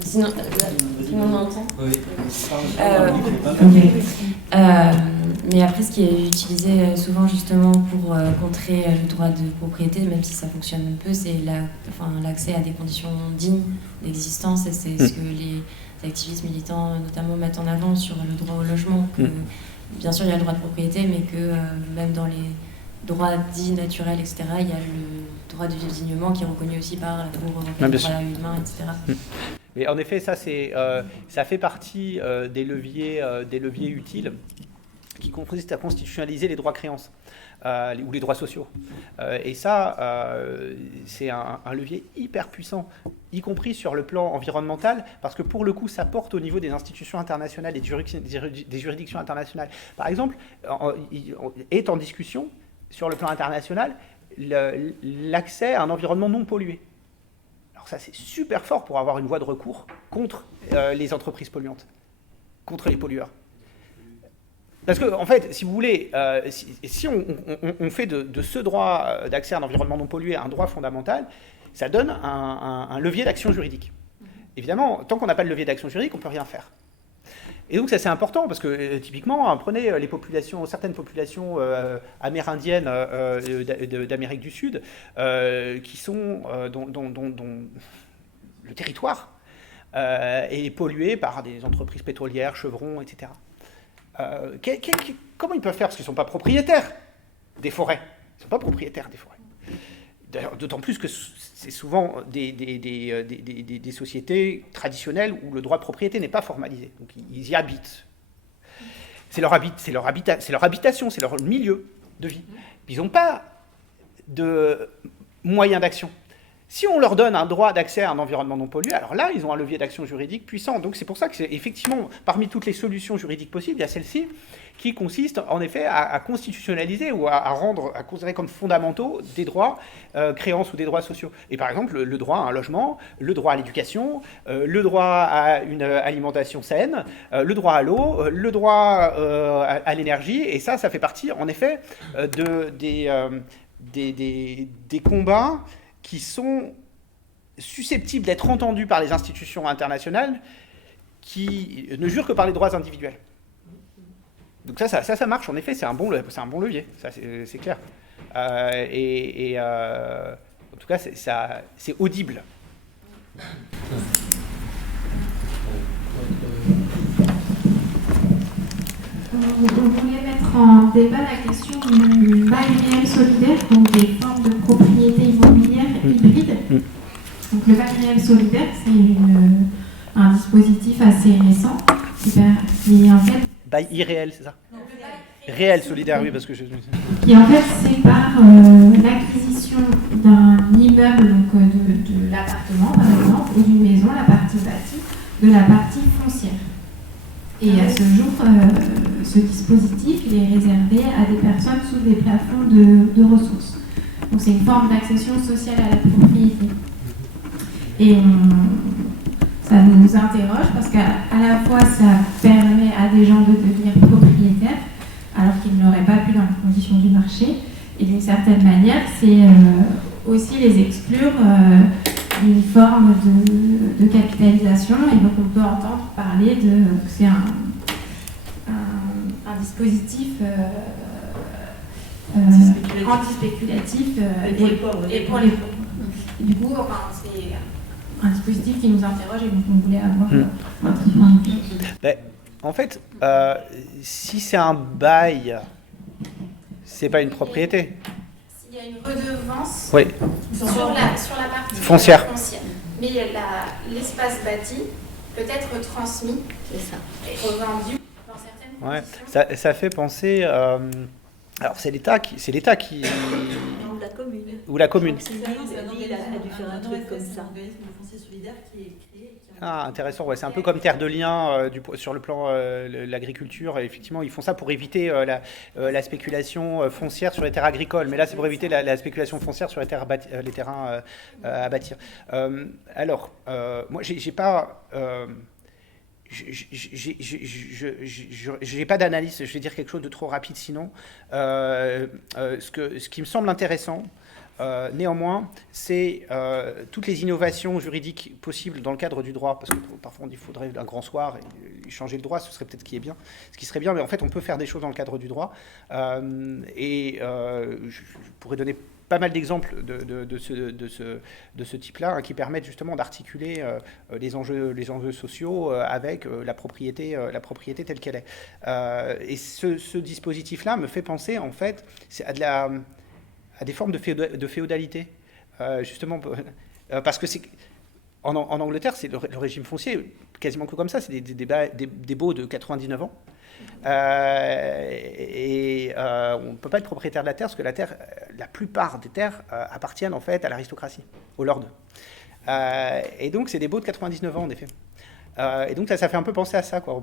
Sinon, on m'entend ? Oui. Mais après, ce qui est utilisé souvent justement pour contrer le droit de propriété, même si ça fonctionne un peu, c'est l'accès à des conditions dignes d'existence. Et c'est ce que les activistes militants notamment mettent en avant sur le droit au logement. Que, bien sûr, il y a le droit de propriété, mais que même dans les droits dits naturels, etc., il y a le droit de vivre dignement qui est reconnu aussi par la Cour européenne des droits humains, etc. Mais en effet, ça fait partie des leviers utiles qui consistent à constitutionnaliser les droits créances ou les droits sociaux. Et ça, c'est un levier hyper puissant, y compris sur le plan environnemental, parce que pour le coup, ça porte au niveau des institutions internationales et des juridictions internationales. Par exemple, est en discussion, sur le plan international, l'accès à un environnement non pollué. Alors ça, c'est super fort pour avoir une voie de recours contre les entreprises polluantes, contre les pollueurs. Parce que, en fait, si vous voulez, si on fait de ce droit d'accès à un environnement non pollué un droit fondamental, ça donne un levier d'action juridique. Évidemment, tant qu'on n'a pas de levier d'action juridique, on ne peut rien faire. Et donc ça c'est important parce que typiquement, prenez certaines populations amérindiennes d'Amérique du Sud qui sont dont le territoire est pollué par des entreprises pétrolières, Chevron, etc. Comment ils peuvent faire? Parce qu'ils ne sont pas propriétaires des forêts. Ils ne sont pas propriétaires des forêts. D'autant plus que c'est souvent des sociétés traditionnelles où le droit de propriété n'est pas formalisé. Donc ils y habitent. C'est leur habitation, c'est leur milieu de vie. Ils n'ont pas de moyens d'action. Si on leur donne un droit d'accès à un environnement non pollué, alors là, ils ont un levier d'action juridique puissant. Donc c'est pour ça que c'est effectivement, parmi toutes les solutions juridiques possibles, il y a celle-ci qui consiste en effet à constitutionnaliser ou à considérer comme fondamentaux des droits créances ou des droits sociaux. Et par exemple, le droit à un logement, le droit à l'éducation, le droit à une alimentation saine, le droit à l'eau, le droit à l'énergie. Et ça fait partie en effet des combats qui sont susceptibles d'être entendus par les institutions internationales qui ne jurent que par les droits individuels. Donc ça marche, en effet, c'est un bon levier, ça c'est clair. En tout cas, c'est audible. On voulait mettre en débat la question du bail réel solidaire, donc des formes de propriété immobilière hybride. Donc le bail réel solidaire, c'est un dispositif assez récent qui en fait... Bail irréel, c'est ça? Non, réel solidaire, oui, parce que je... Qui en fait sépare l'acquisition d'un immeuble, donc de l'appartement par exemple, ou d'une maison, la partie bâtie, de la partie foncière. Et à ce jour, ce dispositif il est réservé à des personnes sous des plafonds de ressources. Donc c'est une forme d'accession sociale à la propriété. Et ça nous interroge parce qu'à la fois ça permet à des gens de devenir propriétaires alors qu'ils n'auraient pas pu dans les conditions du marché. Et d'une certaine manière, c'est aussi les exclure d'une forme de capitalisation, et donc on peut entendre parler que c'est un dispositif anti-spéculatif et pour les pauvres. Du coup, c'est un dispositif qui nous interroge et donc on voulait avoir un petit point de vue. En fait, si c'est un bail, c'est pas une propriété. Il y a une redevance oui. sur la partie foncière. Mais l'espace bâti peut être transmis et revendu dans certaines conditions. Ouais. Ça fait penser... alors c'est l'État qui... Ou la commune. Ou la commune. Il a dû faire un truc comme ça. Ah, intéressant, ouais. C'est un peu comme Terre de Liens sur le plan de l'agriculture. Effectivement, ils font ça pour éviter la spéculation foncière sur les terres agricoles. Mais là, c'est pour éviter la spéculation foncière sur les terrains à bâtir. Alors, moi, j'ai pas... j'ai pas d'analyse, je vais dire quelque chose de trop rapide sinon. Ce qui me semble intéressant, néanmoins, c'est toutes les innovations juridiques possibles dans le cadre du droit, parce que parfois on dit qu'il faudrait un grand soir et changer le droit, ce serait peut-être ce qui serait bien, mais en fait on peut faire des choses dans le cadre du droit. Je pourrais donner pas mal d'exemples de ce type-là qui permettent justement d'articuler les enjeux sociaux avec la propriété telle qu'elle est. Et ce dispositif-là me fait penser en fait à des formes de féodalité, justement, parce que en Angleterre, c'est le régime foncier, quasiment que comme ça, c'est des baux de 99 ans. On ne peut pas être propriétaire de la terre, parce que la plupart des terres appartiennent en fait à l'aristocratie, aux lords. Et donc, c'est des baux de 99 ans, en effet. Et donc, ça fait un peu penser à ça, quoi.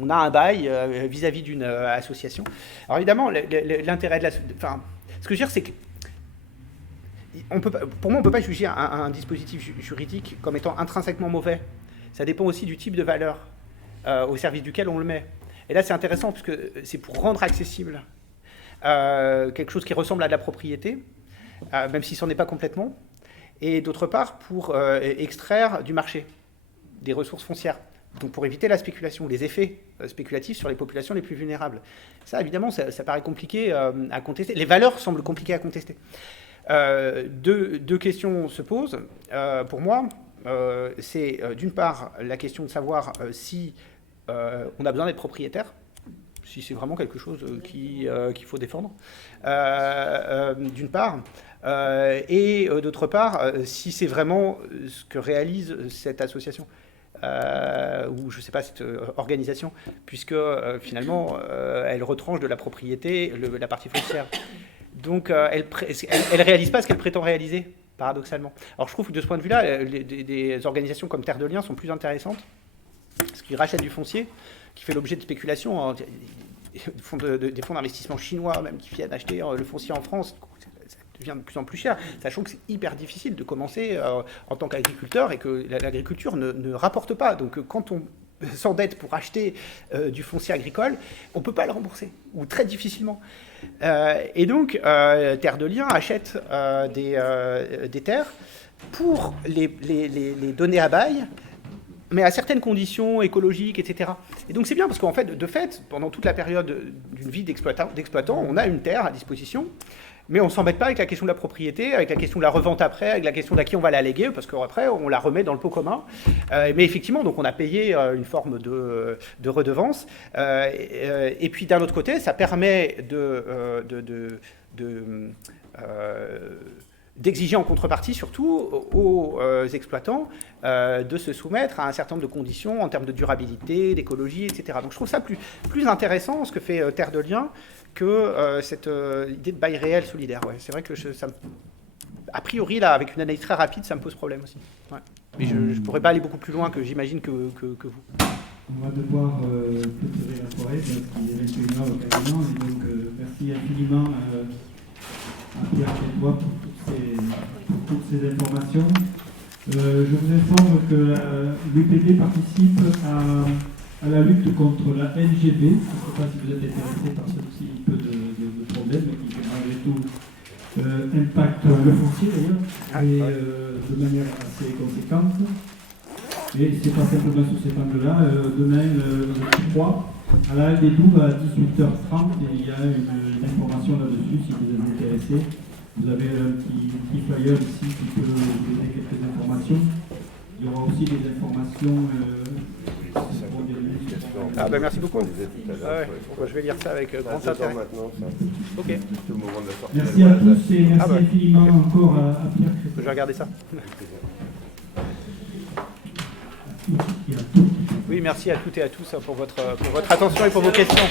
On a un bail vis-à-vis d'une association. Alors évidemment, l'intérêt de ce que je veux dire, c'est que pour moi, on ne peut pas juger un dispositif juridique comme étant intrinsèquement mauvais. Ça dépend aussi du type de valeur au service duquel on le met. Et là, c'est intéressant, parce que c'est pour rendre accessible quelque chose qui ressemble à de la propriété, même si ce n'en est pas complètement, et d'autre part, pour extraire du marché des ressources foncières. Donc pour éviter la spéculation, les effets spéculatifs sur les populations les plus vulnérables. Ça, évidemment, ça paraît compliqué à contester. Les valeurs semblent compliquées à contester. Deux questions se posent, pour moi. C'est d'une part la question de savoir si on a besoin d'être propriétaire, si c'est vraiment quelque chose qu'il faut défendre, d'une part, et d'autre part, si c'est vraiment ce que réalise cette association. Ou je ne sais pas, cette organisation, puisque finalement, elle retranche de la propriété la partie foncière. Donc, elle ne réalise pas ce qu'elle prétend réaliser, paradoxalement. Alors, je trouve que de ce point de vue-là, des organisations comme Terre de Liens sont plus intéressantes, parce qu'ils rachètent du foncier, qui fait l'objet de spéculations, des fonds d'investissement chinois, même, qui viennent acheter le foncier en France. Devient de plus en plus cher, sachant que c'est hyper difficile de commencer en tant qu'agriculteur et que l'agriculture ne rapporte pas. Donc quand on s'endette pour acheter du foncier agricole, on ne peut pas le rembourser, ou très difficilement. Et donc, Terre de Liens achète des terres pour les donner à bail, mais à certaines conditions écologiques, etc. Et donc c'est bien, parce qu'en fait, de fait, pendant toute la période d'une vie d'exploitant, on a une terre à disposition, mais on ne s'embête pas avec la question de la propriété, avec la question de la revente après, avec la question d'à qui on va la léguer, parce qu'après, on la remet dans le pot commun. Mais effectivement, donc on a payé une forme de redevance. Et puis d'un autre côté, ça permet d'exiger en contrepartie, surtout aux exploitants, de se soumettre à un certain nombre de conditions en termes de durabilité, d'écologie, etc. Donc je trouve ça plus intéressant, ce que fait Terre de Liens, que cette idée de bail réel solidaire. Ouais, c'est vrai que a priori, là, avec une analyse très rapide, ça me pose problème aussi. Ouais. Mais je ne pourrais pas aller beaucoup plus loin que j'imagine que vous. On va devoir clôturer la soirée, parce qu'il est 21h quasiment, et donc merci infiniment à Pierre et toi pour toutes ces informations. Je vous informe que l'UPD participe à la lutte contre la NGV. Je ne sais pas si vous êtes intéressé par ce petit peu de problème qui, malgré tout, impacte le foncier d'ailleurs, et de manière assez conséquente. Et c'est pas simplement sous cet angle-là. Demain, le 3, à la Halle des Douves, à 18h30, il y a une information là-dessus si vous êtes intéressé. Vous avez un petit flyer ici qui peut vous donner quelques informations. Il y aura aussi des informations. Merci beaucoup. Je vais lire ça avec grand intérêt. Ok. Merci à tous et merci infiniment encore à Pierre. Je vais regarder ça. Et à tous. Oui, merci à toutes et à tous pour votre attention et pour vos questions.